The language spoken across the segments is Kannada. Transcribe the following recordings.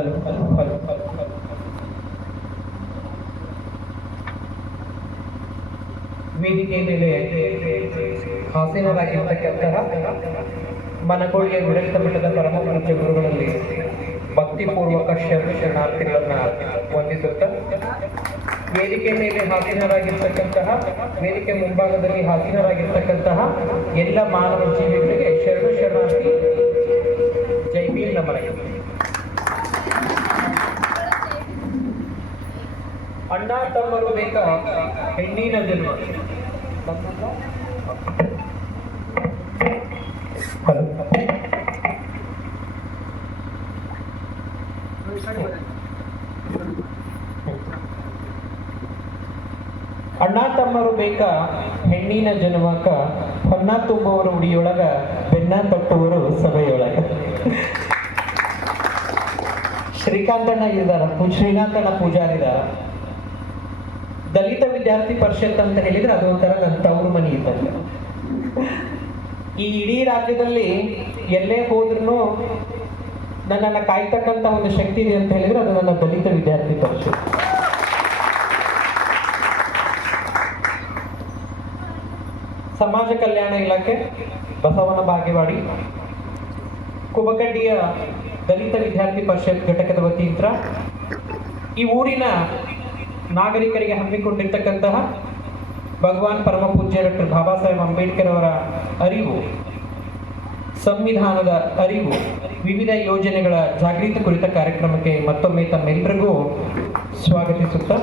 ಹಲೋ ಹಲೋ ಹಲೋ ವೇದಿಕೆ ಮೇಲೆ ಹಾಸೀನರಾಗಿರ್ತಕ್ಕಂತಹ ಮನಗೋಳಿಯ ವಿರಕ್ತ ಮಠದ ಪರಮ ಪೂಜ್ಯ ಗುರುಗಳಲ್ಲಿ ಭಕ್ತಿಪೂರ್ವಕ ಶರಣಾರ್ಥಿಗಳನ್ನ ವಂದಿಸುತ್ತಾ, ವೇದಿಕೆ ಮೇಲೆ ಹಾಸೀನರಾಗಿರ್ತಕ್ಕಂತಹ, ವೇದಿಕೆ ಮುಂಭಾಗದಲ್ಲಿ ಹಾಸೀನರಾಗಿರ್ತಕ್ಕಂತಹ ಎಲ್ಲ ಮಾನವ ಜೀವಿಗಳಿಗೆ ಶರಣಾರ್ಥಿ ಜೈ ಭೀಮ್ ನಮನಗಳು. ಅಣ್ಣ ತಮ್ಮರು ಬೇಕಾ ಹೆಣ್ಣಿನ ಜನ್ಮ. ಅಣ್ಣ ತಮ್ಮರು ಬೇಕಾ ಹೆಣ್ಣಿನ ಜನ್ಮಕ್ಕ, ಹೊನ್ನ ತುಂಬುವರು ಉಡಿಯೊಳಗ, ಬೆನ್ನ ತಟ್ಟುವರು ಸಭೆಯೊಳಗ. ಶ್ರೀಕಾಂತಣ್ಣ ಇದ್ದಾರ, ಶ್ರೀಕಾಂತಣ್ಣ ಪೂಜಾರಿ ಇದ್ದಾರ. ದಲಿತ ವಿದ್ಯಾರ್ಥಿ ಪರಿಷತ್ ಅಂತ ಹೇಳಿದ್ರೆ ಅದೊಂಥರ ನನ್ನ ತವರು ಮನಿ ಇದ್ದಂಗೆ. ಈ ಇಡೀ ರಾಜ್ಯದಲ್ಲಿ ಎಲ್ಲೇ ಹೋದ್ರೂ ನನ್ನನ್ನು ಕಾಯ್ತಕ್ಕಂಥ ಒಂದು ಶಕ್ತಿ ಇದೆ ಅಂತ ಹೇಳಿದ್ರೆ ಅದು ನನ್ನ ದಲಿತ ವಿದ್ಯಾರ್ಥಿ ಪರಿಷತ್. ಸಮಾಜ ಕಲ್ಯಾಣ ಇಲಾಖೆ, ಬಸವನ ಬಾಗೇವಾಡಿ, ಕುಬಕಡ್ಡಿಯ ದಲಿತ ವಿದ್ಯಾರ್ಥಿ ಪರಿಷತ್ ಘಟಕದ ವತಿಯಿಂದ ಈ ಊರಿನ ನಾಗರಿಕರಿಗೆ ಹಮ್ಮಿಕೊಂಡಿರ್ತಕ್ಕಂತಹ ಭಗವಾನ್ ಪರಮ ಪೂಜ್ಯ ಡಾಕ್ಟರ್ ಬಾಬಾ ಸಾಹೇಬ್ ಅಂಬೇಡ್ಕರ್ ಅವರ ಅರಿವು, ಸಂವಿಧಾನದ ಅರಿವು, ವಿವಿಧ ಯೋಜನೆಗಳ ಜಾಗೃತಿ ಕುರಿತ ಕಾರ್ಯಕ್ರಮಕ್ಕೆ ಮತ್ತೊಮ್ಮೆ ತಮ್ಮೆಲ್ಲರಿಗೂ ಸ್ವಾಗತಿಸುತ್ತಾ,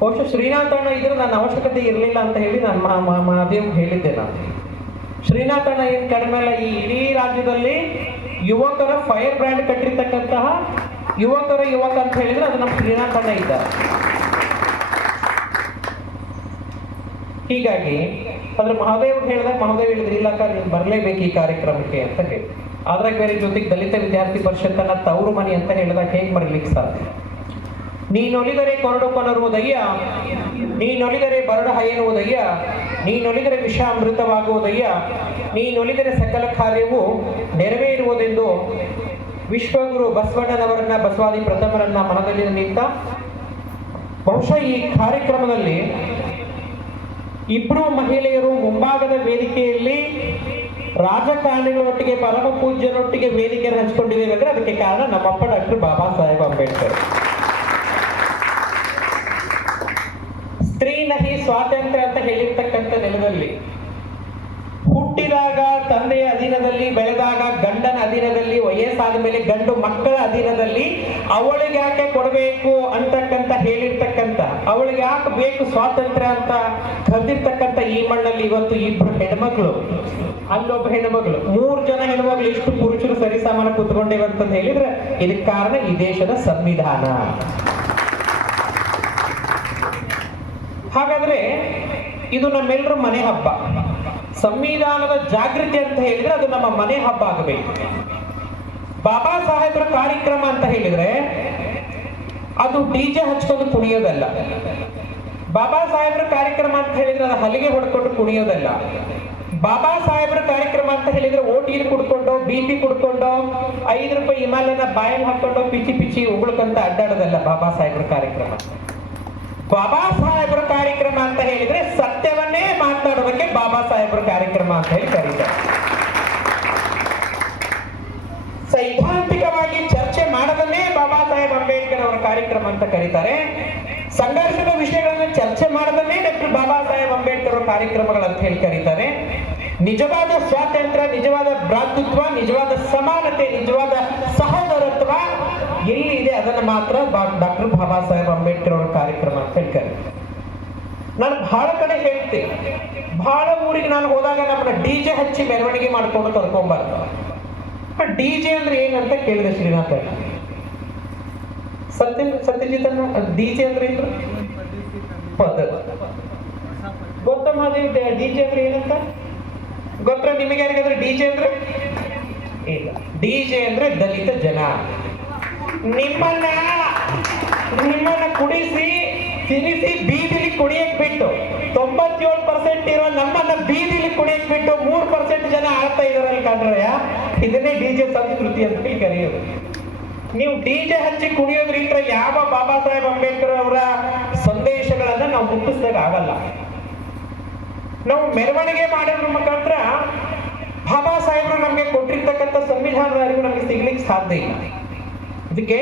ಬಹುಶಃ ಶ್ರೀನಾಥಣ್ಣ ಇದ್ರೆ ನನ್ನ ಅವಶ್ಯಕತೆ ಇರಲಿಲ್ಲ ಅಂತ ಹೇಳಿ ನಾನು ಮಹಾದೇವ್ ಹೇಳಿದ್ದೆ. ನಾನು ಶ್ರೀನಾಥಣ್ಣ ಏನು ಕಡಿಮೆ ಅಲ್ಲ, ಈ ಇಡೀ ರಾಜ್ಯದಲ್ಲಿ ಯುವಕರ ಫೈರ್ ಬ್ರ್ಯಾಂಡ್ ಕಟ್ಟಿರ್ತಕ್ಕಂತಹ ಯುವಕ ಅಂತ ಹೇಳಿದ್ರೆ ಅದು ನಮ್ಮ ಶ್ರೀನಾಥಣ್ಣ ಇದ್ದಾರೆ. ಹೀಗಾಗಿ ಅದ್ರ ಮಹಾದೇವ್ ಹೇಳಿದ್ರೆ ಇಲ್ಲಕ್ಕ ನೀನು ಬರಲೇಬೇಕು ಈ ಕಾರ್ಯಕ್ರಮಕ್ಕೆ ಅಂತ ಹೇಳಿ. ಅದ್ರಾಗ ಬೇರೆ ಜೊತೆಗೆ ದಲಿತ ವಿದ್ಯಾರ್ಥಿ ಪರಿಷತ್ತನ್ನ ತವರು ಮನಿ ಅಂತ ಹೇಳಿದಾಗ ಹೇಗೆ ಮರಿಲಿಕ್ಕೆ ಸಾಧ್ಯ? ನೀನೊಲಿದರೆ ಕೊರಡು ಕೊನರುವುದಯ್ಯ, ನೀನೊಲಿದರೆ ಬರಡು ಹಯನುವುದಯ್ಯ, ನೀನೊಲಿದರೆ ವಿಷ ಅಮೃತವಾಗುವುದಯ್ಯ, ನೀನೊಲಿದರೆ ಸಕಲ ಕಾರ್ಯವು ನೆರವೇರುವುದೆಂದು ವಿಶ್ವಗುರು ಬಸವಣ್ಣನವರನ್ನ, ಬಸವಾದಿ ಪ್ರಥಮರನ್ನ ಮನದಲ್ಲಿ ನಿಂತ. ಬಹುಶಃ ಈ ಕಾರ್ಯಕ್ರಮದಲ್ಲಿ ಇಬ್ಬರು ಮಹಿಳೆಯರು ಮುಂಭಾಗದ ವೇದಿಕೆಯಲ್ಲಿ ರಾಜಕಾರಣಿಗಳೊಟ್ಟಿಗೆ, ಪರಮ ಪೂಜ್ಯರೊಟ್ಟಿಗೆ ವೇದಿಕೆಯನ್ನು ಹಂಚಿಕೊಂಡಿದ್ದೇವೆ ಅಂದ್ರೆ ಅದಕ್ಕೆ ಕಾರಣ ನಮ್ಮಪ್ಪ ಡಾಕ್ಟರ್ ಬಾಬಾ ಸಾಹೇಬ್ ಅಂಬೇಡ್ಕರ್. ಸ್ತ್ರೀ ನಹಿ ಸ್ವಾತಂತ್ರ್ಯ ಅಂತ ಹೇಳಿರ್ತಕ್ಕಂಥ ನೆಲದಲ್ಲಿ ಹುಟ್ಟಿದಾಗ ತಂದೆಯ ಅಧೀನದಲ್ಲಿ, ಬೆಳೆದಾಗ ಗಂಡನ ಅಧೀನದಲ್ಲಿ, ವಯಸ್ಸಾದ ಮೇಲೆ ಗಂಡು ಮಕ್ಕಳ ಅಧೀನದಲ್ಲಿ, ಅವಳಿಗೆ ಯಾಕೆ ಕೊಡಬೇಕು ಅಂತಕ್ಕಂಥ ಹೇಳಿರ್ತಕ್ಕಂಥ, ಅವಳಿಗೆ ಯಾಕೆ ಬೇಕು ಸ್ವಾತಂತ್ರ್ಯ ಅಂತ ಕರೆದಿರ್ತಕ್ಕಂಥ ಈ ಮಣ್ಣಲ್ಲಿ ಇವತ್ತು ಇಬ್ರು ಹೆಣ್ಮಕ್ಳು, ಅಲ್ಲೊಬ್ಬ ಹೆಣ್ಮಗಳು, 3 ಜನ ಹೆಣ್ಮಕ್ಳು, ಇಷ್ಟು ಪುರುಷರು ಸರಿಸಮಾನ ಕೂತ್ಕೊಂಡೇವೆ ಅಂತ ಹೇಳಿದ್ರೆ ಇದಕ್ಕೆ ಕಾರಣ ಈ ದೇಶದ ಸಂವಿಧಾನ. ಹಾಗಾದ್ರೆ ಇದು ನಮ್ಮೆಲ್ಲರ ಮನೆ ಹಬ್ಬ. ಸಂವಿಧಾನದ ಜಾಗೃತಿ ಅಂತ ಹೇಳಿದ್ರೆ ಅದು ನಮ್ಮ ಮನೆ ಹಬ್ಬ ಆಗಬೇಕು. ಬಾಬಾ ಸಾಹೇಬ್ರ ಕಾರ್ಯಕ್ರಮ ಅಂತ ಹೇಳಿದ್ರೆ ಅದು ಡಿಜೆ ಹಚ್ಕೊಂಡು ಕುಣಿಯೋದಲ್ಲ. ಬಾಬಾ ಸಾಹೇಬ್ರ ಕಾರ್ಯಕ್ರಮ ಅಂತ ಹೇಳಿದ್ರೆ ಅದು ಹಲಿಗೆ ಹೊಡ್ಕೊಂಡು ಕುಣಿಯೋದಲ್ಲ. ಬಾಬಾ ಸಾಹೇಬ್ರ ಕಾರ್ಯಕ್ರಮ ಅಂತ ಹೇಳಿದ್ರೆ ಓಟೀರ್ ಕುಡ್ಕೊಂಡು, BP ಕುಡ್ಕೊಂಡು, 5 ರೂಪಾಯಿ ಹಿಮಾಲಯನ ಬಾಯಲ್ಲಿ ಹಾಕೊಂಡು ಪಿಚಿ ಉಗುಳ್ಕಂತ ಅಡ್ಡಾಡೋದಲ್ಲ ಬಾಬಾ ಸಾಹೇಬ್ರ ಕಾರ್ಯಕ್ರಮ. ಬಾಬಾ ಸಾಹೇಬ್ರ ಕಾರ್ಯಕ್ರಮ ಅಂತ ಹೇಳಿದ್ರೆ ಸತ್ಯವನ್ನೇ ಮಾತನಾಡೋದಕ್ಕೆ ಬಾಬಾ ಸಾಹೇಬ್ರ ಕಾರ್ಯಕ್ರಮ ಅಂತ ಹೇಳಿ ಕರೀತಾರೆ. ಸೈದ್ಧಾಂತಿಕವಾಗಿ ಚರ್ಚೆ ಮಾಡೋದನ್ನೇ ಬಾಬಾ ಸಾಹೇಬ್ ಅಂಬೇಡ್ಕರ್ ಅವರ ಕಾರ್ಯಕ್ರಮ ಅಂತ ಕರೀತಾರೆ. ಸಂಘರ್ಷದ ವಿಷಯಗಳನ್ನು ಚರ್ಚೆ ಮಾಡೋದನ್ನೇ ಡಾಕ್ಟರ್ ಬಾಬಾ ಸಾಹೇಬ್ ಅಂಬೇಡ್ಕರ್ ಅವರ ಕಾರ್ಯಕ್ರಮಗಳಂತ ಹೇಳಿ ಕರೀತಾರೆ. ನಿಜವಾದ ಸ್ವಾತಂತ್ರ್ಯ, ನಿಜವಾದ ಭ್ರಾತೃತ್ವ, ನಿಜವಾದ ಸಮಾನತೆ, ನಿಜವಾದ ಸಹೋದರತ್ವ ಎಲ್ಲಿ ಇದೆ ಅದನ್ನು ಮಾತ್ರ ಡಾಕ್ಟರ್ ಬಾಬಾ ಸಾಹೇಬ್ ಅಂಬೇಡ್ಕರ್ ಅವರ ಕಾರ್ಯಕ್ರಮ ಅಂತ ಹೇಳ್ತಾರೆ. ನಾನು ಬಹಳ ಕಡೆ ಹೇಳ್ತೀನಿ, ಬಹಳ ಊರಿಗೆ ನಾನು ಹೋದಾಗ ನಮ್ಮನ್ನ ಡಿಜೆ ಹಚ್ಚಿ ಮೆರವಣಿಗೆ ಮಾಡ್ಕೊಂಡು ಕರ್ಕೊಂಬಾರ್ದು. ಡಿಜೆ ಅಂದ್ರೆ ಏನಂತ ಕೇಳಿದೆ ಶ್ರೀನಾಥ. ಸತ್ಯಜಿತ್ ಡಿಜೆ ಅಂದ್ರೆ ಏನು ಪದ ಗೊತ್ತಮ್ಮ? ಡಿಜೆ ಅಂದ್ರೆ ಏನಂತ ಗೊತ್ತ ನಿಮಗೆ? ಯಾರಿಗಾದ್ರೆ ಡಿಜೆ ಅಂದ್ರೆ ಇಲ್ಲ. ಡಿಜೆ ಅಂದ್ರೆ ದಲಿತ ಜನ. ನಿಮ್ಮನ್ನ ಕುಡಿಸಿ ತಿನ್ನಿಸಿ ಬೀದಿಲಿ ಕುಡಿಯಕ್ ಬಿಟ್ಟು 97% ಇರೋ ನಮ್ಮನ್ನ ಬೀದಿಲಿ ಕುಡಿಯಕ್ ಬಿಟ್ಟು 3% ಜನ ಆಡ್ತಾ ಇದಾರಲ್ಲ ಕಂಡ್ರಯ್ಯ, ಇದನ್ನೇ ಡಿಜೆ ಸಂಸ್ಕೃತಿ ಅಂತ ಹೇಳಿ ಕರೆಯೋದು. ನೀವು ಡಿಜೆ ಹಚ್ಚಿ ಕುಣಿಯೋದ್ರಿಂದ ಯಾವ ಬಾಬಾ ಸಾಹೇಬ್ ಅಂಬೇಡ್ಕರ್ ಅವರ ಸಂದೇಶಗಳನ್ನ ನಾವು ಮುಟ್ಟಿಸಿದಾಗ ಆಗಲ್ಲ. ನಾವು ಮೆರವಣಿಗೆ ಮಾಡೋದ್ರ ಮುಖಾಂತರ ಬಾಬಾ ಸಾಹೇಬರು ನಮ್ಗೆ ಕೊಟ್ಟಿರ್ತಕ್ಕಂಥ ಸಂವಿಧಾನದ ಅರಿವು ನಮ್ಗೆ ಸಿಗ್ಲಿಕ್ಕೆ ಸಾಧ್ಯ ಇಲ್ಲ. ಇದಕ್ಕೆ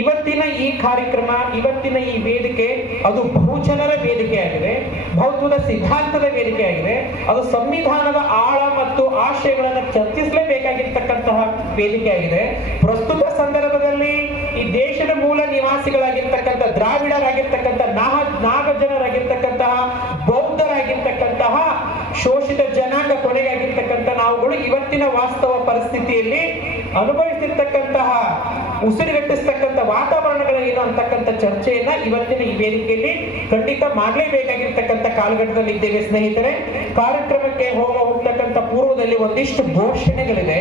ಇವತ್ತಿನ ಈ ಕಾರ್ಯಕ್ರಮ, ಇವತ್ತಿನ ಈ ವೇದಿಕೆ ಅದು ಬಹುಜನರ ವೇದಿಕೆ ಆಗಿದೆ, ಬೌದ್ಧದ ಸಿದ್ಧಾಂತದ ವೇದಿಕೆ ಆಗಿದೆ. ಅದು ಸಂವಿಧಾನದ ಆಳ ಮತ್ತು ಆಶಯಗಳನ್ನು ಚರ್ಚಿಸಲೇಬೇಕಾಗಿರ್ತಕ್ಕಂತಹ ವೇದಿಕೆ ಆಗಿದೆ. ಪ್ರಸ್ತುತ ಸಂದರ್ಭದಲ್ಲಿ ಈ ದೇಶದ ಮೂಲ ನಿವಾಸಿಗಳಾಗಿರ್ತಕ್ಕಂಥ ದ್ರಾವಿಡರಾಗಿರ್ತಕ್ಕಂಥ ನಾಗಜನರಾಗಿರ್ತಕ್ಕಂತಹ ಬೌದ್ಧರಾಗಿರ್ತಕ್ಕಂತಹ ಶೋಷಿತ ಜನಾಂಗ ಕೊನೆಗಾಗಿರ್ತಕ್ಕಂಥ ನಾವುಗಳು ಇವತ್ತಿನ ವಾಸ್ತವ ಪರಿಸ್ಥಿತಿಯಲ್ಲಿ ಅನುಭವಿಸಿರ್ತಕ್ಕಂತಹ ಉಸಿರುಗಟ್ಟಿಸ್ತಕ್ಕಂಥ ವಾತಾವರಣಗಳೇನು ಅಂತಕ್ಕಂಥ ಚರ್ಚೆಯನ್ನ ಇವತ್ತಿನ ಈ ವೇದಿಕೆಯಲ್ಲಿ ಖಂಡಿತ ಮಾಡಲೇಬೇಕಾಗಿರ್ತಕ್ಕಂಥ ಕಾಲಘಟ್ಟದಲ್ಲಿ ಇದ್ದೇವೆ ಸ್ನೇಹಿತರೆ. ಕಾರ್ಯಕ್ರಮಕ್ಕೆ ಹೋಗ್ತಕ್ಕಂಥ ಪೂರ್ವದಲ್ಲಿ ಒಂದಿಷ್ಟು ಘೋಷಣೆಗಳಿದೆ.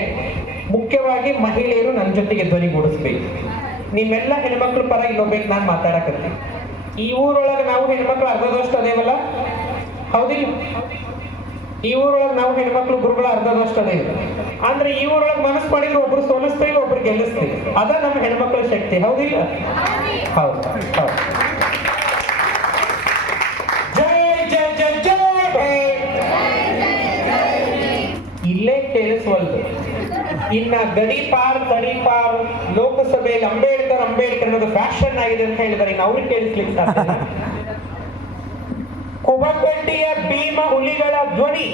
ಮುಖ್ಯವಾಗಿ ಮಹಿಳೆಯರು ನನ್ನ ಜೊತೆಗೆ ಧ್ವನಿಗೂಡಿಸ್ಬೇಕು. ನಿಮ್ಮೆಲ್ಲ ಹೆಣ್ಮಕ್ಳು ಪರ ಇಲ್ಲೋಗ್ಬೇಕು ನಾನು ಮಾತಾಡಕತ್ತೀನಿ. ಈ ಊರೊಳಗೆ ನಾವು ಹೆಣ್ಮಕ್ಳು ಅರ್ಧದಷ್ಟು ಅದೇವಲ್ಲ, ಹೌದಿಲ್ಲ? ಈ ಊರೊಳಗೆ ನಾವು ಹೆಣ್ಮಕ್ಳು ಗುರುಗಳ ಅರ್ಧದಷ್ಟು ಅದೇ ಅಂದ್ರೆ ಈ ಊರೊಳಗೆ ಮನಸ್ಸು ಮಾಡಿದ್ರೆ ಒಬ್ರು ಸೋಲಿಸ್ತೀವಿ, ಒಬ್ರು ಗೆಲ್ಲಿಸ್ತೀವಿ. ಅದ ನಮ್ಮ ಹೆಣ್ಮಕ್ಳ ಶಕ್ತಿ, ಹೌದಿಲ್ಲ? ಹೌದು ಹೌದು. ಜೈ ಜೈ ಜೈ ಜೈ ಭೈ. ಇಲ್ಲೇ ಕೇಳಿಸುವಲ್ದು. ಇನ್ನ ಗಡಿಪಾರ್ ತಡಿಪಾರ್ ಲೋಕಸಭೆಯಲ್ಲಿ ಅಂಬೇಡ್ಕರ್ ಅನ್ನೋದು ಫ್ಯಾಷನ್ ಆಗಿದೆ ಅಂತ ಹೇಳಿದರೆ ಇನ್ನು ಅವ್ರಿಗೆ ಕೇಳಿಸ್ಲಿಕ್ಕೆ ಸಾಧ್ಯ. ಕುಬಗಡ್ಡಿಯ ಭೀಮ ಹುಲಿಗಳ ಧ್ವನಿ,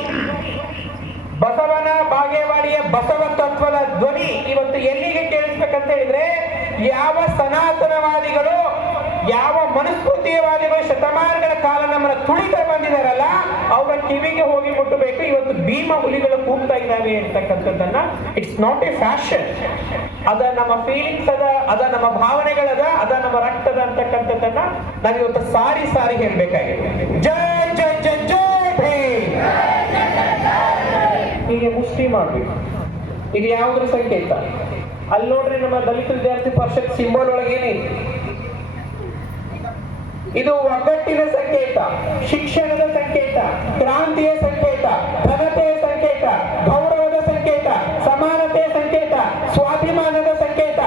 ಬಸವನ ಬಾಗೇವಾಡಿಯ ಬಸವ ತತ್ವದ ಧ್ವನಿ ಇವತ್ತು ಎಲ್ಲಿಗೆ ಕೇಳಿಸ್ಬೇಕಂತ ಹೇಳಿದ್ರೆ, ಯಾವ ಸನಾತನವಾದಿಗಳು, ಯಾವ ಮನುಸ್ಮೃತಿಯವಾದಿಗಳು ಶತಮಾನಗಳ ಕಾಲ ನಮ್ಮನ್ನ ತುಳಿತಾ ಬಂದಿದಾರಲ್ಲ ಅವರ ಕಿವಿಗೆ ಹೋಗಿ ಮುಟ್ಟಬೇಕು. ಇವತ್ತು ಭೀಮ ಹುಲಿಗಳು ಕೂಗ್ತಾ ಇದ್ದಾವೆ ಅಂತಕ್ಕಂಥದ್ದನ್ನ, ಇಟ್ಸ್ ನಾಟ್ ಎ ಫ್ಯಾಷನ್, ಅದ ನಮ್ಮ ಫೀಲಿಂಗ್ಸ್ ಅದ, ಅದ ನಮ್ಮ ಭಾವನೆಗಳದ, ಅದ ನಮ್ಮ ರಕ್ತದ ಅಂತಕ್ಕಂಥದ್ದನ್ನ ನಾವು ಇವತ್ತು ಸಾರಿ ಸಾರಿ ಹೇಳ್ಬೇಕಾಗಿದೆ. ಜೈ ಜೈ ಜೈ ಜೈ ಭೀಮ್. ಹೀಗೆ ಮುಷ್ಟಿ ಮಾಡ್ಬೇಕು. ಇದು ಯಾವುದ್ರ ಸಂಕೇತ? ಅಲ್ಲಿ ನೋಡ್ರಿ, ನಮ್ಮ ದಲಿತ ವಿದ್ಯಾರ್ಥಿ ಪರಿಷತ್ ಸಿಂಬಲ್ ಒಳಗೆ ಏನಿದೆ? ಇದು ಒಗ್ಗಟ್ಟಿನ ಸಂಕೇತ, ಶಿಕ್ಷಣದ ಸಂಕೇತ, ಕ್ರಾಂತಿಯ ಸಂಕೇತ, ಘನತೆಯ ಸಂಕೇತ, ಗೌರವದ ಸಂಕೇತ, ಸಮಾನತೆಯ ಸಂಕೇತ, ಸ್ವಾಭಿಮಾನದ ಸಂಕೇತ,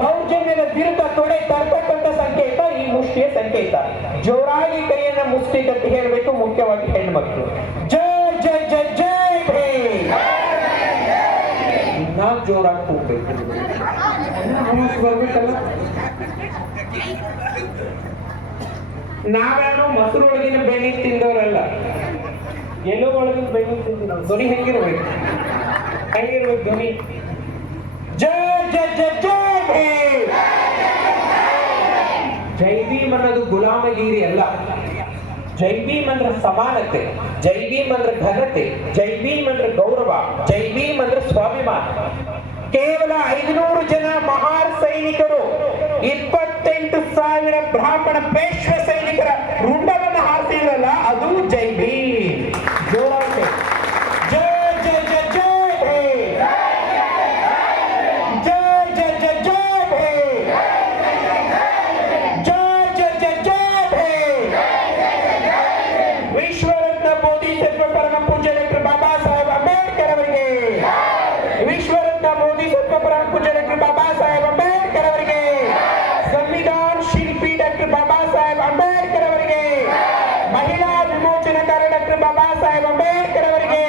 ದೌರ್ಜನ್ಯದ ವಿರುದ್ಧ ತೊಡೆ ತರ್ತಕ್ಕಂಥ ಸಂಕೇತ ಈ ಮುಷ್ಟಿಯ ಸಂಕೇತ. ಜೋರಾಗಿ ಕೈಯನ್ನ ಮುಷ್ಟಿ ಕಟ್ಟಿ ಹೇಳಬೇಕು, ಮುಖ್ಯವಾಗಿ ಹೆಣ್ಮಕ್ಳು. ಜೈ ಜೈ ಜೈ ಜೈ ಭೀಮ್. ನಾ ಜೋರಾಗಿ ಹೋಗ್ಬೇಕು, ಬರ್ಬೇಕಲ್ಲ. ನಾವೇನು ಮೊಸರು ಒಳಗಿನ ಬೆಣ್ಣೆ ತಿಂದವರಲ್ಲ, ಎಲ್ಲೋ ಒಳಗಿನ ಬೆಣ್ಣೆ ತಿಂದಿರೋ. ಧ್ವನಿ ಹೆಂಗಿರ್ಬೇಕು? ಹೆಂಗಿರ್ಬೇಕು ಧ್ವನಿ? ಜೈ ಜೈ ಜೈ ಜೈ ಭೀಮ್. ಜೈ ಭೀಮ್ ಅನ್ನೋದು ಗುಲಾಮಗಿರಿ ಅಲ್ಲ. ಜೈ ಭೀಮ್ ಅಂದ್ರೆ ಸಮಾನತೆ, ಜೈ ಭೀಮ್ ಅಂದ್ರೆ ಘನತೆ, ಜೈ ಭೀಮ್ ಅಂದ್ರೆ ಗೌರವ, ಜೈ ಭೀಮ್ ಅಂದ್ರೆ ಸ್ವಾಭಿಮಾನ. ಕೇವಲ 500 ಜನ ಮಹಾರ್ ಸೈನಿಕರು 28,000 ಬ್ರಾಹ್ಮಣ ಪೇಶ್ವ ಸೈನಿಕರ ರುಂಡವನ್ನು ಹಾರಿಸಿದ್ರಲ್ಲ, ಅದು ಜೈ ಭೀಮ್. ಜೋರಾಗಿ ಜೈ ಜೈ ಜೈ ಜೈ ಭೀಮ್. ಜೈ ಜೈ ಜೈ ಜೈ ಭೀಮ್. ಜೈ ಜೈ ಜೈ ಜೈ ಭೀಮ್. ವಿಶ್ವರತ್ನ ಬೋಧಿಸತ್ವ ಪರಮ ಪೂಜ್ಯ ಡಾಕ್ಟರ್ ಬಾಬಾ ಸಾಹೇಬ್ ಅಂಬೇಡ್ಕರ್ ಅವರಿಗೆ, ವಿಶ್ವರತ್ನ ಬೋಧಿಸತ್ವ ಪರಮ ಪೂಜ್ಯ ಡಾಕ್ಟರ್ ಬಾಬಾ ಸಾಹೇಬ್ ಅಂಬೇಡ್ಕರ್ ಅವರಿಗೆ, ಸಂವಿಧಾನ ಶಿಲ್ಪಿ ಡಾಕ್ಟರ್ ಬಾಬಾ ಸಾಹೇಬ್ ಅಂಬೇಡ್ಕರ್ ಅವರಿಗೆ, ಮಹಿಳಾ ವಿಮೋಚನಕಾರ ಡಾಕ್ಟರ್ ಬಾಬಾ ಸಾಹೇಬ್ ಅಂಬೇಡ್ಕರ್ ಅವರಿಗೆ.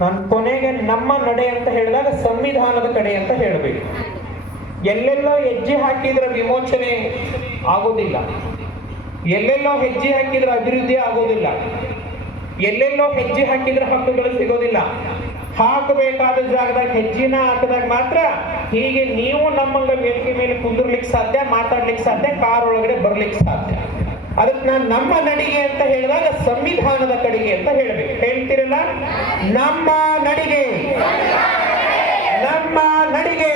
ನಾನು ಕೊನೆಗೆ ನಮ್ಮ ನಡೆ ಅಂತ ಹೇಳಿದಾಗ ಸಂವಿಧಾನದ ಕಡೆ ಅಂತ ಹೇಳಬೇಕು. ಎಲ್ಲೆಲ್ಲೋ ಹೆಜ್ಜೆ ಹಾಕಿದ್ರೆ ವಿಮೋಚನೆ ಆಗೋದಿಲ್ಲ, ಎಲ್ಲೆಲ್ಲೋ ಹೆಜ್ಜೆ ಹಾಕಿದ್ರೆ ಅಭಿವೃದ್ಧಿ ಆಗೋದಿಲ್ಲ, ಎಲ್ಲೆಲ್ಲೋ ಹೆಜ್ಜೆ ಹಾಕಿದ್ರೆ ಹಕ್ಕುಗಳು ಸಿಗೋದಿಲ್ಲ. ಹಾಕಬೇಕಾದ ಜಾಗದಾಗ ಹೆಜ್ಜೆನ ಹಾಕಿದಾಗ ಮಾತ್ರ ಹೀಗೆ ನೀವು ನಮ್ಮಂಗ ವೇದಿಕೆ ಮೇಲೆ ಕುಂದಿರ್ಲಿಕ್ಕೆ ಸಾಧ್ಯ, ಮಾತಾಡ್ಲಿಕ್ಕೆ ಸಾಧ್ಯ, ಕಾರ್ ಒಳಗಡೆ ಬರ್ಲಿಕ್ಕೆ ಸಾಧ್ಯ. ಅದಕ್ಕೆ ನಾನು ನಮ್ಮ ನಡಿಗೆ ಅಂತ ಹೇಳಿದಾಗ ಸಂವಿಧಾನದ ಕಡೆಗೆ ಅಂತ ಹೇಳ್ಬೇಕು. ಹೇಳ್ತಿರಲ್ಲ, ನಮ್ಮ ನಡಿಗೆ, ನಮ್ಮ ನಡಿಗೆ,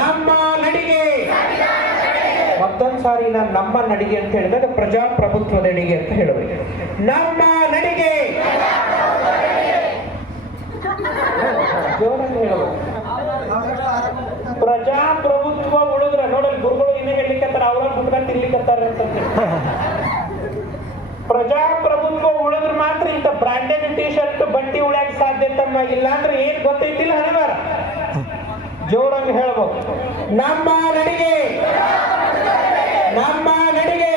ನಮ್ಮ ನಡಿಗೆ. ಮತ್ತೊಂದು ಸಾರಿ ನಾನು ನಮ್ಮ ನಡಿಗೆ ಅಂತ ಹೇಳಿದಾಗ ಪ್ರಜಾಪ್ರಭುತ್ವದ ನಡಿಗೆ ಅಂತ ಹೇಳಬೇಕು. ನಮ್ಮ ನಡಿಗೆ ಜೋರಾಗಿ ಹೇಳಬೇಕು. ಪ್ರಜಾಪ್ರಭುತ್ವ ಉಳಿದ್ರ ನೋಡಲ್ ಗುರುಗಳು ಇನ್ನೇ ಹೇಳ್ಲಿಕ್ಕತ್ತಾರ, ಅವ್ರ ಮುಟ್ಕೊಂಡು ತಿರ್ಲಿಕ್ಕತ್ತಾರ ಅಂತ. ಪ್ರಜಾಪ್ರಭುತ್ವ ಉಳಿದ್ರೆ ಮಾತ್ರ ಇಂಥ ಬ್ರಾಂಡೆಡ್ ಟಿ ಶರ್ಟ್ ಬಟ್ಟಿ ಉಳಿಯಕ್ ಸಾಧ್ಯ ತಮ್ಮ, ಇಲ್ಲಾಂದ್ರೆ ಏನ್ ಗೊತ್ತೈತಿಲ್ಲ ಹಣಿವಾರ ಜೋರಾಗಿ ಹೇಳ್ಬೋದು. ನಮ್ಮ ನಡಿಗೆ, ನಮ್ಮ ನಡಿಗೆ,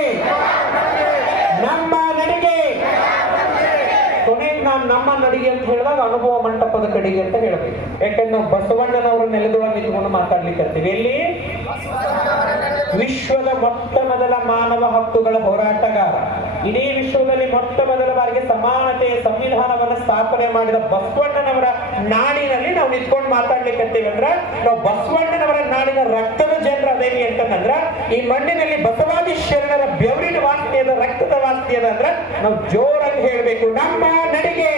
ನಮ್ಮ ನಡಿಗೆ. ಕೊನೆಗೆ ನಾನು ನಮ್ಮ ನಡಿಗೆ ಅಂತ ಹೇಳಿದಾಗ ಅನುಭವ ಮಂಟಪದ ಕಡೆಗೆ ಅಂತ ಹೇಳ್ಬೇಕು. ಯಾಕಂದ್ರೆ ನಾವು ಬಸವಣ್ಣನವರ ನೆಲದೊಳಗೆ ನಿಂತ್ಕೊಂಡು ಮಾತಾಡ್ಲಿಕ್ಕೆ ಎಲ್ಲಿ ವಿಶ್ವದ ಮೊಟ್ಟ ಮೊದಲ ಮಾನವ ಹಕ್ಕುಗಳ ಹೋರಾಟಗಾರ, ಇಡೀ ವಿಶ್ವದಲ್ಲಿ ಮೊಟ್ಟ ಮೊದಲ ಬಾರಿಗೆ ಸಮಾನತೆಯ ಸಂವಿಧಾನವನ್ನು ಸ್ಥಾಪನೆ ಮಾಡಿದ ಬಸವಣ್ಣನವರ ನಾಡಿನಲ್ಲಿ ನಾವು ನಿಂತ್ಕೊಂಡು ಮಾತಾಡ್ಲಿಕ್ಕೆ ಅಂದ್ರೆ ನಾವು ಬಸವಣ್ಣನವರ ನಾಡಿನ ರಕ್ತದ ಜನರ ಅದೇವಿ ಅಂತಂದ್ರ ಈ ಮಣ್ಣಿನಲ್ಲಿ ಬಸವಾದಿ ಶರಣರ ಬೆವರಿನ ವಾಸ್ತಿ ಅದ, ರಕ್ತದ ವಾಸ್ತಿ ಅದ ಅಂದ್ರೆ ನಾವು ಜೋರಾಗಿ ಹೇಳ್ಬೇಕು ನಮ್ಮ ನಡಿಗೆ.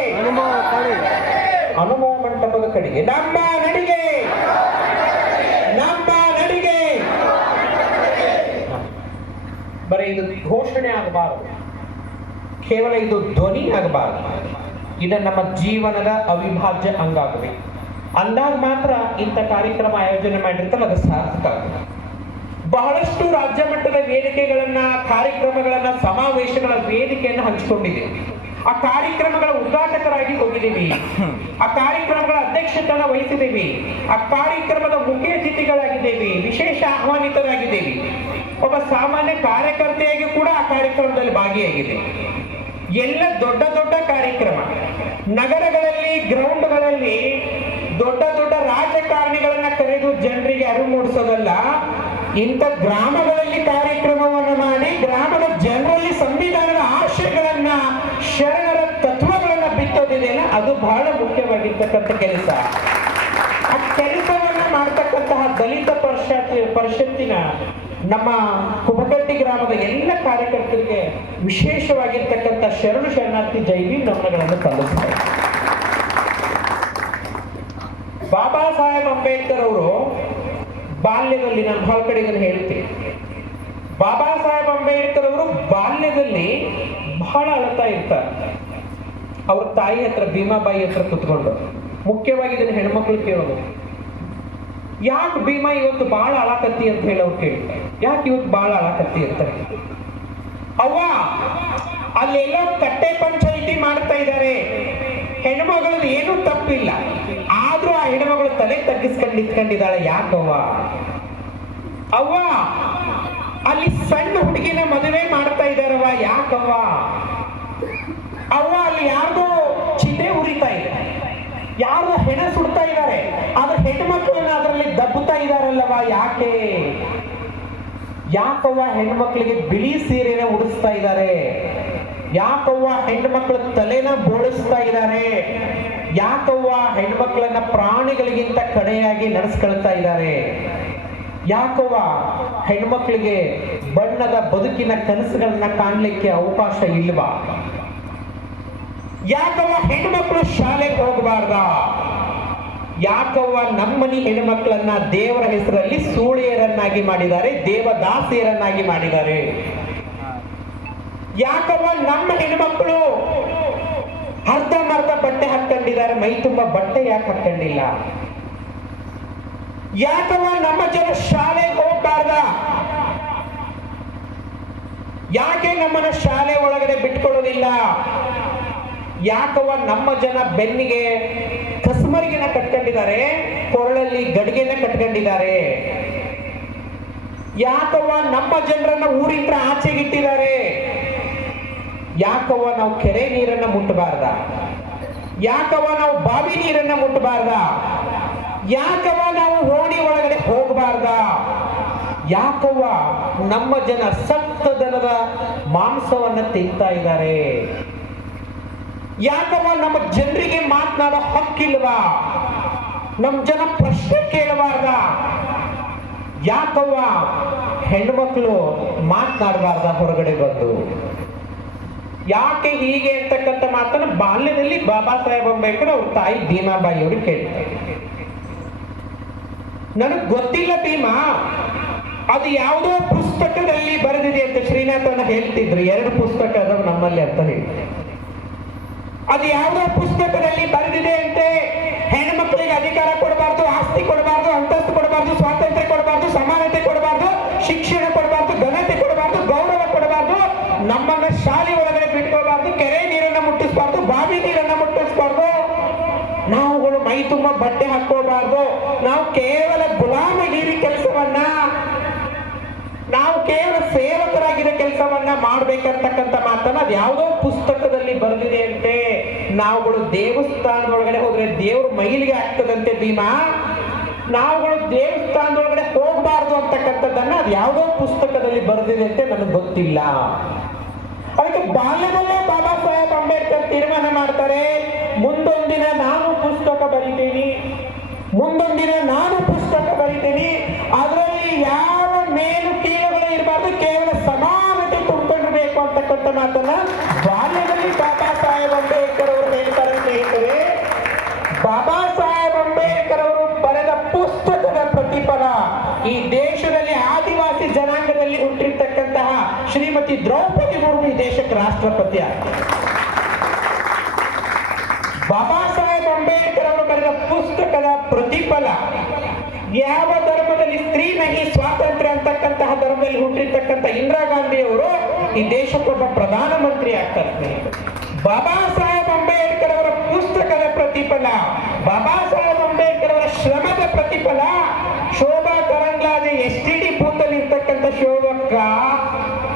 ಅನುಭವ ಮಂಟಪದ ಕಡೆಗೆ ನಮ್ಮ ನಡಿಗೆ, ನಮ್ಮ ನಡಿಗೆ. ಬರೀ ಇದು ಘೋಷಣೆ ಆಗಬಾರದು, ಕೇವಲ ಇದು ಧ್ವನಿ ಆಗಬಾರದು, ಇದು ನಮ್ಮ ಜೀವನದ ಅವಿಭಾಜ್ಯ ಅಂಗ ಆಗಬೇಕು. ಅಂದಾಗ ಮಾತ್ರ ಇಂಥ ಕಾರ್ಯಕ್ರಮ ಆಯೋಜನೆ ಮಾಡಿರ್ತಾರೆ ಅದು ಸಾರ್ಥಕ ಆಗುತ್ತೆ. ಬಹಳಷ್ಟು ರಾಜ್ಯ ಮಟ್ಟದ ವೇದಿಕೆಗಳನ್ನ, ಕಾರ್ಯಕ್ರಮಗಳನ್ನ, ಸಮಾವೇಶಗಳ ವೇದಿಕೆಯನ್ನು ಹಂಚಿಕೊಂಡಿದೆ. ಆ ಕಾರ್ಯಕ್ರಮಗಳ ಉದ್ಘಾಟಕರಾಗಿ ಹೋಗಿದ್ದೀವಿ, ಆ ಕಾರ್ಯಕ್ರಮಗಳ ಅಧ್ಯಕ್ಷತೆಯನ್ನು ವಹಿಸಿದ್ದೀವಿ, ಆ ಕಾರ್ಯಕ್ರಮದ ಮುಖ್ಯ ಅತಿಥಿಗಳಾಗಿದ್ದೇವೆ, ವಿಶೇಷ ಆಹ್ವಾನಿತರಾಗಿದ್ದೇವೆ. ಒಬ್ಬ ಸಾಮಾನ್ಯ ಕಾರ್ಯಕರ್ತೆಯಾಗಿ ಕೂಡ ಆ ಕಾರ್ಯಕ್ರಮದಲ್ಲಿ ಭಾಗಿಯಾಗಿದೆ. ಎಲ್ಲ ದೊಡ್ಡ ದೊಡ್ಡ ಕಾರ್ಯಕ್ರಮ ನಗರಗಳಲ್ಲಿ, ಗ್ರೌಂಡ್ಗಳಲ್ಲಿ ದೊಡ್ಡ ದೊಡ್ಡ ರಾಜಕಾರಣಿಗಳನ್ನ ಕರೆದು ಜನರಿಗೆ ಅರಿವು ಮೂಡಿಸೋದಲ್ಲ, ಇಂಥ ಗ್ರಾಮಗಳಲ್ಲಿ ಕಾರ್ಯಕ್ರಮವನ್ನು ಮಾಡಿ ಗ್ರಾಮದ ಜನರಲ್ಲಿ ಸಂವಿಧಾನದ ಆಶಯಗಳನ್ನ, ಶರಣರ ತತ್ವಗಳನ್ನ ಬಿತ್ತೋದಿದೆಯಲ್ಲ, ಅದು ಬಹಳ ಮುಖ್ಯವಾಗಿರ್ತಕ್ಕಂಥ ಕೆಲಸ. ಆ ಕೆಲಸವನ್ನ ಮಾಡ್ತಕ್ಕಂತಹ ದಲಿತ ಪರಿಷತ್ತಿನ ನಮ್ಮ ಕುಬಕಟ್ಟಿ ಗ್ರಾಮದ ಎಲ್ಲ ಕಾರ್ಯಕರ್ತರಿಗೆ ವಿಶೇಷವಾಗಿರ್ತಕ್ಕಂಥ ಶರಣು ಶರಣಾರ್ಥಿ ಜೈವಿ ನಮನಗಳನ್ನು ಸಲ್ಲಿಸ್ತಾರೆ. ಬಾಬಾ ಸಾಹೇಬ್ ಅಂಬೇಡ್ಕರ್ ಅವರು ಬಾಲ್ಯದಲ್ಲಿ, ನಾನು ಬಹಳ ಕಡೆ ಇದನ್ನು ಹೇಳ್ತೀನಿ, ಬಾಬಾ ಸಾಹೇಬ್ ಅಂಬೇಡ್ಕರ್ ಅವರು ಬಾಲ್ಯದಲ್ಲಿ ಬಹಳ ಅಳ್ತಾ ಇರ್ತಾರೆ. ಅವ್ರ ತಾಯಿ ಹತ್ರ, ಭೀಮಾಬಾಯಿ ಹತ್ರ ಕುತ್ಕೊಂಡು, ಮುಖ್ಯವಾಗಿ ಇದನ್ನು ಹೆಣ್ಮಕ್ಳು ಕೇಳೋದು, ಯಾಕೆ ಭೀಮಾ ಇವತ್ತು ಬಹಳ ಅಳಾಕತ್ತಿ ಅಂತ ಹೇಳಿ ಅವ್ರು ಕೇಳ್ತಾರೆ. ಯಾಕೆ ಇವತ್ತು ಬಹಳ ಅಳಾಕತ್ತಿ ಅಂತಾರೆ? ಅವ್ವ ಅಲ್ಲೆಲ್ಲೋ ಕಟ್ಟೆ ಪಂಚಾಯಿತಿ ಮಾಡ್ತಾ ಇದ್ದಾರೆ, ಹೆಣ್ಮಗಳದ್ದು ಏನೂ ತಪ್ಪಿಲ್ಲ, ಆದ್ರೂ ಆ ಹೆಣ್ಮಗಳು ತಲೆ ತಗ್ಗಿಸ್ಕೊಂಡು ನಿಂತ್ಕೊಂಡಿದ್ದಾಳೆ, ಯಾಕವ್ವ? ಅವ್ವ ಅಲ್ಲಿ ಸಣ್ಣ ಹುಡುಗಿನ ಮದುವೆ ಮಾಡ್ತಾ ಇದ್ದಾರವ್ವ, ಯಾಕವ್ವ? ಅವ್ವ ಅಲ್ಲಿ ಯಾರ್ದೋ ಚಿತೆ ಉರಿತಾ ಇದೆ, ಯಾರು ಹೆಣ ಸುಡ್ತಾ ಇದ್ದಾರೆ, ಆದ್ರೆ ಹೆಣ್ಮಕ್ಳನ್ನ ಅದರಲ್ಲಿ ದಬ್ಬುತ್ತಾ ಇದಾರಲ್ಲವ, ಯಾಕೆ? ಯಾಕವ್ವ ಹೆಣ್ಮಕ್ಳಿಗೆ ಬಿಳಿ ಸೀರೆನ ಉಡಿಸ್ತಾ ಇದ್ದಾರೆ? ಯಾಕವ್ವ ಹೆಣ್ಮಕ್ಳ ತಲೆನ ಬೋಳಿಸ್ತಾ ಇದ್ದಾರೆ? ಯಾಕವ್ವ ಹೆಣ್ಮಕ್ಳನ್ನ ಪ್ರಾಣಿಗಳಿಗಿಂತ ಕಡೆಯಾಗಿ ನಡೆಸ್ಕೊಳ್ತಾ ಇದ್ದಾರೆ? ಯಾಕವ್ವ ಹೆಣ್ಮಕ್ಳಿಗೆ ಬಣ್ಣದ ಬದುಕಿನ ಕನಸುಗಳನ್ನ ಕಾಣ್ಲಿಕ್ಕೆ ಅವಕಾಶ ಇಲ್ವಾ? ಯಾಕವ್ವ ಹೆಣ್ಮಕ್ಳು ಶಾಲೆಗೆ ಹೋಗಬಾರ್ದ? ಯಾಕವ್ವ ನಮ್ಮನಿ ಹೆಣ್ಮಕ್ಳನ್ನ ದೇವರ ಹೆಸರಲ್ಲಿ ಸೂಳೆಯರನ್ನಾಗಿ ಮಾಡಿದ್ದಾರೆ, ದೇವದಾಸಿಯರನ್ನಾಗಿ ಮಾಡಿದ್ದಾರೆ? ಯಾಕವ್ವ ನಮ್ಮ ಹೆಣ್ಮಕ್ಳು ಅರ್ಧಂಬರ್ಧ ಬಟ್ಟೆ ಹಾಕೊಂಡಿದ್ದಾರೆ, ಮೈ ತುಂಬ ಬಟ್ಟೆ ಯಾಕೆ ಹಾಕೊಂಡಿಲ್ಲ? ಯಾಕವ್ವ ನಮ್ಮ ಜನ ಶಾಲೆಗೆ ಹೋಗಬಾರ್ದ? ಯಾಕೆ ನಮ್ಮನ್ನ ಶಾಲೆ ಒಳಗಡೆ ಬಿಟ್ಕೊಳ್ಳೋದಿಲ್ಲ? ಯಾಕವ್ವ ನಮ್ಮ ಜನ ಬೆನ್ನಿಗೆ ಕಸ್ಮರಿಗೆನ ಕಟ್ಕೊಂಡಿದ್ದಾರೆ, ಕೊರಳಲ್ಲಿ ಗಡಿಗೆನ ಕಟ್ಕೊಂಡಿದ್ದಾರೆ? ಯಾಕವ್ವ ನಮ್ಮ ಜನರನ್ನ ಊರಿಂದ ಆಚೆಗಿಟ್ಟಿದ್ದಾರೆ? ಯಾಕವ್ವ ನಾವು ಕೆರೆ ನೀರನ್ನ ಮುಟ್ಟಬಾರ್ದ? ಯಾಕವ್ವ ನಾವು ಬಾವಿ ನೀರನ್ನ ಮುಟ್ಟಬಾರ್ದ? ಯಾಕವ್ವ ನಾವು ಓಣಿ ಒಳಗಡೆ ಹೋಗಬಾರ್ದ? ಯಾಕವ್ವ ನಮ್ಮ ಜನ ಸತ್ತ ದನದ ಮಾಂಸವನ್ನ ತಿಂತಾ ಇದ್ದಾರೆ? ಯಾಕವ್ವ ನಮ್ಮ ಜನರಿಗೆ ಮಾತನಾಡೋ ಹಕ್ಕಿಲ್ವಾ? ನಮ್ಮ ಜನ ಪ್ರಶ್ನೆ ಕೇಳಬಾರ್ದ? ಯಾಕವ್ವ ಹೆಣ್ಮಕ್ಳು ಮಾತನಾಡಬಾರ್ದ ಹೊರಗಡೆ ಬಂದು? ಯಾಕೆ ಹೀಗೆ ಅಂತಕ್ಕಂಥ ಮಾತನ್ನ ಬಾಲ್ಯದಲ್ಲಿ ಬಾಬಾ ಸಾಹೇಬ್ ಅಂಬೇಡ್ಕರ್ ಅವ್ರ ತಾಯಿ ಭೀಮಾಬಾಯಿ ಅವರು ಕೇಳ್ತಾರೆ. ನನಗ್ ಗೊತ್ತಿಲ್ಲ ಭೀಮಾ, ಅದು ಯಾವುದೋ ಪುಸ್ತಕದಲ್ಲಿ ಬರೆದಿದೆ ಅಂತ ಶ್ರೀನಾಥನ ಹೇಳ್ತಿದ್ರು. 2 ಪುಸ್ತಕ ಅದಾವ ನಮ್ಮಲ್ಲಿ ಅಂತ ಹೇಳಿ. ಅದು ಯಾವುದೋ ಪುಸ್ತಕದಲ್ಲಿ ಬರೆದಿದೆ ಅಂತೆ, ಹೆಣ್ಮಕ್ಳಿಗೆ ಅಧಿಕಾರ ಕೊಡಬಾರ್ದು, ಆಸ್ತಿ ಕೊಡಬಾರ್ದು, ಅಂತಸ್ತು ಕೊಡಬಾರ್ದು, ಸ್ವಾತಂತ್ರ್ಯ ಕೊಡಬಾರ್ದು, ಸಮಾನತೆ ಕೊಡಬಾರ್ದು, ಶಿಕ್ಷಣ ಕೊಡಬಾರ್ದು, ಘನತೆ ಕೊಡಬಾರ್ದು, ಗೌರವ ಕೊಡಬಾರ್ದು, ನಮ್ಮನ್ನ ಶಾಲೆ ಒಳಗಡೆ ಬಿಟ್ಟು ನಾವು ಕೇವಲ ಗುಲಾಮಗಿರಿ ಕೆಲಸವನ್ನ, ನಾವು ಕೇವಲ ಸೇವಕರಾಗಿರೋ ಕೆಲಸವನ್ನ ಮಾಡ್ಬೇಕಂತಕ್ಕಂಥ ಮಾತನ್ನ ಅದು ಯಾವುದೋ ಪುಸ್ತಕದಲ್ಲಿ ಬರೆದಿದೆ ಅಂತೆ. ನಾವುಗಳು ದೇವಸ್ಥಾನದೊಳಗಡೆ ಹೋದ್ರೆ ದೇವ್ರ ಮೈಲಿಗೆ ಆಗ್ತದಂತೆ ಭೀಮಾ, ನಾವುಗಳು ದೇವಸ್ಥಾನದೊಳಗಡೆ ಹೋಗಬಾರ್ದು ಅಂತಕ್ಕಂಥದ್ದನ್ನ ಅದು ಯಾವುದೋ ಪುಸ್ತಕದಲ್ಲಿ ಬರೆದಿದೆ ಅಂತೆ, ನನಗೆ ಗೊತ್ತಿಲ್ಲ. ಅದಕ್ಕೆ ಬಾಲ್ಯದಲ್ಲೇ ಬಾಬಾ ಸಾಹೇಬ್ ಅಂಬೇಡ್ಕರ್ ತೀರ್ಮಾನ ಮಾಡ್ತಾರೆ, ಮುಂದೊಂದಿನ ನಾನು ಪುಸ್ತಕ ಬರಿತೀನಿ, ಮುಂದೊಂದಿನ ನಾನು ಪುಸ್ತಕ ಬರಿತೀನಿ, ಅದರಲ್ಲಿ ಯಾವ ಮೇಲು ಕೀಳುಗಳು ಇರಬಾರ್ದು, ಕೇವಲ ಸಮಾನತೆ ತುಂಬಿಕೊಂಡಿರ್ಬೇಕು ಅಂತಕ್ಕಂಥ ಮಾತನ್ನ ಬಾಲ್ಯದಲ್ಲಿ ಬಾಬಾ ಸಾಹೇಬ್ ಅಂಬೇಡ್ಕರ್ ಅವರು ಹೇಳ್ತಾರೆ. ಸ್ನೇಹಿತರೆ, ಬಾಬಾ ಸಾಹೇಬ್ ಅಂಬೇಡ್ಕರ್ ಅವರು ಬರೆದ ಪುಸ್ತಕದ ಪ್ರತಿಫಲ ಈ ದೇಶದಲ್ಲಿ ಆದಿವಾಸಿ ಜನಾಂಗದಲ್ಲಿ ಹುಟ್ಟಿರ್ತಕ್ಕಂತಹ ಶ್ರೀಮತಿ ದ್ರೌಪದಿ ಮುರ್ಮು ಈ ದೇಶಕ್ಕೆ ರಾಷ್ಟ್ರಪತಿ ಆಗ್ತಾರೆ. ಬಾಬಾ ಸಾಹೇಬ್ ಅಂಬೇಡ್ಕರ್ ಅವರು ಬರೆದ ಪುಸ್ತಕದ ಪ್ರತಿಫಲ ಯಾವ ಧರ್ಮದಲ್ಲಿ ಸ್ತ್ರೀ ನಹಿ ಸ್ವಾತಂತ್ರ್ಯ ಅಂತಕ್ಕಂತಹ ಧರ್ಮದಲ್ಲಿ ಹುಟ್ಟಿರ್ತಕ್ಕಂಥ ಇಂದಿರಾ ಗಾಂಧಿ ಅವರು ಈ ದೇಶಕ್ಕೊಬ್ಬ ಪ್ರಧಾನಮಂತ್ರಿ ಆಗ್ತಾರೆ. ಬಾಬಾ ಸಾಹೇಬ್ ಅಂಬೇಡ್ಕರ್ ಅವರ ಪುಸ್ತಕದ ಪ್ರತಿಫಲ, ಬಾಬಾ ಸಾಹೇಬ್ ಅಂಬೇಡ್ಕರ್ ಅವರ ಶ್ರಮದ ಪ್ರತಿಫಲ ಶೋಭಾ ಕರಂದ್ಲಾಜೆ STD ಬೂತಲ್ಲಿ ಇರ್ತಕ್ಕಂಥ ಶೋಭಕ್ಕ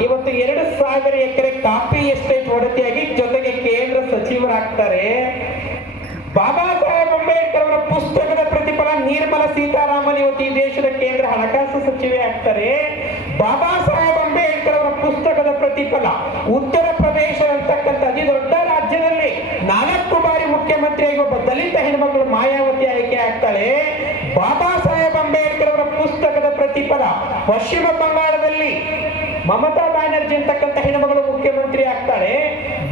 ಇವತ್ತು 2,000 ಎಕರೆ ಕಾಫಿ ಎಸ್ಟೇಟ್ ಒಡತಿಯಾಗಿ ಜೊತೆಗೆ ಕೇಂದ್ರ ಸಚಿವರಾಗ್ತಾರೆ. ಬಾಬಾ ಸಾಹೇಬ್ ಅಂಬೇಡ್ಕರ್ ಅವರ ಪುಸ್ತಕದ ಪ್ರತಿಫಲ ನಿರ್ಮಲಾ ಸೀತಾರಾಮನ್ ಇವತ್ತು ಈ ದೇಶದ ಕೇಂದ್ರ ಹಣಕಾಸು ಸಚಿವೆ ಆಗ್ತಾರೆ. ಬಾಬಾ ಸಾಹೇಬ್ ಅಂಬೇಡ್ಕರ್ ಅವರ ಪುಸ್ತಕದ ಪ್ರತಿಫಲ ಉತ್ತರ ಪ್ರದೇಶ ಅಂತಕ್ಕಂಥ ಅತಿ ದೊಡ್ಡ ರಾಜ್ಯದಲ್ಲಿ 4 ಬಾರಿ ಮುಖ್ಯಮಂತ್ರಿಯಾಗಿ ಒಬ್ಬ ದಲಿತ ಹೆಣ್ಮಗಳು ಮಾಯಾವತಿ ಆಯ್ಕೆ ಆಗ್ತಾಳೆ. ಬಾಬಾ ಸಾಹೇಬ್ ಅಂಬೇಡ್ಕರ್ ಅವರ ಪುಸ್ತಕದ ಪ್ರತಿಫಲ ಪಶ್ಚಿಮ ಬಂಗಾಳದಲ್ಲಿ ಮಮತಾ ಬ್ಯಾನರ್ಜಿ ಅಂತಕ್ಕಂಥ ಹೆಣ್ಮಗಳು ಮುಖ್ಯಮಂತ್ರಿ ಆಗ್ತಾಳೆ.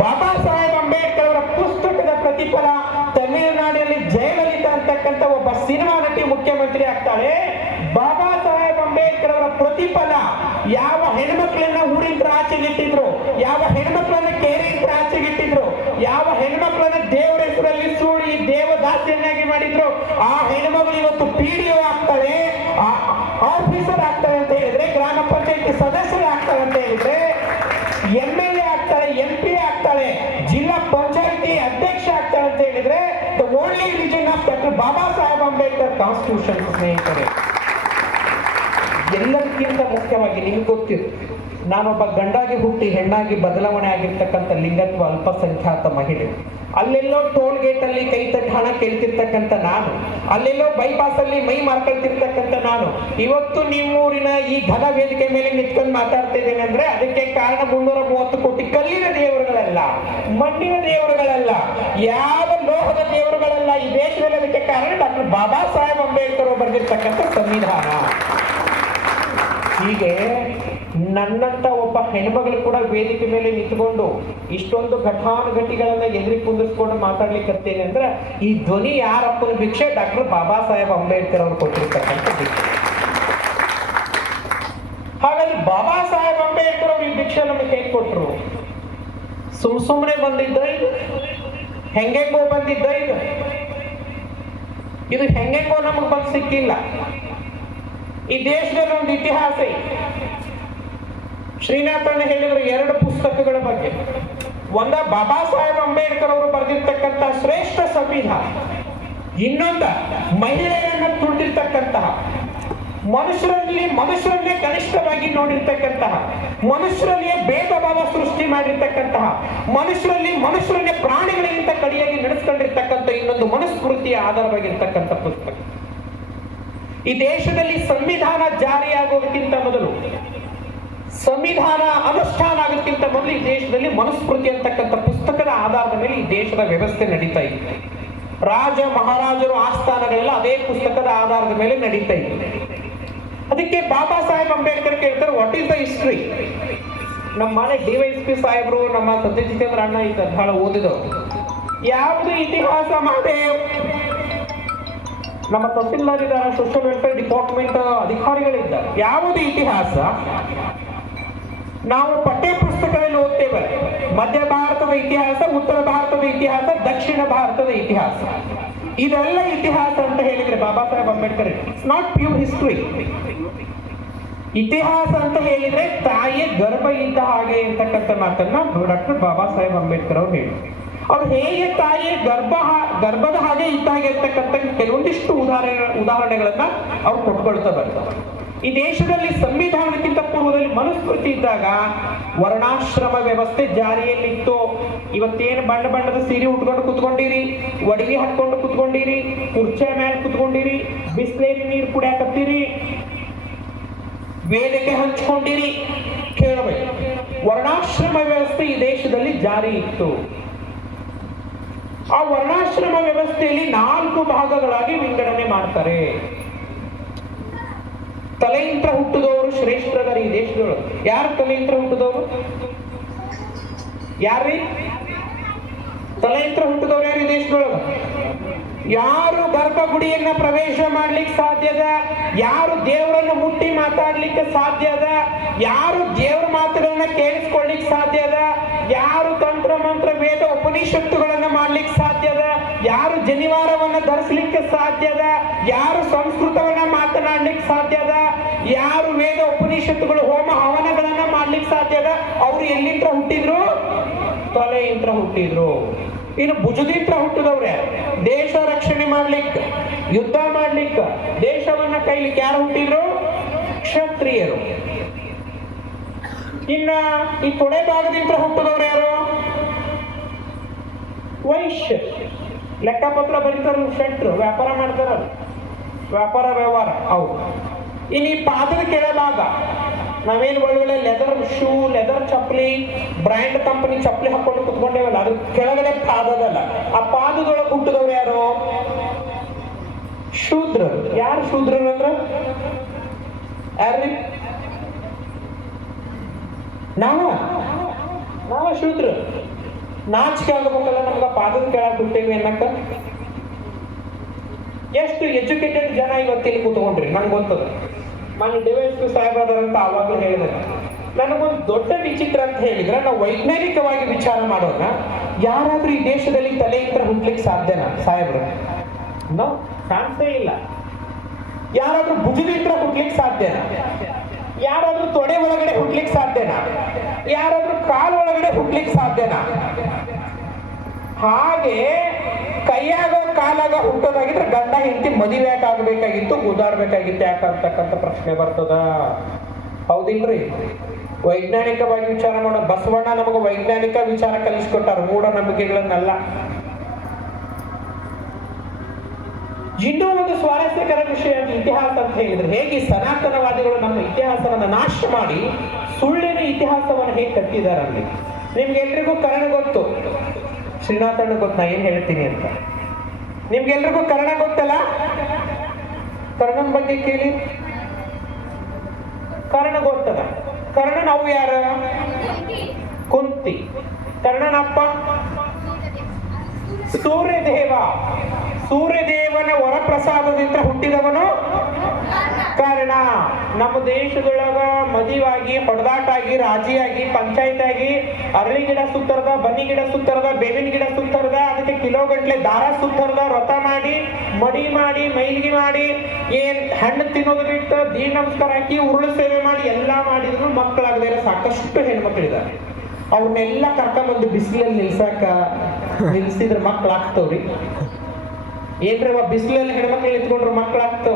ಬಾಬಾ ಸಾಹೇಬ್ ಅಂಬೇಡ್ಕರ್ ಅವರ ಪುಸ್ತಕದ ಪ್ರತಿಫಲ ತಮಿಳುನಾಡಿನಲ್ಲಿ ಜಯಲಲಿತಾ ಅಂತಕ್ಕಂಥ ಒಬ್ಬ ಸಿನಿಮಾ ನಟಿ ಮುಖ್ಯಮಂತ್ರಿ ಆಗ್ತಾಳೆ. ಬಾಬಾ ಸಾಹೇಬ್ ಅಂಬೇಡ್ಕರ್ ಅವರ ಪ್ರತಿಫಲ ಯಾವ ಹೆಣ್ಮಕ್ಳನ್ನ ಊರಿಂದ ಆಚೆಗಿಟ್ಟಿದ್ರು, ಯಾವ ಹೆಣ್ಮಕ್ಳನ್ನ ಕೇರಿಯಿಂದ ಆಚೆಗಿಟ್ಟಿದ್ರು, ಯಾವ ಹೆಣ್ಮಕ್ಳನ್ನ ದೇವರ ಹೆಸರಲ್ಲಿ ಸೂಡಿ ದೇವದಾಸಿಯನ್ನಾಗಿ ಮಾಡಿದ್ರು, ಆ ಹೆಣ್ಮಗಳು ಇವತ್ತು PDO ಆಗ್ತಾಳೆ, ಆಫೀಸರ್ ಆಗ್ತಾಳೆ ಅಂತ ಹೇಳಿದ್ರೆ, ಗ್ರಾಮ ಪಂಚಾಯತಿ ಸದಸ್ಯರಾಗ್ತಾಳೆ ಅಂತ ಹೇಳಿದ್ರೆ, MLA ಆಗ್ತಾಳೆ, MP ಆಗ್ತಾಳೆ, ಜಿಲ್ಲಾ ಪಂಚಾಯತಿ ಅಧ್ಯಕ್ಷ ಆಗ್ತಾಳೆ ಅಂತ ಹೇಳಿದ್ರೆ the only region of doctor Baba Saheb Ambedkar constitution. ಸ್ನೇಹಿತರೆ, ಎಲ್ಲದಕ್ಕಿಂತ ಮುಖ್ಯವಾಗಿ ನಿಮ್ಗೆ ಗೊತ್ತಿರು, ನಾನೊಬ್ಬ ಗಂಡಾಗಿ ಹುಟ್ಟಿ ಹೆಣ್ಣಾಗಿ ಬದಲಾವಣೆ ಆಗಿರ್ತಕ್ಕಂಥ ಲಿಂಗತ್ವ ಅಲ್ಪಸಂಖ್ಯಾತ ಮಹಿಳೆ, ಅಲ್ಲೆಲ್ಲೋ ಟೋಲ್ ಗೇಟ್ ಅಲ್ಲಿ ಕೈ ತಟ್ಟಿ ಹಣ ಕೇಳ್ತಿರ್ತಕ್ಕಂಥ ನಾನು, ಅಲ್ಲೆಲ್ಲೋ ಬೈಪಾಸ್ ಅಲ್ಲಿ ಮೈ ಮಾರ್ಕೊಳ್ತಿರ್ತಕ್ಕಂಥ ನಾನು ಇವತ್ತು ನಿಮ್ಮೂರಿನ ಈ ಘನ ವೇದಿಕೆ ಮೇಲೆ ನಿಂತ್ಕೊಂಡು ಮಾತಾಡ್ತಾ ಇದ್ದೇನೆ ಅಂದ್ರೆ ಅದಕ್ಕೆ ಕಾರಣ 330 ಕೋಟಿ ಕಲ್ಲಿನ ದೇವರುಗಳಲ್ಲ, ಮಣ್ಣಿನ ದೇವರುಗಳಲ್ಲ, ಯಾವ ಲೋಹದ ದೇವರುಗಳಲ್ಲ. ಈ ದೇಶದಲ್ಲಿ ಅದಕ್ಕೆ ಕಾರಣ ಡಾಕ್ಟರ್ ಬಾಬಾ ಸಾಹೇಬ್ ಅಂಬೇಡ್ಕರ್ ಬರೆದಿರ್ತಕ್ಕಂಥ ಸಂವಿಧಾನ. ಹೀಗೆ ನನ್ನಂತ ಒಬ್ಬ ಹೆಣ್ಮಗಳು ಕೂಡ ವೇದಿಕೆ ಮೇಲೆ ನಿಂತ್ಕೊಂಡು ಇಷ್ಟೊಂದು ಘಟಾನುಘಟಿಗಳನ್ನ ಎದುರಿ ಕುಂದಿಸ್ಕೊಂಡು ಮಾತಾಡ್ಲಿಕ್ಕತ್ತೇನೆ ಅಂದ್ರೆ ಈ ಧ್ವನಿ ಯಾರಪ್ಪನ ಭಿಕ್ಷೆ? ಡಾಕ್ಟರ್ ಬಾಬಾ ಸಾಹೇಬ್ ಅಂಬೇಡ್ಕರ್ ಅವರು ಕೊಟ್ಟಿರ್ತಕ್ಕಂಥ ಭಿಕ್ಷೆ. ಹಾಗಾಗಿ ಬಾಬಾ ಸಾಹೇಬ್ ಅಂಬೇಡ್ಕರ್ ಅವರು ಈ ಭಿಕ್ಷೆ ನಮಗೆ ಕೈ ಕೊಟ್ರು. ಸುಮ್ಮನೆ ಬಂದಿದ್ದ ಇದು? ಹೆಂಗೆಂಗೋ ಬಂದಿದ್ದ ಇದು? ಇದು ಹೆಂಗೆಂಗೋ ನಮಗೆ ಬಂದು ಸಿಕ್ಕಿಲ್ಲ. ಈ ದೇಶದಲ್ಲಿ ಒಂದು ಇತಿಹಾಸ ಇದೆ. ಶ್ರೀನಾಥಣ್ಣ ಹೇಳಿದ್ರು 2 ಪುಸ್ತಕಗಳ ಬಗ್ಗೆ. ಒಂದ ಬಾಬಾ ಸಾಹೇಬ್ ಅಂಬೇಡ್ಕರ್ ಅವರು ಬರೆದಿರ್ತಕ್ಕಂಥ ಶ್ರೇಷ್ಠ ಸಂವಿಧಾನ, ಇನ್ನೊಂದ ಮಹಿಳೆಯರನ್ನ ತುಳಿದಿರ್ತಕ್ಕಂತಹ, ಮನುಷ್ಯರನ್ನೇ ಕನಿಷ್ಠವಾಗಿ ನೋಡಿರ್ತಕ್ಕಂತಹ, ಮನುಷ್ಯರಲ್ಲಿಯೇ ಭೇದ ಭಾವ ಸೃಷ್ಟಿ ಮಾಡಿರ್ತಕ್ಕಂತಹ, ಮನುಷ್ಯರನ್ನೇ ಪ್ರಾಣಿಗಳಿಗಿಂತ ಕಡಿಯಾಗಿ ನಡೆಸ್ಕೊಂಡಿರ್ತಕ್ಕಂಥ ಇನ್ನೊಂದು ಮನುಸ್ಮೃತಿಯ ಆಧಾರವಾಗಿರ್ತಕ್ಕಂಥ ಪುಸ್ತಕ. ಈ ದೇಶದಲ್ಲಿ ಸಂವಿಧಾನ ಜಾರಿಯಾಗೋದಕ್ಕಿಂತ ಮೊದಲು, ಸಂವಿಧಾನ ಅನುಷ್ಠಾನ ಆಗೋದಕ್ಕಿಂತ ಮೊದಲು ಈ ದೇಶದಲ್ಲಿ ಮನುಸ್ಮೃತಿ ಅಂತಕ್ಕಂಥ ಪುಸ್ತಕದ ಆಧಾರದ ಮೇಲೆ ಈ ದೇಶದ ವ್ಯವಸ್ಥೆ ನಡೀತಾ ಇತ್ತು. ರಾಜ ಮಹಾರಾಜರು ಆಸ್ಥಾನಗಳೆಲ್ಲ ಅದೇ ಪುಸ್ತಕದ ಆಧಾರದ ಮೇಲೆ ನಡೀತಾ ಇತ್ತು. ಅದಕ್ಕೆ ಬಾಬಾ ಸಾಹೇಬ್ ಅಂಬೇಡ್ಕರ್ ಕೇಳ್ತಾರೆ, ವಾಟ್ ಈಸ್ ದ ಹಿಸ್ಟ್ರಿ? ನಮ್ಮ ಮನೆ DYSP ಸಾಹೇಬರು, ನಮ್ಮ ಸತ್ಯಜಿತೇಂದ್ರ ಅಣ್ಣ ಈಗ ಬಹಳ ಓದಿದವರು. ಯಾವುದು ಇತಿಹಾಸ ಮಹಾದೇವ್? ನಮ್ಮ ತಹಸೀಲ್ದಾರ್ ಇದ್ದಾರೆ, ಸೋಷಿಯಲ್ ವೆಲ್ಫೇರ್ ಡಿಪಾರ್ಟ್ಮೆಂಟ್ ಅಧಿಕಾರಿಗಳಿದ್ದಾರೆ. ಯಾವುದು ಇತಿಹಾಸ? ನಾವು ಪಠ್ಯ ಪುಸ್ತಕದಲ್ಲಿ ಓದ್ತೇವೆ ಮಧ್ಯ ಭಾರತದ ಇತಿಹಾಸ, ಉತ್ತರ ಭಾರತದ ಇತಿಹಾಸ, ದಕ್ಷಿಣ ಭಾರತದ ಇತಿಹಾಸ. ಇದೆಲ್ಲ ಇತಿಹಾಸ ಅಂತ ಹೇಳಿದ್ರೆ Baba Saheb Ambedkar it's not pure history. ಇತಿಹಾಸ ಅಂತ ಹೇಳಿದ್ರೆ ತಾಯಿಯ ಗರ್ಭ ಇದ್ದ ಹಾಗೆ ಅಂತಕ್ಕಂಥ ಮಾತನ್ನ ಡಾಕ್ಟರ್ ಬಾಬಾ ಸಾಹೇಬ್ ಅಂಬೇಡ್ಕರ್ ಅವರು ಹೇಳಿದ್ರು. ಅವ್ರು ಹೇಗೆ ತಾಯಿಯ ಗರ್ಭದ ಹಾಗೆ ಇದ್ದಾಗೆ ಇರ್ತಕ್ಕಂಥ ಕೆಲವೊಂದಿಷ್ಟು ಉದಾಹರಣೆಗಳನ್ನ ಅವ್ರು ಕೊಟ್ಕೊಳ್ತಾ ಬರ್ತಾರೆ. ಈ ದೇಶದಲ್ಲಿ ಸಂವಿಧಾನಕ್ಕಿಂತ ಪೂರ್ವದಲ್ಲಿ ಮನುಸ್ಮೃತಿ ಇದ್ದಾಗ ವರ್ಣಾಶ್ರಮ ವ್ಯವಸ್ಥೆ ಜಾರಿಯಲ್ಲಿತ್ತು. ಇವತ್ತೇನು ಬಣ್ಣ ಬಣ್ಣದ ಸೀರೆ ಉಟ್ಕೊಂಡು ಕುತ್ಕೊಂಡಿರಿ, ಒಡವಿ ಹಾಕೊಂಡು ಕುತ್ಕೊಂಡಿರಿ, ಕುರ್ಚೆ ಮೇಲೆ ಕುತ್ಕೊಂಡಿರಿ, ಬಿಸ್ಲೇರಿ ನೀರು ಕುಡಿಯಾಕತ್ತೀರಿ, ವೇದಿಕೆ ಹಂಚ್ಕೊಂಡಿರಿ, ಕೇಳಬೇಕು. ವರ್ಣಾಶ್ರಮ ವ್ಯವಸ್ಥೆ ಈ ದೇಶದಲ್ಲಿ ಜಾರಿ ಇತ್ತು. ಆ ವರ್ಣಾಶ್ರಮ ವ್ಯವಸ್ಥೆಯಲ್ಲಿ 4 ಭಾಗಗಳಾಗಿ ವಿಂಗಡಣೆ ಮಾಡ್ತಾರೆ. ತಲೆಯಿಂದ ಹುಟ್ಟಿದವರು ಶ್ರೇಷ್ಠರದಾರ ಈ ದೇಶದೊಳಗೆ. ಯಾರು ತಲೆಯಿಂದ ಹುಟ್ಟಿದವರು? ಯಾರ್ರೀ ತಲೆಯಿಂದ ಹುಟ್ಟಿದವ್ರು? ಯಾರು ಈ ದೇಶದೊಳಗೆ? ಯಾರು ಗರ್ಭಗುಡಿಯನ್ನ ಪ್ರವೇಶ ಮಾಡ್ಲಿಕ್ಕೆ ಸಾಧ್ಯದ, ಯಾರು ದೇವರನ್ನು ಮುಟ್ಟಿ ಮಾತಾಡ್ಲಿಕ್ಕೆ ಸಾಧ್ಯದ, ಯಾರು ದೇವರ ಮಾತುಗಳನ್ನ ಕೇಳಿಸ್ಕೊಳ್ಳಿಕ್ ಸಾಧ್ಯದ, ಯಾರು ತಂತ್ರ ಮಂತ್ರ ವೇದ ಉಪನಿಷತ್ತುಗಳನ್ನ ಮಾಡ್ಲಿಕ್ಕೆ ಸಾಧ್ಯದ, ಯಾರು ಜನಿವಾರವನ್ನ ಧರಿಸಲಿಕ್ಕೆ ಸಾಧ್ಯದ, ಯಾರು ಸಂಸ್ಕೃತವನ್ನ ಮಾತನಾಡ್ಲಿಕ್ಕೆ ಸಾಧ್ಯದ, ಯಾರು ವೇದ ಉಪನಿಷತ್ತುಗಳು ಹೋಮ ಹವನಗಳನ್ನ ಮಾಡ್ಲಿಕ್ಕೆ ಸಾಧ್ಯದ, ಅವ್ರು ಎಲ್ಲಿಂದ ಹುಟ್ಟಿದ್ರು? ತಲೆಯಿಂದ ಹುಟ್ಟಿದ್ರು. ಇನ್ನು ಭುಜದಿಂದ ಹುಟ್ಟಿದವ್ರೆ ದೇಶ ರಕ್ಷಣೆ ಮಾಡ್ಲಿಕ್ಕೆ, ಯುದ್ಧ ಮಾಡ್ಲಿಕ್ಕೆ, ದೇಶವನ್ನ ಕೈಲಿಕ್ಕೆ ಯಾರು ಹುಟ್ಟಿದ್ರು? ಕ್ಷತ್ರಿಯರು. ಇನ್ನ ಈ ತೊಡೆ ಭಾಗದಿಂದ ಹುಟ್ಟಿದವ್ರು ಯಾರು? ವೈಶ್ಯ. ಲೆಕ್ಕಪತ್ರ ಬರೀತಾರ, ಶೆಟ್ರು, ವ್ಯಾಪಾರ ಮಾಡ್ತಾರ, ವ್ಯಾಪಾರ ವ್ಯವಹಾರ ಅವು. ಇನ್ನು ಈ ಪಾದದ ಕೆಳಭಾಗ ನಾವೇನು ಒಳಗಡೆ ಲೆದರ್ ಶೂ, ಲೆದರ್ ಚಪ್ಪಲಿ, ಬ್ರ್ಯಾಂಡ್ ಕಂಪನಿ ಚಪ್ಪಲಿ ಹಾಕೊಂಡು ಕುತ್ಕೊಂಡೇವಲ್ಲ, ಅದು ಕೆಳಗಡೆ ಪಾದದಲ್ಲ. ಆ ಪಾದದೊಳಗೆ ಹುಟ್ಟಿದವ್ರು ಯಾರು? ಶೂದ್ರರು. ಯಾರು ಶೂದ್ರರು ಅಂದ್ರ? ಯಾರ್ರಿ? ನಾವ ಶೂದ್ರ. ನಾಚಿಕೆ ಆಗಬೇಕಲ್ಲ ನಮ್ಗ ಪಾದದ ಕೆಳಗೆ ಹುಟ್ಟೇವಿ ಅನ್ನಕ್ಕ. ಎಷ್ಟು ಎಜುಕೇಟೆಡ್ ಜನ ಇವತ್ತಿಲ್ಲಿ ಕೂತ್ಕೊಂಡ್ರಿ ನನ್ಗೆ ಗೊತ್ತದ. ನಾನು ಡಿವೈಸ್ ಸಾಹೇಬರಾದಂತ ಆವಾಗಲೂ ಹೇಳಿದೆ. ನನಗೊಂದು ದೊಡ್ಡ ವಿಚಿತ್ರ ಅಂತ ಹೇಳಿದ್ರೆ, ನಾವು ವೈಜ್ಞಾನಿಕವಾಗಿ ವಿಚಾರ ಮಾಡೋಣ, ಯಾರಾದ್ರೂ ಈ ದೇಶದಲ್ಲಿ ತಲೆಯಿಂದ ಹುಟ್ಲಿಕ್ಕೆ ಸಾಧ್ಯನಾ ಸಾಹೇಬ್ರು? ನಾವು ಕಾಣಿಸೇ ಇಲ್ಲ. ಯಾರಾದ್ರೂ ಭುಜದಿಂದ ಹುಟ್ಲಿಕ್ಕೆ ಸಾಧ್ಯನಾ? ಯಾರಾದ್ರೂ ತೊಡೆ ಒಳಗಡೆ ಹುಟ್ಲಿಕ್ಕೆ ಸಾಧ್ಯನಾ? ಯಾರಾದ್ರೂ ಕಾಲು ಒಳಗಡೆ ಹುಟ್ಲಿಕ್ಕೆ ಸಾಧ್ಯನಾ? ಹಾಗೆ ಕೈಯಾಗ ಕಾಲಾಗ ಹುಟ್ಟೋದಾಗಿದ್ರೆ ಗಂಡ ಹೆಂಡತಿ ಮದುವೆ ಯಾಕಾಗಬೇಕಾಗಿತ್ತು, ಓದಾಡ್ಬೇಕಾಗಿತ್ತು ಯಾಕಂತಕ್ಕಂಥ ಪ್ರಶ್ನೆ ಬರ್ತದ. ಹೌದಿಲ್ರಿ? ವೈಜ್ಞಾನಿಕವಾಗಿ ವಿಚಾರ ಮಾಡೋ ಬಸವಣ್ಣ ನಮಗೆ ವೈಜ್ಞಾನಿಕ ವಿಚಾರ ಕಲಿಸ್ಕೊಟ್ಟಾರ, ಮೂಢನಂಬಿಕೆಗಳನ್ನೆಲ್ಲ. ಇನ್ನೂ ಒಂದು ಸ್ವಾರಸ್ಯಕರ ವಿಷಯ ಇತಿಹಾಸ ಅಂತ ಹೇಳಿದ್ರೆ, ಹೇಗೆ ಸನಾತನವಾದಿಗಳು ನಮ್ಮ ಇತಿಹಾಸವನ್ನ ನಾಶ ಮಾಡಿ ಸುಳ್ಳಿನ ಇತಿಹಾಸವನ್ನು ಹೇಗೆ ಕಟ್ಟಿದಾರಲ್ಲಿ. ನಿಮ್ಗೆಲ್ರಿಗೂ ಕರ್ಣ ಗೊತ್ತು, ಶ್ರೀನಾಥಣ್ಣ ಗೊತ್ತು ನಾ ಏನ್ ಹೇಳ್ತೀನಿ ಅಂತ. ನಿಮ್ಗೆಲ್ರಿಗೂ ಕರ್ಣ ಗೊತ್ತಲ್ಲ? ಕರ್ಣನ್ ಬಗ್ಗೆ ಕೇಳಿ. ಕರ್ಣ ಗೊತ್ತದ? ಕರ್ಣನ್ ಅವು ಯಾರ? ಕುಂತಿ. ಕರ್ಣನಪ್ಪ ಸೂರ್ಯದೇವ. ಸೂರ್ಯದೇವನ ವರಪ್ರಸಾದದಿಂದ ಹುಟ್ಟಿದವನು ಕರ್ಣ. ನಮ್ಮ ದೇಶದೊಳಗ ಮದುವಾಗಿ, ಹೊಡೆದಾಟಾಗಿ, ರಾಜಿಯಾಗಿ, ಪಂಚಾಯತ್ ಆಗಿ, ಅರಳಿ ಗಿಡ ಸುತ್ತರದ, ಬನ್ನಿ ಗಿಡ ಸುತ್ತರದ, ಬೇವಿನ ಗಿಡ ಸುತ್ತರದ, ಅದಕ್ಕೆ ಕಿಲೋ ಗಂಟ್ಲೆ ದಾರ ಸುತ್ತರದ, ವ್ರತ ಮಾಡಿ, ಮಡಿ ಮಾಡಿ, ಮೈಲಿಗೆ ಮಾಡಿ, ಏನ್ ಹಣ್ಣು ತಿನ್ನೋದು ಬಿಟ್ಟು ದೀನ ನಮಸ್ಕಾರ ಹಾಕಿ, ಉರುಳು ಸೇವೆ ಮಾಡಿ ಎಲ್ಲ ಮಾಡಿದ್ರು ಮಕ್ಕಳಾಗದೇ ಸಾಕಷ್ಟು ಹೆಣ್ಮಕ್ಳಿದ್ದಾರೆ. ಅವ್ರನ್ನೆಲ್ಲ ಕರ್ಕೊಂಡ್ಬಂದು ಬಿಸಿಲಲ್ಲಿ ನಿಲ್ಸಿದ್ರೆ ಮಕ್ಕಳಾಗ್ತವ್ರಿ. ಏನ್ರಿ ಬಿಸಿಲಲ್ಲಿ ಹೆಣ್ಮಕ್ಳು ಎತ್ಕೊಂಡ್ರು ಮಕ್ಕಳಾಗ್ತವ.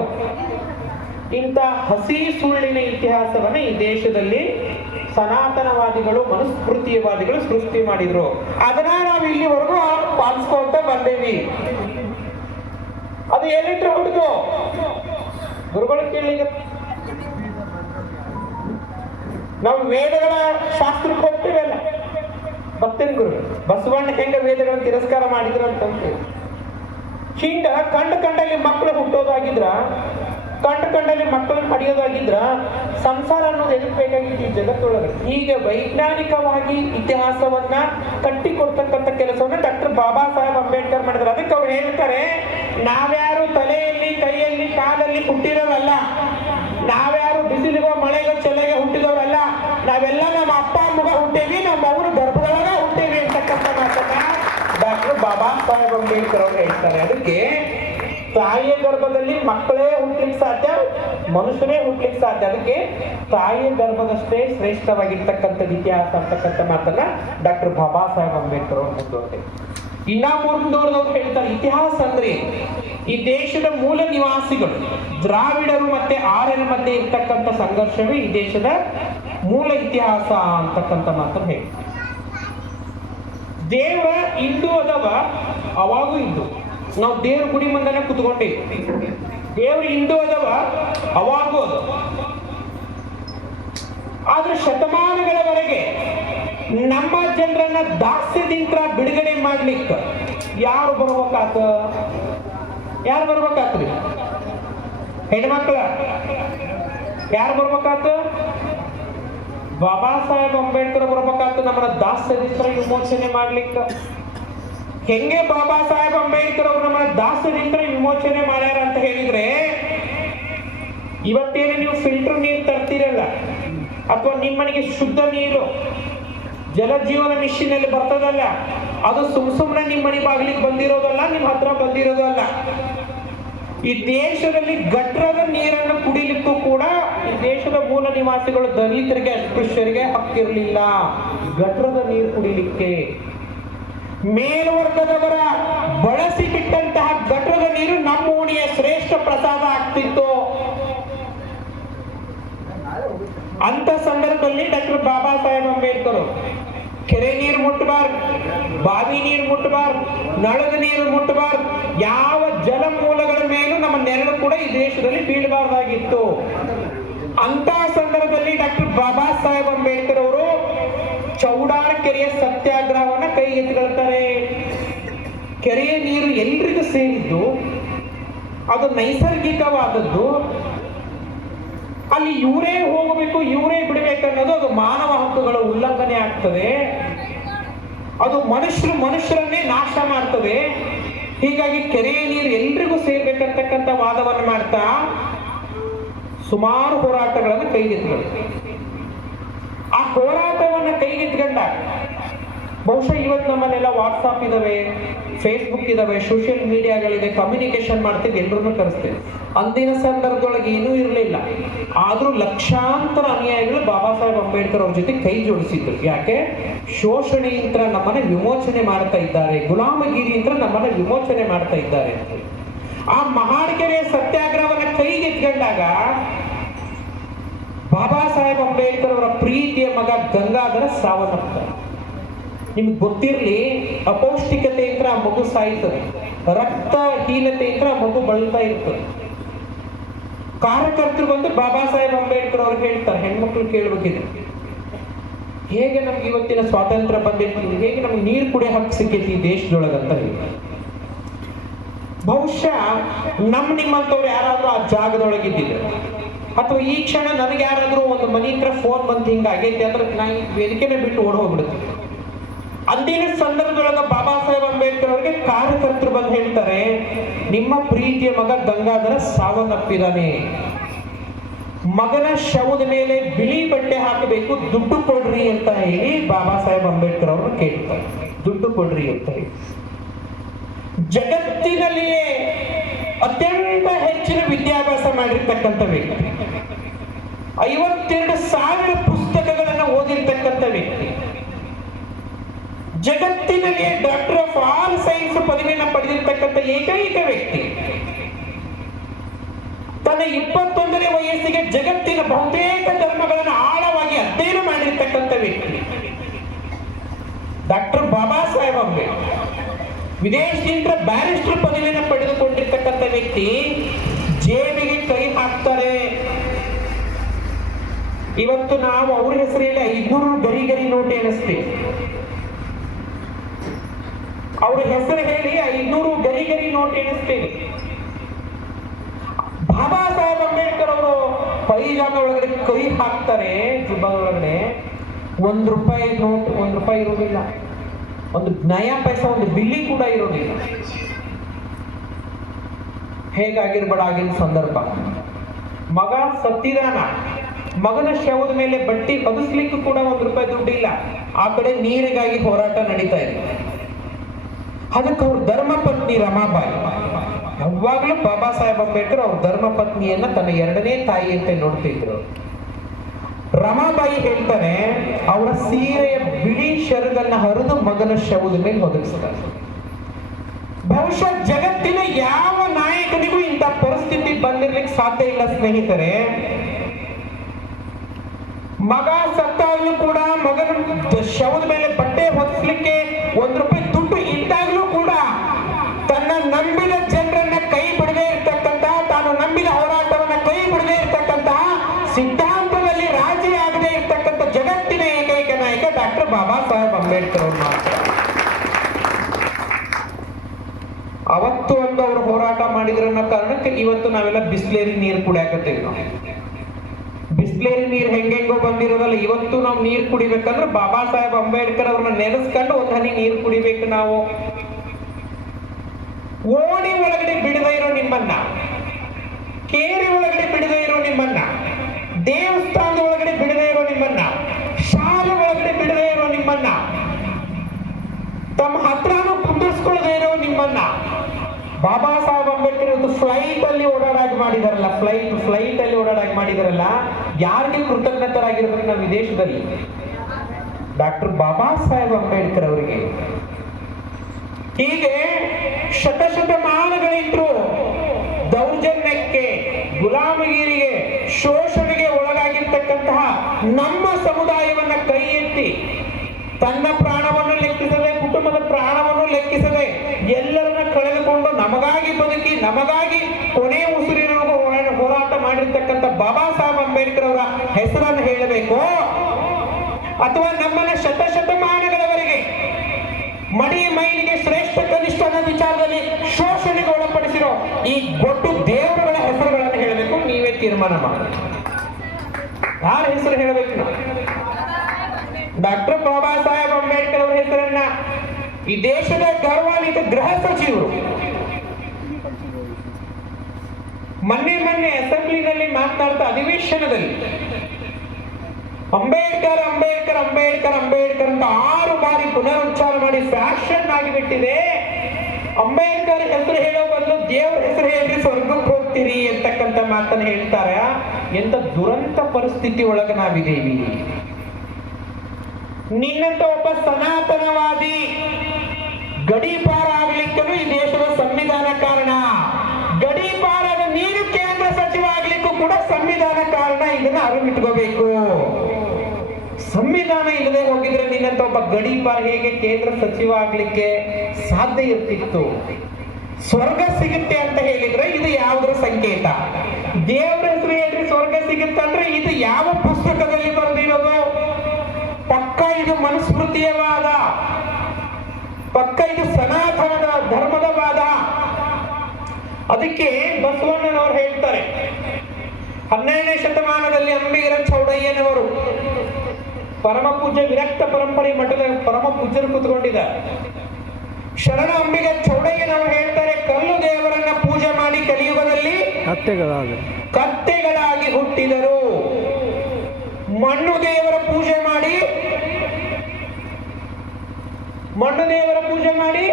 ಇಂಥ ಹಸಿ ಸುಳ್ಳಿನ ಇತಿಹಾಸವನ್ನ ಈ ದೇಶದಲ್ಲಿ ಸನಾತನವಾದಿಗಳು, ಮನುಸ್ಮೃತಿಯವಾದಿಗಳು ಸೃಷ್ಟಿ ಮಾಡಿದ್ರು. ಅದನ್ನ ನಾವು ಇಲ್ಲಿವರೆಗೂ ಪಾಲಿಸ್ಕೊಂತ ಬಂದೇವಿ. ಅದು ಎಲ್ಲಿಂದ ಹುಡುಗು ಗುರುಗಳು ಕೇಳಿದ ನಾವು ವೇದಗಳ ಶಾಸ್ತ್ರಕ್ಕೆ ಹೋಗ್ತೀವಲ್ಲ, ಭಕ್ತನ ಗುರು ಬಸವಣ್ಣ ಹೆಂಗ ವೇದಗಳನ್ನು ತಿರಸ್ಕಾರ ಮಾಡಿದ್ರು ಅಂತಂತ. ಹಿಂಗ ಕಂಡಲ್ಲಿ ಮಕ್ಕಳು ಹುಟ್ಟೋದಾಗಿದ್ರ, ಕಂಡಲ್ಲಿ ಮಕ್ಕಳನ್ನು ಪಡೆಯೋದಾಗಿದ್ರ ಸಂಸಾರ ಅನ್ನೋದು ಎದಕ್ ಬೇಕಾಗಿತ್ತು ಈ ಜಗತ್ತೊಳಗೆ. ಹೀಗೆ ವೈಜ್ಞಾನಿಕವಾಗಿ ಇತಿಹಾಸವನ್ನ ಕಟ್ಟಿಕೊಡ್ತಕ್ಕಂಥ ಕೆಲಸವನ್ನ ಡಾಕ್ಟರ್ ಬಾಬಾ ಸಾಹೇಬ್ ಅಂಬೇಡ್ಕರ್ ಮಾಡಿದ್ರು. ಅದಕ್ಕೆ ಅವ್ರು ಹೇಳ್ತಾರೆ, ನಾವ್ಯಾರು ತಲೆಯಲ್ಲಿ, ಕೈಯಲ್ಲಿ, ಕಾಲಲ್ಲಿ ಹುಟ್ಟಿರೋರಲ್ಲ, ನಾವ್ಯಾರು ಬಿಸಿಲಿಗೋ ಮಳೆಗೋ ಚಳಿಗೆ ಹುಟ್ಟಿದವರಲ್ಲ, ನಾವೆಲ್ಲ ನಮ್ಮ ಅಪ್ಪ ಅಮ್ಮಗ ಹುಟ್ಟೇವಿ, ನಮ್ಮ ಅವರು ಗರ್ಭದೊಳಗ ಹುಟ್ಟೇವಿ ಅಂತಕ್ಕಂಥ ಮಾತನ್ನ ಡಾಕ್ಟರ್ ಬಾಬಾ ಸಾಹೇಬ್ ಅಂಬೇಡ್ಕರ್ ಅವರು ಹೇಳ್ತಾರೆ. ಅದಕ್ಕೆ ತಾಯಿಯ ಗರ್ಭದಲ್ಲಿ ಮಕ್ಕಳೇ ಹುಟ್ಲಿಕ್ಕೆ ಸಾಧ್ಯ, ಮನುಷ್ಯನೇ ಹುಟ್ಲಿಕ್ಕೆ ಸಾಧ್ಯ. ಅದಕ್ಕೆ ತಾಯಿಯ ಗರ್ಭದಷ್ಟೇ ಶ್ರೇಷ್ಠವಾಗಿರ್ತಕ್ಕಂಥದ್ದು ಇತಿಹಾಸ ಅಂತಕ್ಕಂಥ ಮಾತನ್ನ ಡಾಕ್ಟರ್ ಬಾಬಾ ಸಾಹೇಬ್ ಅಂಬೇಡ್ಕರ್ ಅವರು ಮುಂದುವರೆದ. ಇನ್ನ ಮುಂದುವರೆದವ್ರು ಹೇಳ್ತಾರೆ, ಇತಿಹಾಸ ಅಂದ್ರೆ ಈ ದೇಶದ ಮೂಲ ನಿವಾಸಿಗಳು ದ್ರಾವಿಡರು ಮತ್ತೆ ಆರ್ಯರ ಮಧ್ಯೆ ಇರ್ತಕ್ಕಂಥ ಸಂಘರ್ಷವೇ ಈ ದೇಶದ ಮೂಲ ಇತಿಹಾಸ ಅಂತಕ್ಕಂಥ ಮಾತನ್ನು ಹೇಳಿ. ದೇವ ಹಿಂದೂ ಅದವ, ಅವಾಗೂ ಇದ್ದು ನಾವು ದೇವ್ರ ಗುಡಿ ಮುಂದನೆ ಕುತ್ಕೊಂಡಿವಿ. ದೇವ್ರ ಹಿಂದೂ ಅದವ, ಅವಾಗೂ ಅದು. ಆದ್ರೆ ಶತಮಾನಗಳವರೆಗೆ ನಮ್ಮ ಜನರನ್ನ ದಾಸ್ಯದಿಂದ ಬಿಡುಗಡೆ ಮಾಡ್ಲಿಕ್ಕೆ ಯಾರು ಬರ್ಬೇಕಾತ? ಯಾರು ಬರ್ಬೇಕಾತ್ರಿ? ಹೆಣ್ಮಕ್ಳ ಯಾರು ಬರ್ಬೇಕಾತ? ಬಾಬಾ ಸಾಹೇಬ್ ಅಂಬೇಡ್ಕರ್ ಬರ್ಬೇಕಾತ ನಮ್ಮನ್ನ ದಾಸ್ಯದಿಂದ ವಿಮೋಚನೆ ಮಾಡ್ಲಿಕ್ಕೆ. ಹೆಂಗೆ ಬಾಬಾ ಸಾಹೇಬ್ ಅಂಬೇಡ್ಕರ್ ಅವರು ನಮ್ಮನ್ನ ದಾಸ್ಯದಿಂದ ವಿಮೋಚನೆ ಮಾಡ್ಯಾರ ಅಂತ ಹೇಳಿದ್ರೆ, ಇವತ್ತೇನು ನೀವು ಫಿಲ್ಟರ್ ನೀರು ತರ್ತೀರಲ್ಲ, ಅಥವಾ ನಿಮ್ಮನೆಗೆ ಶುದ್ಧ ನೀರು ಜಲಜೀವನ ಮಿಷನ್ ಅಲ್ಲಿ ಬರ್ತದಲ್ಲ, ಅದು ಸುಮ್ಮನೆ ನಿಮ್ಮ ಮನೆ ಬಾಗಿಲಿಗೆ ಬಂದಿರೋದಲ್ಲ, ನಿಮ್ಮ ಹತ್ರ ಬಂದಿರೋದಲ್ಲ. ಈ ದೇಶದಲ್ಲಿ ಗಟ್ರದ ನೀರನ್ನು ಕುಡಿಲಿಕ್ಕೂ ಕೂಡ ಈ ದೇಶದ ಮೂಲ ನಿವಾಸಿಗಳು ದಲಿತರಿಗೆ ಅಸ್ಪೃಶ್ಯರಿಗೆ ಹಕ್ಕಿರಲಿಲ್ಲ ಗಟ್ರದ ನೀರು ಕುಡಿಲಿಕ್ಕೆ. ಮೇಲ್ವರ್ಗದವರ ಬಳಸಿ ಬಿಟ್ಟಂತಹ ಗಟ್ರದ ನೀರು ನಮ್ಮ ಓಣಿಯ ಶ್ರೇಷ್ಠ ಪ್ರಸಾದ ಆಗ್ತಿತ್ತು. ಅಂತ ಸಂದರ್ಭದಲ್ಲಿ ಡಾಕ್ಟರ್ ಬಾಬಾ ಸಾಹೇಬ್ ಅಂಬೇಡ್ಕರ್ ಕೆರೆ ನೀರು ಮುಟ್ಟಬಾರ್ದು, ಬಾವಿ ನೀರು ಮುಟ್ಟಬಾರ್ದು, ನಳದ ನೀರು ಮುಟ್ಟಬಾರ್ದು, ಯಾವ ಜಲ ಮೂಲಗಳ ಮೇಲೂ ನಮ್ಮ ನೆರಳು ಕೂಡ ಈ ದೇಶದಲ್ಲಿ ಬೀಳಬಾರ್ದಾಗಿತ್ತು. ಅಂತ ಸಂದರ್ಭದಲ್ಲಿ ಡಾಕ್ಟರ್ ಬಾಬಾ ಸಾಹೇಬ್ ಅಂಬೇಡ್ಕರ್ ಅವರು ಚೌಡಾರ ಕೆರೆಯ ಸತ್ಯಾಗ್ರಹವನ್ನ ಕೈಗೆತ್ತಿಕೊಳ್ತಾರೆ. ಕೆರೆಯ ನೀರು ಎಲ್ರಿಗೂ ಸೇರಿದ್ದು, ಅದು ನೈಸರ್ಗಿಕವಾದದ್ದು. ಅಲ್ಲಿ ಇವರೇ ಹೋಗಬೇಕು, ಇವರೇ ಬಿಡಬೇಕನ್ನೋದು ಅದು ಮಾನವ ಹಕ್ಕುಗಳ ಉಲ್ಲಂಘನೆ ಆಗ್ತದೆ. ಅದು ಮನುಷ್ಯರನ್ನೇ ನಾಶ ಮಾಡ್ತದೆ. ಹೀಗಾಗಿ ಕೆರೆಯ ನೀರು ಎಲ್ರಿಗೂ ಸೇರ್ಬೇಕಂತಕ್ಕಂಥ ವಾದವನ್ನು ಮಾಡ್ತಾ ಸುಮಾರು ಹೋರಾಟಗಳನ್ನು ಕೈಗೆತ್ತಿಗಳು. ಆ ಹೋರಾಟವನ್ನು ಕೈಗೆತ್ಕೊಂಡ ಬಹುಶಃ ಇವತ್ತು ನಮ್ಮಲ್ಲೆಲ್ಲ ವಾಟ್ಸಾಪ್ ಇದಾವೆ, ಫೇಸ್ಬುಕ್ ಇದಾವೆ, ಸೋಷಿಯಲ್ ಮೀಡಿಯಾಗಳಿದೆ, ಕಮ್ಯುನಿಕೇಶನ್ ಮಾಡ್ತೀವಿ, ಎಲ್ಲರನ್ನೂ ಕರೆಸ್ತೇವೆ. ಅಂದಿನ ಸಂದರ್ಭದೊಳಗೆ ಏನೂ ಇರಲಿಲ್ಲ. ಆದ್ರೂ ಲಕ್ಷಾಂತರ ಅನುಯಾಯಿಗಳು ಬಾಬಾ ಸಾಹೇಬ್ ಅಂಬೇಡ್ಕರ್ ಅವ್ರ ಜೊತೆ ಕೈ ಜೋಡಿಸಿದ್ರು. ಯಾಕೆ? ಶೋಷಣೆಯಿಂದ ನಮ್ಮನ್ನ ವಿಮೋಚನೆ ಮಾಡ್ತಾ ಇದ್ದಾರೆ, ಗುಲಾಮಗಿರಿಯಿಂದ ನಮ್ಮನ್ನ ವಿಮೋಚನೆ ಮಾಡ್ತಾ ಇದ್ದಾರೆ ಅಂತ. ಆ ಮಹಾಡ್ಕೆರೆಯ ಸತ್ಯಾಗ್ರಹವನ್ನ ಕೈಗೆತ್ಕೊಂಡಾಗ ಬಾಬಾ ಸಾಹೇಬ್ ಅಂಬೇಡ್ಕರ್ ಅವರ ಪ್ರೀತಿಯ ಮಗ ಗಂಗಾಧರ ಸಾವನ್ನಪ್ತಾರೆ. ನಿಮ್ಗೆ ಗೊತ್ತಿರ್ಲಿ, ಅಪೌಷ್ಟಿಕತೆಯಿಂದ ಆ ಮಗು ಸಾಯ್ತದೆ, ರಕ್ತಹೀನತೆಯಿಂದ ಆ ಮಗು ಬಳಲ್ತಾ ಇರ್ತದೆ. ಕಾರ್ಯಕರ್ತರು ಬಂದು ಬಾಬಾ ಸಾಹೇಬ್ ಅಂಬೇಡ್ಕರ್ ಅವ್ರಿಗೆ ಹೇಳ್ತಾರೆ, ಹೆಣ್ಮಕ್ಳು ಕೇಳ್ಬೇಕಿದೆ, ಹೇಗೆ ನಮ್ಗೆ ಇವತ್ತಿನ ಸ್ವಾತಂತ್ರ್ಯ ಬಂದಿರ್ತೀವಿ, ಹೇಗೆ ನಮ್ಗೆ ನೀರು ಕುಡಿಯೋ ಹಕ್ಕು ಸಿಕ್ಕೈತಿ ಈ ದೇಶದೊಳಗಂತ ಹೇಳಿ. ಬಹುಶಃ ನಿಮ್ಮಂತವ್ರು ಯಾರಾದ್ರೂ ಆ ಜಾಗದೊಳಗಿದ್ದಿದ್ರು, ಅಥವಾ ಈ ಕ್ಷಣ ನನಗೆ ಯಾರಾದ್ರೂ ಒಂದು ಮನೆ ಹತ್ರ ಫೋನ್ ಬಂದು ಹಿಂಗಾಗೈತಿ ಅಂದ್ರೆ ನಾ ಈ ವೇದಿಕೆನೇ ಬಿಟ್ಟು ಓಡ್ ಹೋಗ್ಬಿಡುತ್ತೆ. ಅಂದಿನ ಸಂದರ್ಭದೊಳಗ ಬಾಬಾ ಸಾಹೇಬ್ ಅಂಬೇಡ್ಕರ್ ಅವರಿಗೆ ಕಾರ್ಯಕರ್ತರು ಬಂದು ಹೇಳ್ತಾರೆ, ನಿಮ್ಮ ಪ್ರೀತಿಯ ಮಗ ಗಂಗಾಧರ ಸಾವನ್ನಪ್ಪಿದಾನೆ, ಮಗನ ಶವದ ಮೇಲೆ ಬಿಳಿ ಬಟ್ಟೆ ಹಾಕಬೇಕು, ದುಡ್ಡು ಕೊಡ್ರಿ ಅಂತ ಹೇಳಿ ಬಾಬಾ ಸಾಹೇಬ್ ಅಂಬೇಡ್ಕರ್ ಅವರು ಕೇಳ್ತಾರೆ. ದುಡ್ಡು ಕೊಡ್ರಿ ಅಂತ ಹೇಳಿ. ಜಗತ್ತಿನಲ್ಲಿಯೇ ಅತ್ಯಂತ ಹೆಚ್ಚಿನ ವಿದ್ಯಾಭ್ಯಾಸ ಮಾಡಿರ್ತಕ್ಕಂಥ ವ್ಯಕ್ತಿ, 52,000 ಪುಸ್ತಕಗಳನ್ನು ಓದಿರ್ತಕ್ಕಂಥ ವ್ಯಕ್ತಿ, ಜಗತ್ತಿನಲ್ಲಿಯೇ ಡಾಕ್ಟರ್ ಆಫ್ ಆಲ್ ಸೈನ್ಸ್ ಪದವಿಯನ್ನು ಪಡೆದಿರ್ತಕ್ಕಂಥ ಏಕೈಕ ವ್ಯಕ್ತಿ, ತನ್ನ 21ನೇ ವಯಸ್ಸಿಗೆ ಜಗತ್ತಿನ ಬಹುತೇಕ ಧರ್ಮಗಳನ್ನು ಆಳವಾಗಿ ಅಧ್ಯಯನ ಮಾಡಿರ್ತಕ್ಕಂಥ ವ್ಯಕ್ತಿ ಡಾಕ್ಟರ್ ಬಾಬಾ ಸಾಹೇಬ್ ಅಂಬೇಡ್ಕರ್. ವಿದೇಶದಿಂದ ಬ್ಯಾರಿಸ್ಟರ್ ಪದವಿಯನ್ನು ಪಡೆದುಕೊಂಡಿರ್ತಕ್ಕಂಥ ವ್ಯಕ್ತಿ ಜೇಬಿಗೆ ಕೈ ಹಾಕ್ತಾರೆ. ಇವತ್ತು ನಾವು ಅವ್ರ ಹೆಸರಲ್ಲಿ 500 ಗರಿ ನೋಟ್ ಎಣಿಸ್ತೀವಿ. ಅವ್ರ ಹೆಸರು ಹೇಳಿ 500 ಗರಿ ನೋಟ್ ಎಣಿಸ್ತೀವಿ. ಬಾಬಾ ಸಾಹೇಬ್ ಅಂಬೇಡ್ಕರ್ ಅವರು ಪೈಜಾಮ ಒಳಗಡೆ ಕೈ ಹಾಕ್ತಾರೆ, ಜುಬ್ಬಾ ಒಳಗಡೆ. ₹1 ನೋಟ್, ₹1 ಇರೋದಿಲ್ಲ, ಒಂದು ನಯಾ ಪೈಸಾ, ಒಂದು ಬಿಲ್ಲಿ ಕೂಡ ಇರೋದಿಲ್ಲ. ಹೇಗಾಗಿರ್ಬೇಡ ಆಗಿನ ಸಂದರ್ಭ. ಮಗ ಸತ್ತಿದಾನ, ಮಗನ ಶವದ ಮೇಲೆ ಬಟ್ಟಿ ಹೊದಿಸ್ಲಿಕ್ಕೂ ಕೂಡ ₹1 ದುಡ್ಡಿಲ್ಲ. ಆ ಕಡೆ ನೀರಿಗಾಗಿ ಹೋರಾಟ ನಡೀತಾ ಇದೆ. ಅದಕ್ಕೆ ಅವ್ರ ಧರ್ಮಪತ್ನಿ ರಮಾಬಾಯಿ ಯಾವಾಗ್ಲೂ ಬಾಬಾ ಸಾಹೇಬ್ ಅಂಬೇಡ್ಕರ್ ಅವ್ರ ಧರ್ಮ ಪತ್ನಿಯನ್ನ ತನ್ನ ಎರಡನೇ ತಾಯಿಯಂತೆ ನೋಡ್ತಿದ್ರು. ರಮಾಬಾಯಿ ಹೇಳ್ತಾನೆ, ಅವರ ಸೀರೆಯ ಬಿಳಿ ಶರಗನ್ನ ಹರಿದು ಮಗನ ಶವದ ಮೇಲೆ ಒದಗಿಸ್ತಾರೆ. ಬಹುಶಃ ಜಗತ್ತಿನ ಯಾವ ನಾಯಕನಿಗೂ ಇಂಥ ಪರಿಸ್ಥಿತಿ ಬಂದಿರ್ಲಿಕ್ಕೆ ಸಾಧ್ಯ ಇಲ್ಲ ಸ್ನೇಹಿತರೆ. ಮಗ ಸತ್ತಾಗ್ಲೂ ಕೂಡ ಮಗನ ಶವದ ಮೇಲೆ ಬಟ್ಟೆ ಹೊದಿಸ್ಲಿಕ್ಕೆ ₹1 ದುಡ್ಡು ಇದ್ದಾಗ್ಲೂ ಕೂಡ ತನ್ನ ನಂಬಿದ ಜನರನ್ನ ಕೈ ಬಿಡದೆ ಇರ್ತಕ್ಕಂತಹ, ತಾನು ನಂಬಿದ ಹೋರಾಟವನ್ನ ಕೈ ಬಿಡದೆ ಇರ್ತಕ್ಕಂತಹ, ಸಿದ್ಧಾಂತದಲ್ಲಿ ರಾಜಿ ಆಗದೆ ಇರ್ತಕ್ಕಂಥ ಜಗತ್ತಿನ ಏಕೈಕ ನಾಯಕ ಡಾಕ್ಟರ್ ಬಾಬಾ ಸಾಹೇಬ್ ಅಂಬೇಡ್ಕರ್ ಅವರು ಮಾತ್ರ. ಅವತ್ತು ಒಂದು ಅವರು ಹೋರಾಟ ಮಾಡಿದ್ರ ಅನ್ನೋ ಕಾರಣಕ್ಕೆ ಇವತ್ತು ನಾವೆಲ್ಲ ಬಿಸ್ಲೇರಿ ನೀರು ಕುಡಿಯಾಕತ್ತೀವಿ. ನಾವು ಬಿಸ್ಲೇರಿ ನೀರು ಹೆಂಗೆಂಗೋ ಬಂದಿರೋದಲ್ಲ, ಇವತ್ತು ನಾವು ನೀರು ಕುಡಿಬೇಕಂದ್ರೆ ಬಾಬಾ ಸಾಹೇಬ್ ಅಂಬೇಡ್ಕರ್ ಅವ್ರನ್ನ ನೆನೆಸ್ಕೊಂಡು ಒಂದು ಹನಿ ನೀರು ಕುಡಿಬೇಕು ನಾವು. ಓಣಿ ಒಳಗಡೆ ಬಿಡದೇ ಇರೋ ನಿಮ್ಮನ್ನ, ಕೇರಿ ಒಳಗಡೆ ಬಿಡದೇ ಇರೋ ನಿಮ್ಮನ್ನ, ದೇವಸ್ಥಾನದ ಒಳಗಡೆ ಬಿಡದೇ ಇರೋ ನಿಮ್ಮನ್ನ, ಶಾಲೆ ಒಳಗಡೆ ಬಿಡದೇ ಇರೋ ನಿಮ್ಮನ್ನ, ತಮ್ಮ ಹತ್ರನೂ ಕುಂದಿಸ್ಕೊಳ್ಳದೆ ಇರೋ ನಿಮ್ಮನ್ನ ಬಾಬಾ ಸಾಹೇಬ್ ಅಂಬೇಡ್ಕರ್ ಒಂದು ಫ್ಲೈಟ್ ಅಲ್ಲಿ ಓಡಾಡಾಗಿ ಮಾಡಿದಾರಲ್ಲ, ಫ್ಲೈಟ್ ಅಲ್ಲಿ ಓಡಾಡಾಗಿ ಮಾಡಿದಾರಲ್ಲ, ಯಾರಿಗೆ ಕೃತಜ್ಞತರಾಗಿರ್ಬೇಕು ನಾವು ಈ ದೇಶದಲ್ಲಿ? ಡಾಕ್ಟರ್ ಬಾಬಾ ಸಾಹೇಬ್ ಅಂಬೇಡ್ಕರ್ ಅವರಿಗೆ. ಹೀಗೆ ಶತಶತಮಾನಗಳಿಂದ್ರು ದೌರ್ಜನ್ಯಕ್ಕೆ, ಗುಲಾಮಗಿರಿಗೆ, ಶೋಷಣೆಗೆ ಒಳಗಾಗಿರ್ತಕ್ಕಂತಹ ನಮ್ಮ ಸಮುದಾಯವನ್ನ ಕೈ ಎತ್ತಿ ತನ್ನ ಪ್ರಾಣವನ್ನು ಲೆಕ್ಕಿಸದೆ, ಕುಟುಂಬದ ಪ್ರಾಣವನ್ನು ಲೆಕ್ಕಿಸದೆ, ಎಲ್ಲರನ್ನ ಕಳೆದುಕೊಂಡು ನಮಗಾಗಿ ಬದುಕಿ ನಮಗಾಗಿ ಕೊನೆ ಉಸಿರಿರುವ ಹೋರಾಟ ಮಾಡಿರ್ತಕ್ಕಂಥ ಬಾಬಾ ಸಾಹೇಬ್ ಅಂಬೇಡ್ಕರ್ ಅವರ ಹೆಸರನ್ನು ಹೇಳಬೇಕು, ಅಥವಾ ನಮ್ಮನ್ನ ಶತಶತಮಾನಗಳವರೆಗೆ ಮಡಿ ಮೈಲಿಗೆ ಶ್ರೇಷ್ಠ ಕನಿಷ್ಠ ಅನ್ನೋ ವಿಚಾರದಲ್ಲಿ ಶೋಷಣೆಗೆ ಒಳಪಡಿಸಿರೋ ಈ ಗೊಟ್ಟು ದೇವರುಗಳ ಹೆಸರುಗಳನ್ನು ಹೇಳಬೇಕು? ನೀವೇ ತೀರ್ಮಾನ ಮಾಡಿ. ಯಾರ ಹೆಸರು ಹೇಳಬೇಕು? ನಾವು ಡಾಕ್ಟರ್ ಬಾಬಾ ಸಾಹೇಬ್ ಅಂಬೇಡ್ಕರ್ ಅವರ ಹೆಸರನ್ನ ಈ ದೇಶದ ಗೌರವಾನ್ವಿತ ಗೃಹ ಸಚಿವರು ಮೊನ್ನೆ ಅಸೆಂಬ್ಲಿನಲ್ಲಿ ಮಾತನಾಡ್ತಾ ಅಧಿವೇಶನದಲ್ಲಿ ಅಂಬೇಡ್ಕರ್ ಅಂಬೇಡ್ಕರ್ ಅಂಬೇಡ್ಕರ್ ಅಂಬೇಡ್ಕರ್ ಅಂತ 6 ಬಾರಿ ಪುನರುಚ್ಚಾರ ಮಾಡಿ ಫ್ಯಾಷನ್ ಆಗಿಬಿಟ್ಟಿದೆ. ಅಂಬೇಡ್ಕರ್ ಹೆಸರು ಹೇಳೋ ಬದಲು ದೇವ್ರ ಹೆಸರು ಹೇಳಿ ಸ್ವರ್ಗಕ್ಕೆ ಹೋಗ್ತೀರಿ ಅಂತಕ್ಕಂಥ ಮಾತನ್ನು ಹೇಳ್ತಾರೆ. ಎಂತ ದುರಂತ ಪರಿಸ್ಥಿತಿ ಒಳಗೆ ನಾವಿದ್ದೀವಿ. ನಿನ್ನಂತ ಒಬ್ಬ ಸನಾತನವಾದಿ ಗಡೀಪಾರ ಆಗ್ಲಿಕ್ಕೂ ಈ ದೇಶದ ಸಂವಿಧಾನ ಕಾರಣ, ಗಡೀಪಾರದ ನೀರು ಕೇಂದ್ರ ಸಚಿವ ಆಗ್ಲಿಕ್ಕೂ ಕೂಡ ಸಂವಿಧಾನ ಕಾರಣ. ಇದನ್ನ ಅರಿವಿಟ್ಕೋಬೇಕು. ಸಂವಿಧಾನ ಇಲ್ಲದೆ ಹೋಗಿದ್ರೆ ನಿನ್ನಂತ ಒಬ್ಬ ಗಡೀಪಾರ ಹೇಗೆ ಕೇಂದ್ರ ಸಚಿವ ಆಗ್ಲಿಕ್ಕೆ ಸಾಧ್ಯ ಇರ್ತಿತ್ತು? ಸ್ವರ್ಗ ಸಿಗುತ್ತೆ ಅಂತ ಹೇಳಿದ್ರೆ ಇದು ಯಾವುದ್ರ ಸಂಕೇತ? ದೇವರ ಹೆಸರು ಹೇಳ್ರಿ ಸ್ವರ್ಗ ಸಿಗುತ್ತೆ ಅಂದ್ರೆ ಇದು ಯಾವ ಪುಸ್ತಕದಲ್ಲಿ ಬರೆದಿರೋದು? ಪಕ್ಕ ಇದು ಮನುಸ್ಮೃತಿಯ ವಾದ, ಪಕ್ಕ ಇದು ಸನಾತನದ ಧರ್ಮದ ವಾದ. ಅದಕ್ಕೆ ಬಸವಣ್ಣನವರು ಹೇಳ್ತಾರೆ, 12ನೇ ಶತಮಾನದಲ್ಲಿ ಅಂಬಿಗರ ಚೌಡಯ್ಯನವರು ಪರಮ ಪೂಜ್ಯ ವಿರಕ್ತ ಪರಂಪರೆ ಮಠದ ಪರಮ ಪೂಜ್ಯರು ಕೂತ್ಕೊಂಡಿದ್ದಾರೆ. ಶರಣ ಅಂಬಿಗ ಚೌಡಯ್ಯನವರು ಹೇಳ್ತಾರೆ, ಕಲ್ಲು ದೇವರನ್ನ ಪೂಜೆ ಮಾಡಿ ಕಲಿಯುಗದಲ್ಲಿ ಕತ್ತೆಗಳಾಗಿ ಹುಟ್ಟಿದರು, ಮಣ್ಣು ದೇವರ ಪೂಜೆ ಮಾಡಿ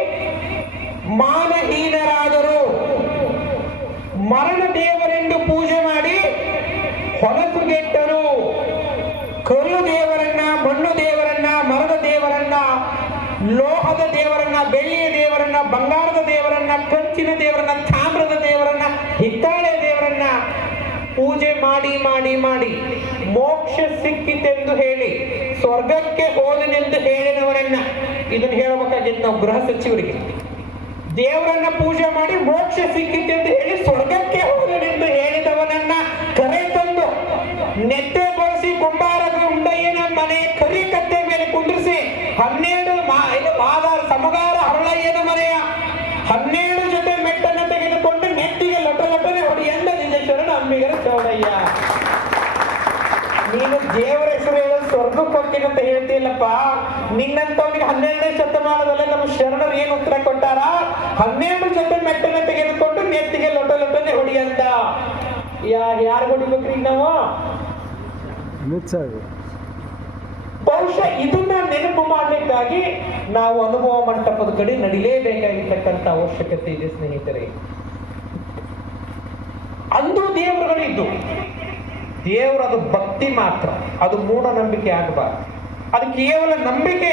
ಮಾನಹೀನರಾದರು, ಮರಣ ದೇವರೆಂದು ಪೂಜೆ ಮಾಡಿ ಹೊಲಸುಗೆಟ್ಟರು. ಕಲ್ಲು ದೇವರನ್ನ, ಮಣ್ಣು ದೇವರನ್ನ, ಮರದ ದೇವರನ್ನ, ಲೋಹದ ದೇವರನ್ನ, ಬೆಳ್ಳಿಯ ದೇವರನ್ನ, ಬಂಗಾರದ ದೇವರನ್ನ, ಕಂಚಿನ ದೇವರನ್ನ, ತಾಮ್ರದ ದೇವರನ್ನ, ಹಿತ್ತಾಳೆ ದೇವರನ್ನ ಪೂಜೆ ಮಾಡಿ ಮಾಡಿ ಮಾಡಿ ಮೋಕ್ಷ ಸಿಕ್ಕಿತೆಂದು ಹೇಳಿ ಸ್ವರ್ಗಕ್ಕೆ ಹೋದನೆಂದು ಹೇಳಿದವರನ್ನ, ಇದನ್ನು ಹೇಳಬೇಕಾಗಿತ್ತು ನಾವು ಗೃಹ ಸಚಿವರಿಗೆ. ದೇವರನ್ನ ಪೂಜೆ ಮಾಡಿ ಮೋಕ್ಷ ಸಿಕ್ಕಿತೆಂದು ಹೇಳಿ ಸ್ವರ್ಗಕ್ಕೆ ಹೋದನೆಂದು ಹೇಳಿದವನನ್ನ ಕರೆ ತಂದು ನೆತ್ತೆ ಬಳಸಿ ಕುಂಬಾರ ಉಂಡಯ್ಯನ ಮನೆ ಕರಿ ಕತ್ತೆ ಮೇಲೆ ಕುಂದಿರಿಸಿ 12 ಸಮಗಾರ ಹರಳಯ್ಯನ ಮನೆಯ 12 ಜೊತೆ ಮೆಟ್ಟನ್ನು ತೆಗೆದುಕೊಂಡು ನೆತ್ತಿಗೆ ಲೊಟನೆ ಹೊಡೆಯಂದ ನಿಜ ಶರಣ ಅಂಬಿಗರ ಚೌಡಯ್ಯ. ನೀನು ದೇವರ ಹೆಸರು ಹೇಳೋದು ಸ್ವರ್ಗಕ್ಕೆ ಹೋಗ್ತೀನಂತ ಹೇಳ್ತೀಯಲ್ಲಪ್ಪ. ನಿನ್ನಂತವನಿಗೆ 12ನೇ ಶತಮಾನದಲ್ಲೇ ನಮ್ಮ ಶರಣರು ಏನು ಉತ್ತರ ಕೊಟ್ಟಾರ? 12 ಜೊತೆ ಮೆಟ್ಟನ್ನು ತೆಗೆದುಕೊಂಡು ನೆತ್ತಿಗೆ ಲೊಟನೆ ಹೊಡೆಯಂದ. ಯಾರು ಹೊಡಿಬೇಕ್ರಿ ನಾವು? ಬಹುಶಃ ಇದನ್ನ ನೆನಪು ಮಾಡಲಿಕ್ಕಾಗಿ ನಾವು ಅನುಭವ ಮಂಟಪದ ಕಡೆ ನಡಿಲೇಬೇಕಾಗಿರ್ತಕ್ಕಂಥ ಅವಶ್ಯಕತೆ ಇದೆ ಸ್ನೇಹಿತರೆ. ದೇವರುಗಳಿದ್ದು, ದೇವರು ಅದು ಭಕ್ತಿ ಮಾತ್ರ, ಅದು ಮೂಢನಂಬಿಕೆ ಆಗಬಾರ್ದು. ಅದು ಕೇವಲ ನಂಬಿಕೆ,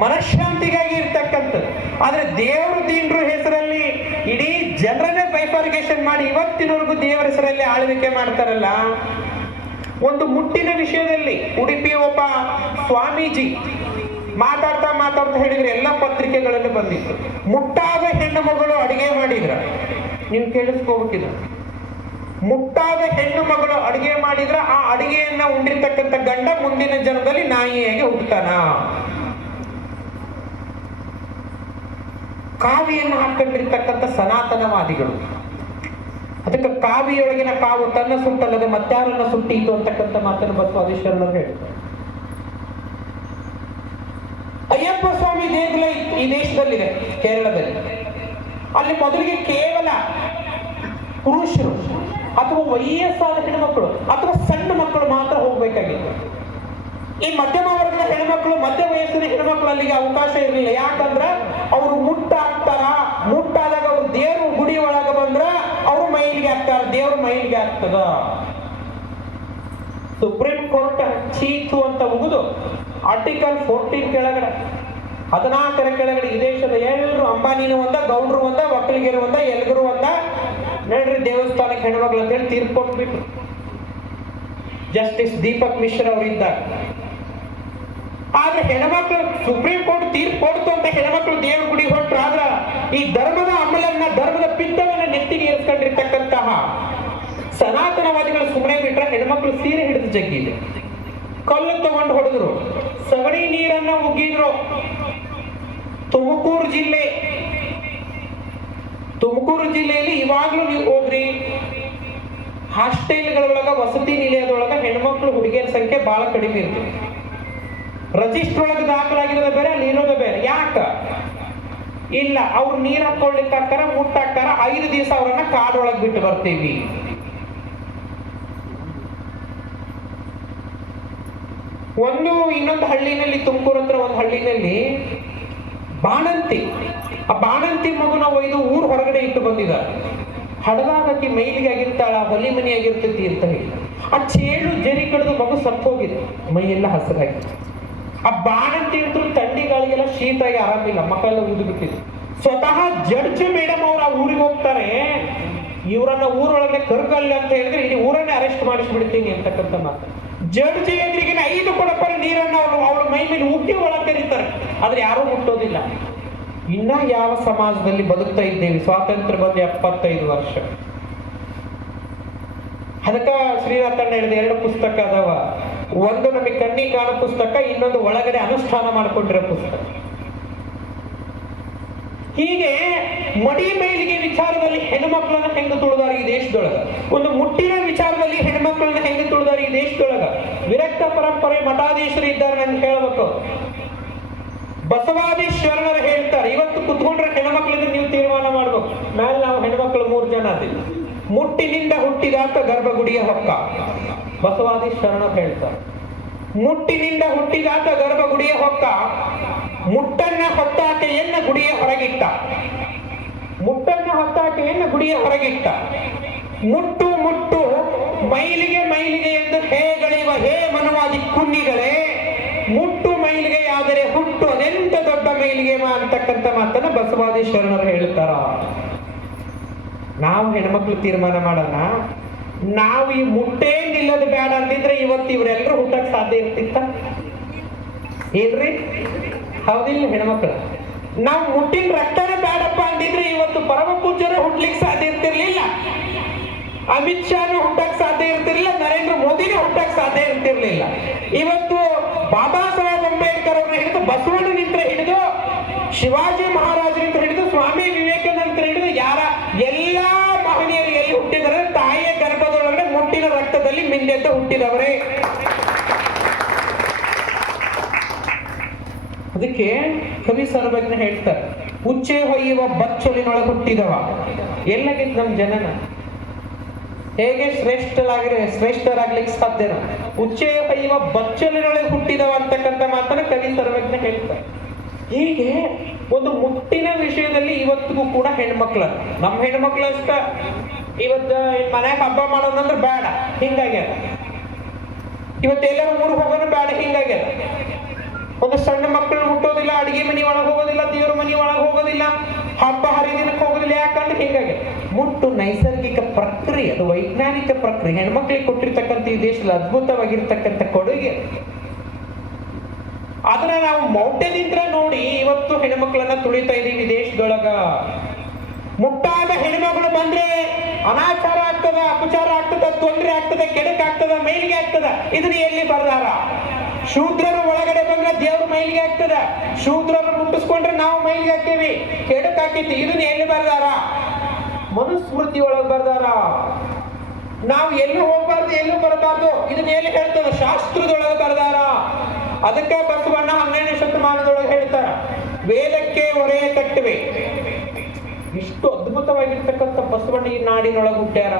ಮನಃಶಾಂತಿಗಾಗಿ ಇರ್ತಕ್ಕಂಥದ್ದು. ಆದ್ರೆ ದೇವರು ದೀನರು ಹೆಸರಲ್ಲಿ ಇಡೀ ಜನರನ್ನೇ ಬೈಫಾರ್ಗೇಷನ್ ಮಾಡಿ ಇವತ್ತಿನವರೆಗೂ ದೇವರ ಹೆಸರಲ್ಲಿ ಆಳ್ವಿಕೆ ಮಾಡ್ತಾರಲ್ಲ. ಒಂದು ಮುಟ್ಟಿನ ವಿಷಯದಲ್ಲಿ ಉಡುಪಿಯ ಒಬ್ಬ ಸ್ವಾಮೀಜಿ ಮಾತಾಡ್ತಾ ಹೇಳಿದ್ರೆ ಎಲ್ಲ ಪತ್ರಿಕೆಗಳಲ್ಲಿ ಬಂದಿತ್ತು. ಮುಟ್ಟಾದ ಹೆಣ್ಣು ಮಗಳು ಅಡಿಗೆ ಮಾಡಿದ್ರ, ನೀವು ಕೇಳಿಸ್ಕೋಬೇಕಿದ್ರು. ಮುಟ್ಟಾದ ಹೆಣ್ಣು ಮಗಳು ಅಡಿಗೆ ಮಾಡಿದ್ರ ಆ ಅಡಿಗೆಯನ್ನ ಉಂಡಿರ್ತಕ್ಕಂಥ ಗಂಡ ಮುಂದಿನ ಜನ್ಮದಲ್ಲಿ ನಾಯಿಯಾಗಿ ಹುಟ್ಟುತ್ತಾನ. ಕಾವಿಯನ್ನು ಹಾಕೊಂಡಿರ್ತಕ್ಕಂಥ ಸನಾತನವಾದಿಗಳು, ಅದಕ್ಕೆ ಕಾವಿಯೊಳಗಿನ ಕಾವು ತನ್ನ ಸುಟ್ಟಲ್ಲದೆ ಮತ್ತಾರನ್ನ ಸುಟ್ಟಿತು ಅಂತಕ್ಕಂಥ ಮಾತನ್ನು ಬಸವಾದೀಶ್ವರರು ಹೇಳ್ತಾರೆ. ಅಯ್ಯಪ್ಪ ಸ್ವಾಮಿ ದೇಗುಲ ಈ ದೇಶದಲ್ಲಿದೆ, ಕೇರಳದಲ್ಲಿ. ಅಲ್ಲಿ ಮೊದಲಿಗೆ ಕೇವಲ ಪುರುಷರು ಅಥವಾ ವಯಸ್ಸಾದ ಹೆಣ್ಮಕ್ಳು ಅಥವಾ ಸಣ್ಣ ಮಕ್ಕಳು ಮಾತ್ರ ಹೋಗ್ಬೇಕಾಗಿತ್ತು. ಈ ಮಧ್ಯಮ ವರ್ಗದ ಹೆಣ್ಮಕ್ಳು, ಮಧ್ಯ ವಯಸ್ಸಿನ ಹೆಣ್ಮಕ್ಳು ಅಲ್ಲಿಗೆ ಅವಕಾಶ ಇರಲಿಲ್ಲ. ಯಾಕಂದ್ರ ಅವರು ಮುಟ್ಟಾದಾಗ ಅವ್ರು ದೇವ್ರ ಗುಡಿ ಒಳಗ ಬಂದ್ರ ಅವ್ರು ಮೈಲಿಗೆ ಆಗ್ತಾರ, ದೇವ್ರ ಮೈಲಿಗೆ ಆಗ್ತದ. ಸುಪ್ರೀಂ ಕೋರ್ಟ್ ಚೀತು ಅಂತ ಮುಗಿದು ಆರ್ಟಿಕಲ್ 14 ಕೆಳಗಡೆ 14ರ ಕೆಳಗಡೆ ಈ ದೇಶದ ಎಲ್ಲರೂ, ಅಂಬಾನಿನೂ ಒಂದ, ಗೌಡ್ರು ಒಂದ, ಒಕ್ಕಲಿಗರು ಒಂದ, ಎಲ್ಗರು ಒಂದ, ನೋಡ್ರಿ ದೇವಸ್ಥಾನಕ್ಕೆ ಹೆಣ್ಮಕ್ಳು ಅಂತೇಳಿ ತೀರ್ಪು ಕೊಟ್ಬಿಟ್ರು. ಜಸ್ಟಿಸ್ ದೀಪಕ್ ಮಿಶ್ರಾ ಅವರಿದ್ದಾಗ. ಆದ್ರೆ ಹೆಣ್ಮಕ್ಳು ಸುಪ್ರೀಂ ಕೋರ್ಟ್ ತೀರ್ಪು ಕೊಡ್ತು ಅಂತ ಹೆಣ್ಮಕ್ಳು ದೇವ್ರ ಗುಡಿ ಹೊರಟ್ರು. ಆದ್ರ ಈ ಧರ್ಮದ ಅಮಲನ್ನ, ಧರ್ಮದ ಪಿತ್ತವನ್ನ ನೆತ್ತಿಗೆ ಏರ್ಸ್ಕೊಂಡಿರ್ತಕ್ಕಂತಹ ಸನಾತನವಾದಿಗಳು ಸುಮ್ಮನೆ ಬಿಟ್ರೆ ಹೆಣ್ಮಕ್ಳು ಸೀರೆ ಹಿಡಿದು ಜಗ್ಗಿದೆ, ಕಲ್ಲು ತಗೊಂಡು ಹೊಡೆದ್ರು, ಸಗಣಿ ನೀರನ್ನ ಉಗ್ಗಿದ್ರು. ತುಮಕೂರು ಜಿಲ್ಲೆಯಲ್ಲಿ ಇವಾಗ್ಲೂ ನೀವು ಹೋಗ್ರಿ, ಹಾಸ್ಟೆಲ್ಗಳೊಳಗ, ವಸತಿ ನಿಲಯದೊಳಗ ಹೆಣ್ಮಕ್ಳು ಹುಡುಗಿಯರ ಸಂಖ್ಯೆ ಬಹಳ ಕಡಿಮೆ ಇರ್ತದೆ. ರಿಜಿಸ್ಟರ್ ಒಳಗೆ ದಾಖಲಾಗಿರೋದು ಬೇರೆ, ಅಲ್ಲಿ ಇರೋದು ಬೇರೆ. ಯಾಕ ಇಲ್ಲ, ಅವ್ರು ನೀರ್ ಹಾಕೊಳ್ಳಿಕ್ಕೆ ಹಾಕ್ತಾರ, ಮುಟ್ಟಾಕ್ತಾರ, 5 ದಿವಸ ಅವರನ್ನ ಕಾಡೊಳಗೆ ಬಿಟ್ಟು ಬರ್ತೀವಿ. ಇನ್ನೊಂದು ಹಳ್ಳಿನಲ್ಲಿ, ತುಮಕೂರು ಹತ್ರ ಒಂದು ಹಳ್ಳಿನಲ್ಲಿ ಆ ಬಾಣಂತಿ ಮಗುನ ಒಯ್ದು ಊರ್ ಹೊರಗಡೆ ಇಟ್ಟು ಬಂದಿದ್ದಾರೆ. ಹಡದಾಕಿ ಮೈಲಿಗೆ ಆಗಿರ್ತಾಳ, ಹೊಲಿ ಮನಿ ಆಗಿರ್ತೈತಿ ಅಂತ ಹೇಳಿ ಆ ಚೇಳು ಜರಿ ಕಡಿದು ಮಗು ಸತ್ತೋಗಿದೆ, ಮೈಯೆಲ್ಲ ಹಸಿರಾಗಿ. ಆ ಬಾಣಂತಿ ಇರ್ತರು ಥಂಡಿ ಗಾಳಿಗೆಲ್ಲ ಶೀತಾಗಿ ಆರಾಮಿಲ್ಲ, ಮಕ್ಕಳೆಲ್ಲ ಉದು ಬಿಟ್ಟಿದ್ರು. ಸ್ವತಃ ಜಡ್ಜ್ ಮೇಡಮ್ ಅವ್ರು ಆ ಊರಿಗೆ ಹೋಗ್ತಾರೆ, ಇವರನ್ನ ಊರೊಳಗೆ ಕರ್ಗಲ್ಲ ಅಂತ ಹೇಳಿದ್ರೆ ಇಡೀ ಊರನ್ನೇ ಅರೆಸ್ಟ್ ಮಾಡಿಸ್ಬಿಡ್ತೀನಿ ಅಂತಕ್ಕಂಥ ಮಾತು. ಜಡ್ಜ್ ಎದುರಿಗೆ 5 ಕೊಡಪರ ನೀರನ್ನು ಅವಳ ಮೈ ಮೇಲೆ ಉಗ್ಗಿ ಒಳಗೆ ಕರೀತಾರೆ, ಆದ್ರೆ ಯಾರೂ ಮುಟ್ಟೋದಿಲ್ಲ. ಇನ್ನ ಯಾವ ಸಮಾಜದಲ್ಲಿ ಬದುಕ್ತಾ ಇದ್ದೇವೆ? ಸ್ವಾತಂತ್ರ್ಯ ಬಂದು 75 ವರ್ಷ. ಅದಕ್ಕ ಶ್ರೀನಾಥಣ್ಣ ಹೇಳಿದ 2 ಪುಸ್ತಕ ಅದಾವ. ಒಂದು ನಮಗೆ ಕಣ್ಣಿ ಕಾಣೋ ಪುಸ್ತಕ, ಇನ್ನೊಂದು ಒಳಗಡೆ ಅನುಷ್ಠಾನ ಮಾಡ್ಕೊಂಡಿರೋ ಪುಸ್ತಕ. ಹೀಗೆ ಮಡಿ ಮೈಲಿಗೆ ವಿಚಾರದಲ್ಲಿ ಹೆಣ್ಮಕ್ಳನ್ನ ಹೆಂಗ ತುಳಿದಾರ ಈ ದೇಶದೊಳಗ, ಒಂದು ಮುಟ್ಟಿನ ವಿಚಾರದಲ್ಲಿ ಹೆಣ್ಮಕ್ಳನ್ನ ಹೆಂಗ ತುಳಿದಾರ ಈ ದೇಶದೊಳಗ. ವಿರಕ್ತ ಪರಂಪರೆ ಮಠಾಧೀಶರು ಇದ್ದಾರೆ ಅಂತ ಹೇಳ್ಬೇಕು. ಬಸವಾದೀಶ್ವರರು ಹೇಳ್ತಾರೆ, ಇವತ್ತು ಕುತ್ಕೊಂಡ್ರೆ ಹೆಣ್ಮಕ್ಳಿದ್ರೆ ನೀವು ತೀರ್ಮಾನ ಮಾಡ್ಬೇಕು. ಮೇಲೆ ನಾವು ಹೆಣ್ಮಕ್ಳು 3 ಜನ ಅದಿಲ್ಲ. ಮುಟ್ಟಿನಿಂದ ಹುಟ್ಟಿದಾತ ಗರ್ಭಗುಡಿಯ ಹೊಕ್ಕ, ಬಸವಾದೀಶ್ವರರು ಹೇಳ್ತಾರೆ. ಮುಟ್ಟಿನಿಂದ ಹುಟ್ಟಿದಾತ ಗರ್ಭಗುಡಿಯ ಹೊಕ್ಕ, ಮುಟ್ಟನ್ನ ಹೊತ್ತಾಕೆಯನ್ನ ಗುಡಿಯ ಹೊರಗಿಟ್ಟ. ಮುಟ್ಟು ಮೈಲಿಗೆ ಎಂದು ಹೇಗಳಿವ ಹೇ ಮನುವಾದಿ ಕುನ್ನಿಗಳೇ, ಮುಟ್ಟು ಮೈಲಿಗೆ ಆದರೆ ಹುಟ್ಟು ಅದೆಂತ ದೊಡ್ಡ ಮೈಲಿಗೆ ಅಂತಕ್ಕಂಥ ಮಾತನ್ನ ಬಸವಾದೀಶ್ವರರು ಹೇಳ್ತಾರ. ನಾವು ಹೆಣ್ಮಕ್ಳು ತೀರ್ಮಾನ ಮಾಡೋಣ, ನಾವು ಈ ಮುಟ್ಟೇ ನಿಲ್ಲೋದು ಬೇಡ ಅಂತಿದ್ರೆ ಇವತ್ತು ಇವರೆಲ್ಲರೂ ಹುಟ್ಟಕ್ ಸಾಧ್ಯ ಇರ್ತಿತ್ತ? ಏನ್ರಿ, ಹೌದಿಲ್ಲ ಹೆಣ್ಮಕ್ಳು? ನಾವು ಮುಟ್ಟಿನ ರಕ್ತನೇ ಬೇಡಪ್ಪ ಅಂದಿದ್ರೆ ಇವತ್ತು ಪರಮ ಪೂಜ್ಯರು ಹುಟ್ಲಿಕ್ಕೆ ಸಾಧ್ಯ ಇರ್ತಿರ್ಲಿಲ್ಲ, ಅಮಿತ್ ಶಾನು ಹುಟ್ಟಕ್ ಸಾಧ್ಯ ಇರ್ತಿರ್ಲಿಲ್ಲ, ನರೇಂದ್ರ ಮೋದಿನೇ ಹುಟ್ಟಕ್ ಸಾಧ್ಯ ಇರ್ತಿರ್ಲಿಲ್ಲ. ಇವತ್ತು ಬಾಬಾ ಸಾಹೇಬ್ ಅಂಬೇಡ್ಕರ್ ಅವ್ರನ್ನ ಹಿಡಿದು, ಬಸವಣ್ಣನಿಂದ ಹಿಡಿದು, ಶಿವಾಜಿ ಮಹಾರಾಜರಿಂದ ಹಿಡಿದು, ಸ್ವಾಮಿ ವಿವೇಕಾನಂದ ಹಿಡಿದು ಎಲ್ಲಾ ಮಹನೀಯರು ಎಲ್ಲಿ ಹುಟ್ಟಿದರೆ ತಾಯಿಯ ಗರ್ಭದೊಳಗಡೆ ಮುಟ್ಟಿನ ರಕ್ತದಲ್ಲಿ ಮಿಂದೆದ್ದು ಹುಟ್ಟಿದವರೇ. ಅದಕ್ಕೆ ಕವಿ ಸರ್ವಜ್ಞ ಹೇಳ್ತಾರೆ, ಉಚ್ಚೆ ಹೊಯ್ಯುವ ಬಚ್ಚಲಿನೊಳಗೆ ಹುಟ್ಟಿದವ. ಎಲ್ಲಾಗಿತ್ತು ನಮ್ಮ ಜನನ? ಹೇಗೆ ಶ್ರೇಷ್ಠರಾಗ್ಲಿಕ್ಕೆ ಸಾಧ್ಯನ? ಉಚ್ಚೆ ಹೊಯ್ಯುವ ಬಚ್ಚಲಿನೊಳಗೆ ಹುಟ್ಟಿದವ ಅಂತಕ್ಕಂಥ ಮಾತನ್ನ ಕವಿ ಸರ್ವಜ್ಞ ಹೇಳ್ತಾರೆ. ಹೀಗೆ ಒಂದು ಮುಟ್ಟಿನ ವಿಷಯದಲ್ಲಿ ಇವತ್ತಿಗೂ ಕೂಡ ಹೆಣ್ಮಕ್ಳ, ನಮ್ಮ ಹೆಣ್ಮಕ್ಳು ಅಷ್ಟ ಇವತ್ತು ಮನ್ಯಾಗ ಹಬ್ಬ ಮಾಡೋದಂದ್ರೆ ಬೇಡ, ಹಿಂಗಾಗ್ಯದ. ಇವತ್ತು ಎಲ್ಲರೂ ಊರಿಗೆ ಹೋಗೋದು ಬೇಡ, ಹಿಂಗಾಗ್ಯದ. ಒಂದು ಸಣ್ಣ ಮಕ್ಕಳು ಮುಟ್ಟೋದಿಲ್ಲ, ಅಡಿಗೆ ಮನಿ ಒಳಗೆ ಹೋಗೋದಿಲ್ಲ, ದೇವ್ರ ಮನಿ ಒಳಗೆ ಹೋಗೋದಿಲ್ಲ, ಹಬ್ಬ ಹರಿದಿನಕ್ಕೆ ಹೋಗೋದಿಲ್ಲ. ಯಾಕಂದ್ರೆ ಹಿಂಗಾಗಿ ಮುಟ್ಟು ನೈಸರ್ಗಿಕ ಪ್ರಕ್ರಿಯೆ, ಅದು ವೈಜ್ಞಾನಿಕ ಪ್ರಕ್ರಿಯೆ. ಹೆಣ್ಮಕ್ಳಿಗೆ ಕೊಟ್ಟಿರ್ತಕ್ಕಂಥ ಈ ದೇಶದಲ್ಲಿ ಅದ್ಭುತವಾಗಿರ್ತಕ್ಕಂಥ ಕೊಡುಗೆ. ಅದನ್ನ ನಾವು ಮೌಢ್ಯದಿಂದ ನೋಡಿ ಇವತ್ತು ಹೆಣ್ಮಕ್ಳನ್ನ ತುಳಿತಾ ಇದೀವಿ ದೇಶದೊಳಗ. ಮುಟ್ಟಾದ ಹೆಣ್ಮಗಳು ಬಂದ್ರೆ ಅನಾಚಾರ ಆಗ್ತದ, ಅಪಚಾರ ಆಗ್ತದ, ತೊಂದರೆ ಆಗ್ತದ, ಕೆಡಕ್ ಆಗ್ತದ, ಮೈಲಿಗೆ ಆಗ್ತದ. ಇದನ್ನ ಎಲ್ಲಿ ಬರ್ದಾರ? ಶೂದ್ರರು ಒಳಗಡೆ ಬಂದ್ರೆ ದೇವ್ರ ಮೈಲಿಗೆ ಆಗ್ತದ, ಶೂದ್ರರು ಮುಟ್ಟಿಸ್ಕೊಂಡ್ರೆ ನಾವು ಮೈಲಿಗೆ ಹಾಕೇವಿ, ಕೆಡಕ್ ಹಾಕೈತಿ. ಇದನ್ನ ಎಲ್ಲಿ ಬರ್ದಾರ? ಮನುಸ್ಮೃತಿ ಒಳಗೆ ಬರ್ದಾರ. ನಾವು ಎಲ್ಲೂ ಹೋಗ್ಬಾರ್ದು, ಎಲ್ಲೂ ಬರಬಾರ್ದು, ಇದನ್ನ ಎಲ್ಲಿ ಹೇಳ್ತದ? ಶಾಸ್ತ್ರದೊಳಗೆ ಬರ್ದಾರ. ಅದಕ್ಕೆ ಬಸವಣ್ಣ 12ನೇ ಶತಮಾನದೊಳಗೆ ಹೇಳ್ತಾರ, ವೇದಕ್ಕೆ ಹೊರೆ ಕಟ್ಟುವೆ. ಇಷ್ಟು ಅದ್ಭುತವಾಗಿರ್ತಕ್ಕಂಥ ಬಸವಣ್ಣ ಈ ನಾಡಿನೊಳಗೆ ಹುಟ್ಟ್ಯಾರ.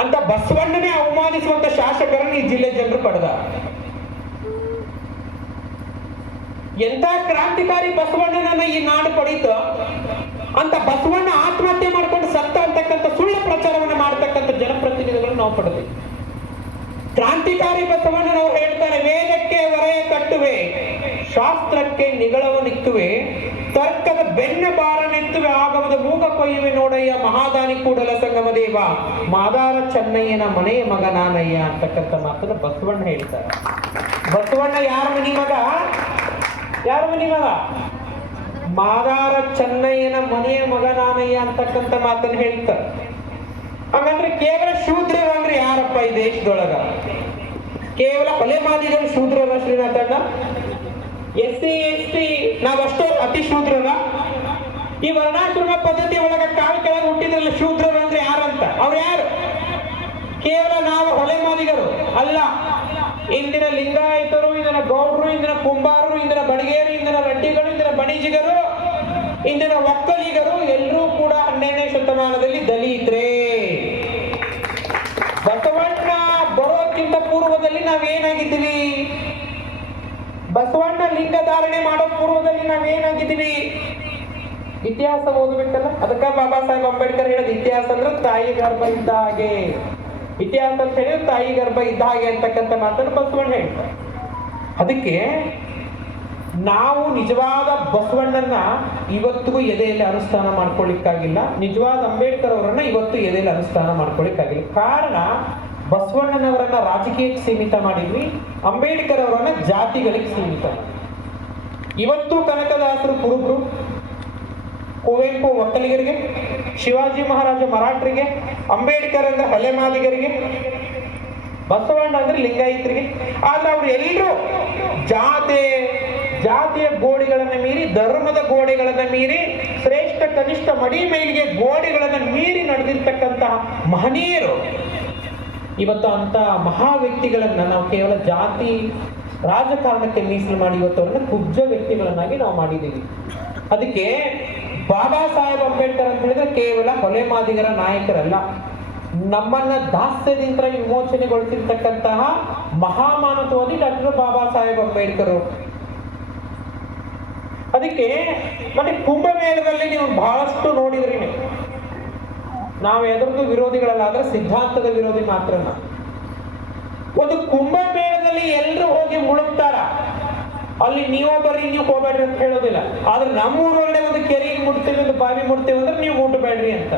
ಅಂತ ಬಸವಣ್ಣನೇ ಅವಮಾನಿಸುವಂತ ಶಾಸಕರನ್ನು ಈ ಜಿಲ್ಲೆ ಜನರು ಪಡೆದ. ಎಂತ ಕ್ರಾಂತಿಕಾರಿ ಬಸವಣ್ಣನನ್ನ ಈ ನಾಡು ಪಡೀತ. ಅಂತ ಬಸವಣ್ಣ ಆತ್ಮಹತ್ಯೆ ಮಾಡ್ಕೊಂಡು ಸತ್ತ ಅಂತಕ್ಕಂಥ ಸುಳ್ಳು ಪ್ರಚಾರವನ್ನು ಮಾಡ್ತಕ್ಕಂಥ ಜನಪ್ರತಿನಿಧಿಗಳನ್ನು ನಾವು ಪಡೆದ್ವಿ. ಕ್ರಾಂತಿಕಾರಿ ಬಸವಣ್ಣನವರು ಹೇಳ್ತಾರೆ, ವೇದಕ್ಕೆ ಹೊರೆಯ ಕಟ್ಟುವೆ, ಶಾಸ್ತ್ರಕ್ಕೆ ನಿಗಳವನಿಕ್ಕುವೆ, ತರ್ಕದ ಬೆನ್ನ ಬಾರನೆತ್ತುವೆ, ಆಗಮದ ಮೂಗ ಕೊಯ್ಯುವೆ ನೋಡಯ್ಯ, ಮಹಾದಾನಿ ಕೂಡಲ ಸಂಗಮ ದೇವ, ಮಾದಾರ ಚೆನ್ನಯ್ಯನ ಮನೆಯ ಮಗ ನಾನಯ್ಯ ಅಂತಕ್ಕಂಥ ಮಾತನ್ನ ಬಸವಣ್ಣ ಹೇಳ್ತಾರೆ. ಬಸವಣ್ಣ ಯಾರ ಮನಿ ಮಗ? ಯಾರ ಮನಿ ಮಗ? ಮಾದಾರ ಚೆನ್ನಯ್ಯನ ಮನೆಯ ಮಗ ನಾನಯ್ಯ ಅಂತಕ್ಕಂಥ ಮಾತನ್ನ ಹೇಳ್ತಾರೆ. ಹಾಗಂದ್ರೆ ಕೇವಲ ಶೂದ್ರರಂದ್ರೆ ಯಾರಪ್ಪ ಈ ದೇಶದೊಳಗ? ಕೇವಲ ಹೊಲೆ ಮಾದಿಗಳು ಶೂದ್ರರ ಶ್ರೀನಾಥಣ್ಣ? SC ST ನಾವಷ್ಟೇ ಅತಿ ಶೂದ್ರರ? ಈ ವರ್ಣಾಶ್ರಮ ಪದ್ಧತಿ ಒಳಗ ಕಾಲ ಕೆಳಗೆ ಹುಟ್ಟಿದ್ರಲ್ಲ ಶೂದ್ರರು ಅಂದ್ರೆ ಯಾರಂತ? ಅವ್ರು ಯಾರು? ಕೇವಲ ನಾವು ಹೊಲೆ ಮಾದಿಗರು ಅಲ್ಲ. ಇಂದಿನ ಲಿಂಗಾಯತರು, ಇಂದಿನ ಗೌಡ್ರು, ಇಂದಿನ ಕುಂಬಾರರು, ಇಂದಿನ ಬಡಿಗೇರು, ಇಂದಿನ ರೆಡ್ಡಿಗಳು, ಇಂದಿನ ಬಣಿಜಿಗರು, ಇಂದಿನ ಒಕ್ಕಲಿಗರು ಎಲ್ಲರೂ ಕೂಡ 12ನೇ ಶತಮಾನದಲ್ಲಿ ದಲಿತರೇ. ಬಸವಣ್ಣ ಬರೋಕ್ಕಿಂತ ಪೂರ್ವದಲ್ಲಿ ನಾವೇನಾಗಿದ್ದೀವಿ? ಬಸವಣ್ಣ ಲಿಂಗ ಧಾರಣೆ ಮಾಡೋ ಪೂರ್ವದಲ್ಲಿ ನಾವೇನಾಗಿದ್ದೀವಿ? ಇತಿಹಾಸ ಓದಬೇಕಲ್ಲ. ಅದಕ್ಕ ಬಾಬಾ ಸಾಹೇಬ್ ಅಂಬೇಡ್ಕರ್ ಹೇಳೋದು, ಇತಿಹಾಸ ಅಂದ್ರೆ ತಾಯಿ ಗರ್ಭ ಇದ್ದ ಹಾಗೆ. ಇತಿಹಾಸ ಅಂತ ಹೇಳಿದ್ರೆ ತಾಯಿ ಗರ್ಭ ಇದ್ದ ಹಾಗೆ ಅಂತಕ್ಕಂಥ ಮಾತನ್ನು ಬಸವಣ್ಣ ಹೇಳ್ತಾರೆ. ಅದಕ್ಕೆ ನಾವು ನಿಜವಾದ ಬಸವಣ್ಣನ ಇವತ್ತಿಗೂ ಎದೆಯಲ್ಲಿ ಅನುಷ್ಠಾನ ಮಾಡ್ಕೊಳ್ಳಿಕ್ಕಾಗಿಲ್ಲ. ನಿಜವಾದ ಅಂಬೇಡ್ಕರ್ ಅವರನ್ನ ಇವತ್ತು ಎದೆಯಲ್ಲಿ ಅನುಷ್ಠಾನ ಮಾಡ್ಕೊಳ್ಳಿಕ್ಕಾಗಿಲ್ಲ. ಕಾರಣ, ಬಸವಣ್ಣನವರನ್ನ ರಾಜಕೀಯಕ್ಕೆ ಸೀಮಿತ ಮಾಡಿದ್ವಿ, ಅಂಬೇಡ್ಕರ್ ಅವರನ್ನ ಜಾತಿಗಳಿಗೆ ಸೀಮಿತ. ಇವತ್ತು ಕನಕದಾಸರು ಕುರುಬರು, ಕುವೆಂಪು ಒಕ್ಕಲಿಗರಿಗೆ, ಶಿವಾಜಿ ಮಹಾರಾಜ ಮರಾಠರಿಗೆ, ಅಂಬೇಡ್ಕರ್ ಅಂದ್ರೆ ಹೊಲೆಮಾದಿಗರಿಗೆ, ಬಸವಣ್ಣ ಅಂದ್ರೆ ಲಿಂಗಾಯತರಿಗೆ. ಆದ್ರೆ ಅವ್ರು ಎಲ್ಲರೂ ಜಾತಿಯ ಗೋಡೆಗಳನ್ನ ಮೀರಿ, ಧರ್ಮದ ಗೋಡೆಗಳನ್ನ ಮೀರಿ, ಶ್ರೇಷ್ಠ ಕನಿಷ್ಠ ಮಡಿ ಮೇಲಿಗೆ ಗೋಡೆಗಳನ್ನ ಮೀರಿ ನಡೆದಿರ್ತಕ್ಕಂತಹ ಮಹನೀಯರು. ಇವತ್ತು ಅಂತ ಮಹಾ ವ್ಯಕ್ತಿಗಳನ್ನ ನಾವು ಕೇವಲ ಜಾತಿ ರಾಜಕಾರಣಕ್ಕೆ ಮೀಸಲು ಮಾಡಿ ಇವತ್ತು ಅವ್ರನ್ನ ಕುಬ್ಜ ವ್ಯಕ್ತಿಗಳನ್ನಾಗಿ ನಾವು ಮಾಡಿದ್ದೀವಿ. ಅದಕ್ಕೆ ಬಾಬಾ ಸಾಹೇಬ್ ಅಂಬೇಡ್ಕರ್ ಅಂತ ಹೇಳಿದ್ರೆ ಕೇವಲ ಹೊಲೆ ಮಾದಿಗರ ನಾಯಕರಲ್ಲ, ನಮ್ಮನ್ನ ದಾಸ್ಯದಿಂದ ವಿಮೋಚನೆಗೊಳಿಸಿರ್ತಕ್ಕಂತಹ ಮಹಾಮಾನವವಾದಿ ಡಾಕ್ಟರ್ ಬಾಬಾ ಸಾಹೇಬ್ ಅಂಬೇಡ್ಕರ್. ಅದಕ್ಕೆ ಮತ್ತೆ ಕುಂಭಮೇಳದಲ್ಲಿ ನೀವು ಬಹಳಷ್ಟು ನೋಡಿದ್ರಿ. ನಾವು ಎದುರದ್ದು ವಿರೋಧಿಗಳಲ್ಲ, ಆದ್ರೆ ಸಿದ್ಧಾಂತದ ವಿರೋಧಿ ಮಾತ್ರ. ಒಂದು ಕುಂಭಮೇಳದಲ್ಲಿ ಎಲ್ಲರೂ ಹೋಗಿ ಮುಳುಗ್ತಾರ, ಅಲ್ಲಿ ನೀವು ಬರ್ರಿ ನೀವು ಹೋಗ್ಬೇಡ್ರಿ ಅಂತ ಹೇಳೋದಿಲ್ಲ. ಆದ್ರೆ ನಮ್ಮೂರೊಳಗೆ ಒಂದು ಕೆರೆಗೆ ಮುಟ್ತೇವೆ, ಒಂದು ಬಾವಿ ಮುಟ್ತೇವೆ ಅಂದ್ರೆ ನೀವು ಮುಟ್ಟಬೇಡ್ರಿ ಅಂತ.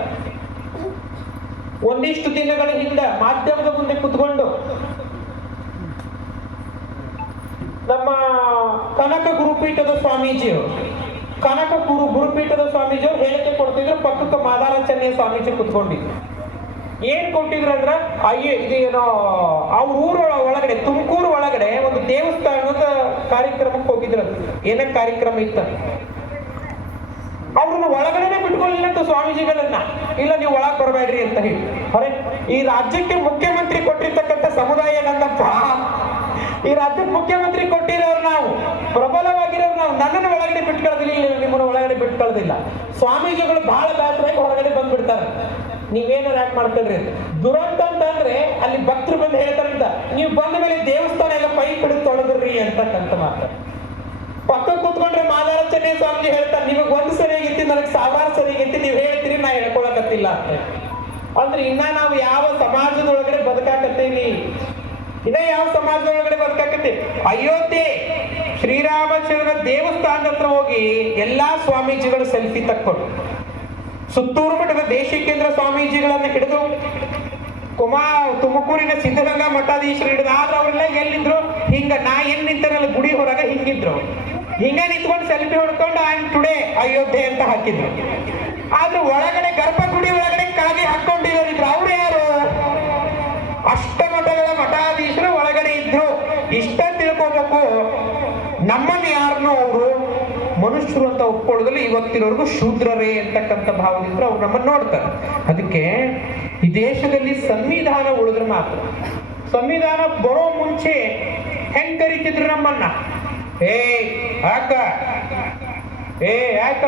ಒಂದಿಷ್ಟು ದಿನಗಳ ಹಿಂದೆ ಮಾಧ್ಯಮದ ಮುಂದೆ ಕುತ್ಕೊಂಡು ನಮ್ಮ ಕನಕ ಗುರುಪೀಠದ ಸ್ವಾಮೀಜಿಯವರು ಹೇಳಿಕೆ ಕೊಡ್ತಿದ್ರು. ಪಕ್ಕಕ್ಕೆ ಮಾದಾರ ಚೆನ್ನಯ್ಯ ಸ್ವಾಮೀಜಿ ಕುತ್ಕೊಂಡಿದ್ರು. ಏನ್ ಕೊಟ್ಟಿದ್ರು ಅಂದ್ರ, ಇದೇನೋ ಅವ್ರ ಒಳಗಡೆ, ತುಮಕೂರು ಒಳಗಡೆ ಒಂದು ದೇವಸ್ಥಾನದ ಕಾರ್ಯಕ್ರಮಕ್ಕೆ ಹೋಗಿದ್ರು. ಏನಕ್ಕೆ ಕಾರ್ಯಕ್ರಮ ಇತ್ತ, ಅವ್ರನ್ನ ಒಳಗಡೆನೆ ಬಿಟ್ಕೊಳ್ಳಿಲ್ಲ ಅಂತ ಸ್ವಾಮೀಜಿಗಳನ್ನ. ಇಲ್ಲ ನೀವು ಒಳಗ್ ಬರಬೇಡ್ರಿ ಅಂತ ಹೇಳಿ. ಅರೆ, ಈ ರಾಜ್ಯಕ್ಕೆ ಮುಖ್ಯಮಂತ್ರಿ ಕೊಟ್ಟಿರ್ತಕ್ಕಂಥ ಸಮುದಾಯ ನನ್ನಪ್ಪ. ಈ ರಾಜ್ಯಕ್ಕೆ ಮುಖ್ಯಮಂತ್ರಿ ಕೊಟ್ಟಿರೋರು ನಾವು, ಪ್ರಬಲವಾಗಿರೋರು ನಾವು. ನನ್ನನ್ನು ಒಳಗಡೆ ಬಿಟ್ಕೊಳ್ಳೋದಿಲ್ಲ, ನಿಮ್ಮನ್ನು ಒಳಗಡೆ ಬಿಟ್ಕೊಳ್ಳೋದಿಲ್ಲ. ಸ್ವಾಮೀಜಿಗಳು ಬಹಳ ಬೇಸರಾಗಿ ಹೊರಗಡೆ ಬಂದ್ಬಿಡ್ತಾರೆ. ನೀವೇನಾರು ಯಾಕೆ ಮಾಡ್ಕೊಳ್ರಿ ದುರಂತ ಅಂತಂದ್ರೆ ಅಲ್ಲಿ ಭಕ್ತರು ಬಂದು ಹೇಳ್ತಾರಂತ, ನೀವು ಬಂದ ಮೇಲೆ ದೇವಸ್ಥಾನ ಎಲ್ಲ ಪೈಪ್ ಹಿಡಿದು ತೊಳೆದ್ರಿ ಅಂತಕ್ಕಂಥ ಮಾತು. ಪಕ್ಕ ಕೂತ್ಕೊಂಡ್ರೆ ಮಾದಾರ ಚೆನ್ನಯ್ಯ ಸ್ವಾಮೀಜಿ ಹೇಳ್ತಾರೆ, ನಿಮಗೆ ಒಂದು ಸರಿಯಾಗಿ ನನಗೆ ಸಾವಿರಾರು ಸರಿಗೈತಿ, ನೀವು ಹೇಳ್ತೀರಿ ನಾ ಹೇಳ್ಕೊಳಕತ್ತಿಲ್ಲ ಅಂದ್ರೆ ಇನ್ನ ನಾವು ಯಾವ ಸಮಾಜದೊಳಗಡೆ ಬದುಕಾಕತ್ತೀವಿ? ಇನ್ನ ಯಾವ ಸಮಾಜದೊಳಗಡೆ ಬದುಕಾಕತ್ತೀವಿ? ಅಯೋಧ್ಯೆ ಶ್ರೀರಾಮಚಂದ್ರ ದೇವಸ್ಥಾನದ ಹತ್ರ ಹೋಗಿ ಎಲ್ಲಾ ಸ್ವಾಮೀಜಿಗಳು ಸೆಲ್ಫಿ ತಕ್ಕೊಂಡು, ಸುತ್ತೂರು ಮಠದ ದೇಶಿಕೇಂದ್ರ ಸ್ವಾಮೀಜಿಗಳನ್ನ ಹಿಡಿದು, ತುಮಕೂರಿನ ಸಿದ್ಧಗಂಗಾ ಮಠಾಧೀಶರು ಹಿಡಿದು, ಆದ್ರೆ ಅವರೆಲ್ಲ ಎಲ್ಲಿದ್ರು ಹಿಂಗ ನಾ ಏನ್ ನಿಂತನಲ್ಲ ಗುಡಿ ಹೊರಗ ಹಿಂಗಿದ್ರು, ಹಿಂಗ ನಿಂತ್ಕೊಂಡು ಸೆಲ್ಫಿ ಹೊಡ್ಕೊಂಡು ಐ ಆಮ್ ಟುಡೇ ಅಯೋಧ್ಯೆ ಅಂತ ಹಾಕಿದ್ರು. ಆದ್ರೆ ಒಳಗಡೆ ಗರ್ಭಗುಡಿ ಒಳಗಡೆ ಕಾಗೆ ಹಾಕೊಂಡಿರೋರಿದ್ರು. ಅವ್ರು ಯಾರು? ಅಷ್ಟಮಠಗಳ ಮಠಾಧೀಶರು ಒಳಗಡೆ ಇದ್ರು. ಇಷ್ಟ ತಿಳ್ಕೋಬೇಕು, ನಮ್ಮನ್ನು ಯಾರನ್ನೂ ಅವರು ಮನುಷ್ಯರು ಅಂತ ಒಪ್ಕೊಳ್ಳೋದ್ರಲ್ಲಿ ಇವತ್ತಿನವರೆಗೂ ಶೂದ್ರರೇ ಅಂತಕ್ಕಂಥ ಭಾವದಿಂದ ಅವ್ರು ನಮ್ಮನ್ನು ನೋಡ್ತಾರೆ. ಅದಕ್ಕೆ ಈ ದೇಶದಲ್ಲಿ ಸಂವಿಧಾನ ಉಳಿದ್ರೆ ಮಾತ್ರ. ಸಂವಿಧಾನ ಬರೋ ಮುಂಚೆ ಹೆಂಗ್ ಕರಿತಿದ್ರು ನಮ್ಮನ್ನ? ಯಾಕ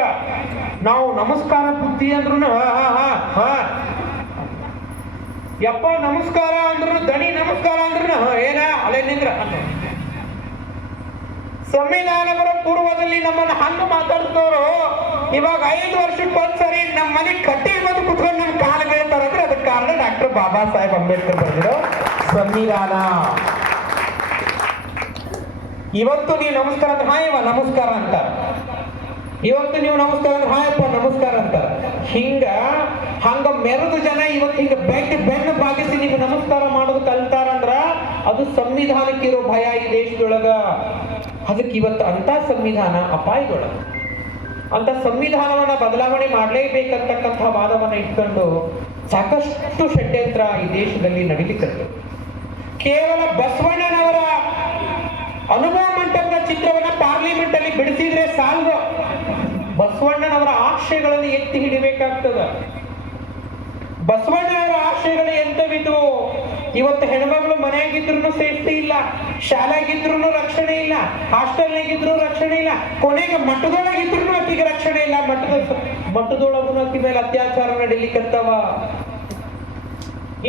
ನಾವು ನಮಸ್ಕಾರ ಬುದ್ಧಿ ಅಂದ್ರು ಯಪ್ಪ ನಮಸ್ಕಾರ ಅಂದ್ರು, ದಣಿ ನಮಸ್ಕಾರ ಅಂದ್ರು ಏನ ಅಲ್ಲೇ ನಿಂದ್ರ. ಸಂವಿಧಾನ ಬರೋ ಪೂರ್ವದಲ್ಲಿ ನಮ್ಮನ್ನ ಹಂಗ ಮಾತಾಡ್ತವ್ರು ಇವಾಗ 5 ವರ್ಷಕ್ಕೆ ಒಂದ್ಸರಿ ನಮ್ಮ ಮನೆ ಕಟ್ಟಿ ಬಂದು ಕುತ್ಕೊಂಡು ನಮ್ ಕಾಲ ಬೀಳ್ತಾರಂದ್ರೆ ಅದಕ್ಕೆ ಕಾರಣ ಡಾಕ್ಟರ್ ಬಾಬಾ ಸಾಹೇಬ್ ಅಂಬೇಡ್ಕರ್ ಬರೆದಿರೋ ಸಂವಿಧಾನ. ಇವತ್ತು ನೀವು ನಮಸ್ಕಾರ ಅಂದ್ರೆ ಹಾಯವ್ವ ನಮಸ್ಕಾರ ಅಂತಾರ, ಇವತ್ತು ನೀವು ನಮಸ್ಕಾರ ಅಂದ್ರೆ ಹಾಯಪ್ಪ ನಮಸ್ಕಾರ ಅಂತಾರ. ಹಂಗ ಮೆರೆದು ಜನ ಇವತ್ತು ಹಿಂಗ ಬೆನ್ನು ಬಾಗಿಸಿ ನೀವು ನಮಸ್ಕಾರ ಮಾಡೋದು ಕಲ್ತಾರಂದ್ರ ಅದು ಸಂವಿಧಾನಕ್ಕಿರೋ ಭಯ ಈ ದೇಶದೊಳಗ. ಅದಕ್ಕೆ ಇವತ್ತು ಅಂತ ಸಂವಿಧಾನ ಅಪಾಯಗೊಳ, ಅಂತ ಸಂವಿಧಾನವನ್ನ ಬದಲಾವಣೆ ಮಾಡಲೇಬೇಕಂತಕ್ಕಂಥ ವಾದವನ್ನ ಇಟ್ಕೊಂಡು ಸಾಕಷ್ಟು ಷಡ್ಯಂತ್ರ ಈ ದೇಶದಲ್ಲಿ ನಡೀಲಿಕ್ಕೆ. ಕೇವಲ ಬಸವಣ್ಣನವರ ಅನುಭವ ಮಂಟಪದ ಚಿತ್ರವನ್ನ ಪಾರ್ಲಿಮೆಂಟ್ ಅಲ್ಲಿ ಬಿಡಿಸಿದ್ರೆ ಸಾಲದು, ಬಸವಣ್ಣನವರ ಆಶಯಗಳನ್ನು ಎತ್ತಿ ಹಿಡಿಬೇಕಾಗ್ತದ. ಬಸವಣ್ಣನವರ ಆಶಯಗಳು ಎಂತವಿದ್ವು? ಇವತ್ತು ಹೆಣ್ಮಗಳು ಮನೆಯಾಗಿದ್ರು ಸೇಫ್ಟಿ ಇಲ್ಲ, ಶಾಲೆಗಿದ್ರು ರಕ್ಷಣೆ ಇಲ್ಲ, ಹಾಸ್ಟೆಲ್ನಾಗಿದ್ರು ರಕ್ಷಣೆ ಇಲ್ಲ, ಕೊನೆಗೆ ಮಠದೊಳಗಿದ್ರು ಆಕಿಗೆ ರಕ್ಷಣೆ ಇಲ್ಲ. ಮಠದೊಳಗೂ ಆಕಿ ಮೇಲೆ ಅತ್ಯಾಚಾರ ನಡೀಲಿಕ್ಕತ್ತವ.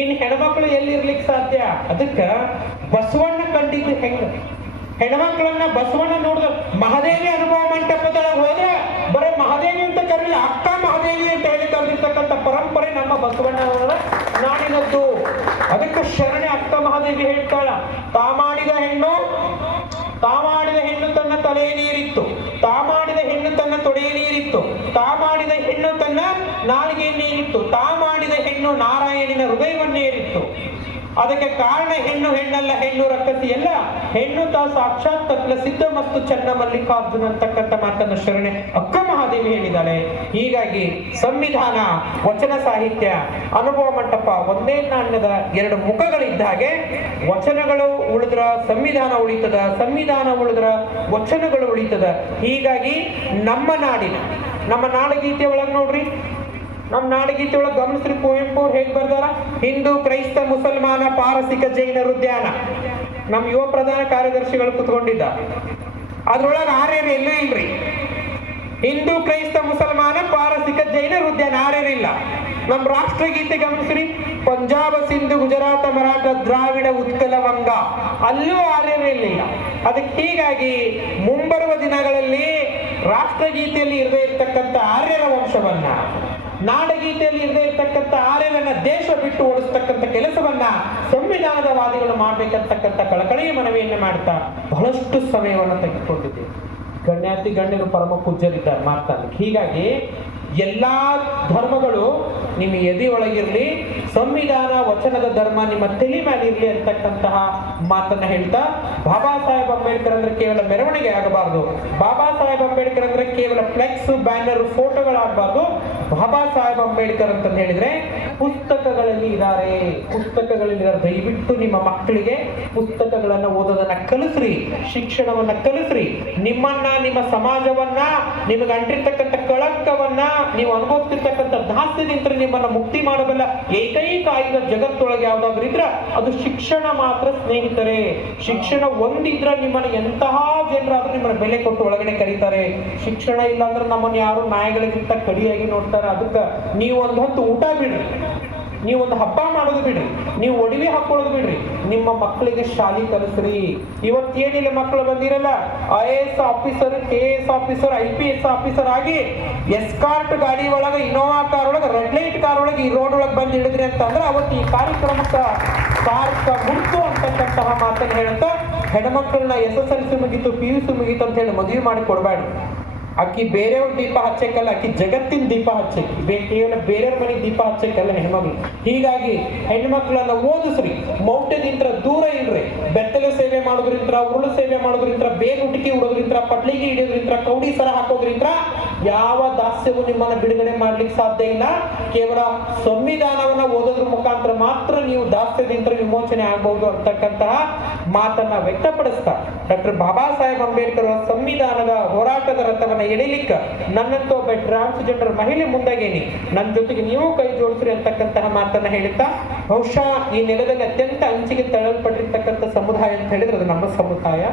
ಇನ್ ಹೆಣ್ಮಕ್ಳು ಎಲ್ಲಿರ್ಲಿಕ್ಕೆ ಸಾಧ್ಯ? ಅದಕ್ಕ ಬಸವಣ್ಣ ಕಂಡಿದ್ದು ಹೆಂಗ? ಹೆಣ್ಮಕ್ಳನ್ನ ಬಸವಣ್ಣ ನೋಡಿದ ಮಹಾದೇವಿ ಅನುಭವ ಮಂಟಪದೊಳಗೆ ಹೋದ್ರೆ ಬರೀ ಮಹಾದೇವಿ ಅಂತ ಕರೀಲಿ, ಅಕ್ಕ ಮಹಾದೇವಿ ಅಂತ ಹೇಳಿ ಕರೆದಿರ್ತಕ್ಕಂಥ ಪರಂಪರೆ ನಮ್ಮ ಬಸವಣ್ಣನವರ ನಾಡಿನದ್ದು. ಅದಕ್ಕೆ ಶರಣೆ ಅಕ್ಕ ಮಹಾದೇವಿ ಹೇಳ್ತಾಳ, ತಾ ಮಾಡಿದ ಹೆಣ್ಣು ತನ್ನ ತಲೆಯ ನೀರಿತ್ತು, ತಾ ಮಾಡಿದ ಹೆಣ್ಣು ತನ್ನ ತೊಡೆಯ ನೀರಿತ್ತು, ತಾ ಮಾಡಿದ ಹೆಣ್ಣು ತನ್ನ ನಾಲಿಗೆ ನೀರಿತ್ತು, ತಾ ಮಾಡಿದ ಹೆಣ್ಣು ನಾರಾಯಣನ ಹೃದಯವನ್ನೇರಿತ್ತು. ಅದಕ್ಕೆ ಕಾರಣ ಹೆಣ್ಣಲ್ಲ, ಹೆಣ್ಣು ರಕ್ಕಸಿ ಎಲ್ಲ, ಹೆಣ್ಣು ತಾ ಸಾಕ್ಷಾತ್ ತತ್ಲ ಸಿದ್ಧ ಮತ್ತು ಚನ್ನ ಮಲ್ಲಿಕಾರ್ಜುನ ಅಂತಕ್ಕಂಥ ಮಾತನ್ನ ಶರಣೆ ಅಕ್ಕ ಮಹಾದೇವಿ ಹೇಳಿದ್ದಾಳೆ. ಹೀಗಾಗಿ ಸಂವಿಧಾನ, ವಚನ ಸಾಹಿತ್ಯ, ಅನುಭವ ಮಂಟಪ ಒಂದೇ ನಾಣ್ಯದ 2 ಮುಖಗಳಿದ್ದ ಹಾಗೆ ವಚನಗಳು ಉಳಿದ್ರ ಸಂವಿಧಾನ ಉಳಿತದ, ಸಂವಿಧಾನ ಉಳಿದ್ರ ವಚನಗಳು ಉಳಿತದ. ಹೀಗಾಗಿ ನಮ್ಮ ನಾಡಗೀತೆ ಒಳಗೆ ನೋಡ್ರಿ, ನಮ್ಮ ನಾಡಗೀತೆ ಒಳಗೆ ಗಮನಿಸ್ರಿ, ಕುವೆಂಪು ಹೇಗ್ ಬರ್ದಾರ? ಹಿಂದೂ, ಕ್ರೈಸ್ತ, ಮುಸಲ್ಮಾನ, ಪಾರಸಿಕ, ಜೈನರು ಉದ್ಯಾನ. ನಮ್ಮ ಯುವ ಪ್ರಧಾನ ಕಾರ್ಯದರ್ಶಿಗಳು ಕುತ್ಕೊಂಡಿದ್ದ, ಅದ್ರೊಳಗೆ ಆರ್ಯರು ಎಲ್ಲೂ ಇಲ್ರಿ. ಹಿಂದೂ, ಕ್ರೈಸ್ತ, ಮುಸಲ್ಮಾನ, ಪಾರಸಿಕ, ಜೈನರು ಉದ್ಯಾನ ಆರ್ಯರಿಲ್ಲ. ನಮ್ಮ ರಾಷ್ಟ್ರಗೀತೆ ಗಮನಿಸ್ರಿ, ಪಂಜಾಬ, ಸಿಂಧು, ಗುಜರಾತ, ಮರಾಠ, ದ್ರಾವಿಡ, ಉತ್ಕಲ, ವಂಗ, ಅಲ್ಲೂ ಆರ್ಯರು ಇರಲಿಲ್ಲ. ಅದಕ್ಕೆ ಹೀಗಾಗಿ ಮುಂಬರುವ ದಿನಗಳಲ್ಲಿ ರಾಷ್ಟ್ರಗೀತೆಯಲ್ಲಿ ಇರದೇ ಇರ್ತಕ್ಕಂಥ ಆರ್ಯರ ವಂಶವನ್ನ, ನಾಡಗೀತೆಯಲ್ಲಿ ಇರದೇ ಇರ್ತಕ್ಕಂಥ ಆರ್ಯರನ್ನ ದೇಶ ಬಿಟ್ಟು ಓಡಿಸ್ತಕ್ಕಂಥ ಕೆಲಸವನ್ನ ಸಂವಿಧಾನದ ವಾದಿಗಳು ಮಾಡ್ಬೇಕಂತಕ್ಕಂಥ ಕಳಕಳಿಯ ಮನವಿಯನ್ನ ಮಾಡ್ತಾ ಬಹಳಷ್ಟು ಸಮಯವನ್ನು ತೆಗೆದುಕೊಂಡಿದ್ದೇವೆ. ಗಣ್ಯಾತಿ ಗಣ್ಯರು ಪರಮ ಪೂಜ್ಯರಿದ್ದಾರೆ ಮಾತಾಡ್ಲಿಕ್ಕೆ. ಹೀಗಾಗಿ ಎಲ್ಲಾ ಧರ್ಮಗಳು ನಿಮ್ಮ ಎದೆಯೊಳಗಿರ್ಲಿ, ಸಂವಿಧಾನ ವಚನದ ಧರ್ಮ ನಿಮ್ಮ ತಲೆ ಮೇಲೆ ಇರ್ಲಿ ಅಂತಕ್ಕಂತಹ ಮಾತನ್ನ ಹೇಳ್ತಾ, ಬಾಬಾ ಸಾಹೇಬ್ ಅಂಬೇಡ್ಕರ್ ಅಂದ್ರೆ ಕೇವಲ ಮೆರವಣಿಗೆ ಆಗಬಾರ್ದು, ಬಾಬಾ ಸಾಹೇಬ್ ಅಂಬೇಡ್ಕರ್ ಅಂದ್ರೆ ಕೇವಲ ಫ್ಲೆಕ್ಸ್, ಬ್ಯಾನರ್, ಫೋಟೋಗಳಾಗಬಾರ್ದು. ಬಾಬಾ ಸಾಹೇಬ್ ಅಂಬೇಡ್ಕರ್ ಅಂತ ಹೇಳಿದ್ರೆ ಪುಸ್ತಕಗಳಲ್ಲಿ ಇದ್ದಾರೆ. ದಯವಿಟ್ಟು ನಿಮ್ಮ ಮಕ್ಕಳಿಗೆ ಪುಸ್ತಕಗಳನ್ನ ಓದೋದನ್ನ ಕಲಿಸ್ರಿ, ಶಿಕ್ಷಣವನ್ನ ಕಲಿಸ್ರಿ. ನಿಮ್ಮನ್ನ, ನಿಮ್ಮ ಸಮಾಜವನ್ನ, ನಿಮಗೆ ಅಂಟಿರ್ತಕ್ಕಂಥ ಕಳಂಕವನ್ನ, ನೀವು ಅನುಭವಿಸ್ತಿರ್ತಕ್ಕಂಥ ದಾಸ್ಯದಿಂದ ನಿಮ್ಮನ್ನ ಮುಕ್ತಿ ಮಾಡಬಲ್ಲ ಏಕೈಕ ಆಯುಧ ಜಗತ್ತೊಳಗೆ ಯಾವ್ದಾದ್ರು ಇದ್ರ ಅದು ಶಿಕ್ಷಣ ಮಾತ್ರ ಸ್ನೇಹಿತರೆ. ಶಿಕ್ಷಣ ಒಂದಿದ್ರ ನಿಮ್ಮನ್ನ ಎಂತಹ ಜನರಾದ್ರೂ ನಿಮ್ಮನ್ನ ಬೆಲೆ ಕೊಟ್ಟು ಒಳಗಡೆ ಕರೀತಾರೆ. ಶಿಕ್ಷಣ ಇಲ್ಲ ಅಂದ್ರೆ ನಮ್ಮನ್ನ ಯಾರು ನಾಯಿಗಳಿಗಿಂತ ಕಡಿಯಾಗಿ ನೋಡ್ತಾರೆ. ಅದಕ್ಕೆ ನೀವು ಒಂದು ಹೊತ್ತು ಊಟ ಬಿಡ್ರಿ, ನೀವು ಒಂದು ಹಬ್ಬ ಮಾಡೋದು ಬಿಡ್ರಿ, ನೀವು ಒಡವೆ ಹಾಕೊಳ್ಳೋದು ಬಿಡ್ರಿ, ನಿಮ್ಮ ಮಕ್ಕಳಿಗೆ ಶಾಲೆ ಕಲಿಸ್ರಿ. ಇವತ್ತೇನಿಲ್ಲ ಮಕ್ಕಳು ಬಂದಿರಲ್ಲ, IAS officer, KS officer, IPS officer ಆಗಿ ಎಸ್ಕಾರ್ಟ್ ಗಾಡಿ ಒಳಗೆ, ಇನೋವಾ ಕಾರ್ ಒಳಗೆ, ರೆಡ್ ಲೈಟ್ ಕಾರ್ ಒಳಗೆ ಈ ರೋಡ್ ಒಳಗೆ ಬಂದು ಇಳಿದ್ರಿ ಅಂತಂದ್ರೆ ಅವತ್ತು ಈ ಕಾರ್ಯಕ್ರಮಕ್ಕೆ ಸಾರ್ಥ ಮುಡ್ತು ಅಂತಕ್ಕಂತಹ ಮಾತನ್ನು ಹೇಳ್ತಾ, ಹೆಣ್ಮಕ್ಳನ್ನ SSLC ಮುಗೀತು, PUC ಮುಗೀತು ಅಂತ ಹೇಳಿ ಮದುವೆ ಮಾಡಿ ಕೊಡಬೇಡ. ಆಕಿ ಬೇರೆಯವ್ರ ದೀಪ ಹಚ್ಚಕ್ಕಲ್ಲ, ಆಕಿ ಜಗತ್ತಿನ ದೀಪ ಹಚ್ಚಕ್ಕೆ, ಕೇವಲ ಬೇರೆಯವ್ರ ಮನೆಗೆ ದೀಪ ಹಚ್ಚಕ್ಕಲ್ಲ ಹೆಣ್ಮಕ್ಳು. ಹೀಗಾಗಿ ಹೆಣ್ಮಕ್ಳನ್ನ ಓದಿಸ್ರಿ, ಮೌಢ್ಯದಿಂದ ದೂರ ಇಲ್ರಿ. ಬೆತ್ತಲೆ ಸೇವೆ ಮಾಡೋದ್ರಿಂದ, ಉರುಳು ಸೇವೆ ಮಾಡೋದ್ರಿಂದ, ಬೇಗ ಉಟಿಕೆ ಉಡೋದ್ರಿಂದ, ಪಟ್ಲಿಗೆ ಹಿಡಿಯೋದ್ರಿಂದ, ಕೌಡಿ ಸರ ಹಾಕೋದ್ರಿಂದ ಯಾವ ದಾಸ್ಯವು ನಿಮ್ಮನ್ನ ಬಿಡುಗಡೆ ಮಾಡ್ಲಿಕ್ಕೆ ಸಾಧ್ಯ ಇಲ್ಲ. ಕೇವಲ ಸಂವಿಧಾನವನ್ನ ಓದೋದ್ರ ಮುಖಾಂತರ ಮಾತ್ರ ನೀವು ದಾಸ್ಯದಿಂದ ವಿಮೋಚನೆ ಆಗಬಹುದು ಅಂತಕ್ಕಂತಹ ಮಾತನ್ನ ವ್ಯಕ್ತಪಡಿಸ್ತಾ ಡಾಕ್ಟರ್ ಬಾಬಾ ಸಾಹೇಬ್ ಅಂಬೇಡ್ಕರ್ ಸಂವಿಧಾನದ ಹೋರಾಟದ ರಥವನ್ನ ಎಳಿಲಿಕ್ಕೆ ನನ್ನಂತೂ ಒಬ್ಬ ಟ್ರಾನ್ಸ್ಜೆಂಡರ್ ಮಹಿಳೆ ಮುಂದಾಗೇನಿ, ನನ್ನ ಜೊತೆಗೆ ನೀವು ಕೈ ಜೋಡಿಸ್ರಿ ಅಂತಕ್ಕಂತಹ ಮಾತನ್ನ ಹೇಳುತ್ತಾ, ಬಹುಶಃ ಈ ನೆಲದಲ್ಲಿ ಅತ್ಯಂತ ಅಂಚಿಗೆ ತಳ್ಳಲ್ಪಟ್ಟಿರ್ತಕ್ಕಂಥ ಸಮುದಾಯ ಅಂತ ಹೇಳಿದ್ರೆ ಅದು ನಮ್ಮ ಸಮುದಾಯ.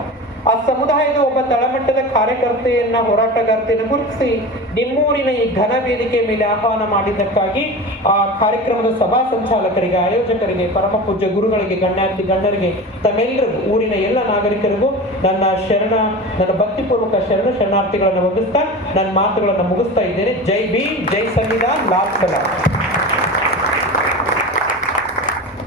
ಆ ಸಮುದಾಯದ ಒಬ್ಬ ತಳಮಟ್ಟದ ಕಾರ್ಯಕರ್ತೆಯನ್ನ, ಹೋರಾಟಗಾರ್ತೆಯನ್ನು ಗುರುತಿಸಿ ನಿಮ್ಮೂರಿನ ಈ ಘನ ವೇದಿಕೆ ಮೇಲೆ ಆಹ್ವಾನ ಮಾಡಿದ್ದಕ್ಕಾಗಿ ಆ ಕಾರ್ಯಕ್ರಮದ ಸಭಾ ಸಂಚಾಲಕರಿಗೆ, ಆಯೋಜಕರಿಗೆ, ಪರಮ ಪೂಜ್ಯ ಗುರುಗಳಿಗೆ, ಗಣ್ಯರಿಗೆ, ತಮ್ಮೆಲ್ಲರಿಗೂ, ಊರಿನ ಎಲ್ಲ ನಾಗರಿಕರಿಗೂ ನನ್ನ ಭಕ್ತಿಪೂರ್ವಕ ಶರಣಾರ್ಥಿಗಳನ್ನು ಒದಗಿಸ್ತಾ ನನ್ನ ಮಾತುಗಳನ್ನು ಮುಗಿಸ್ತಾ ಇದ್ದೇನೆ. ಜೈ ಭೀಮ್, ಜೈ ಸಂವಿಧಾನ್, ಲಾಲ್ ಸಲಾಮ್.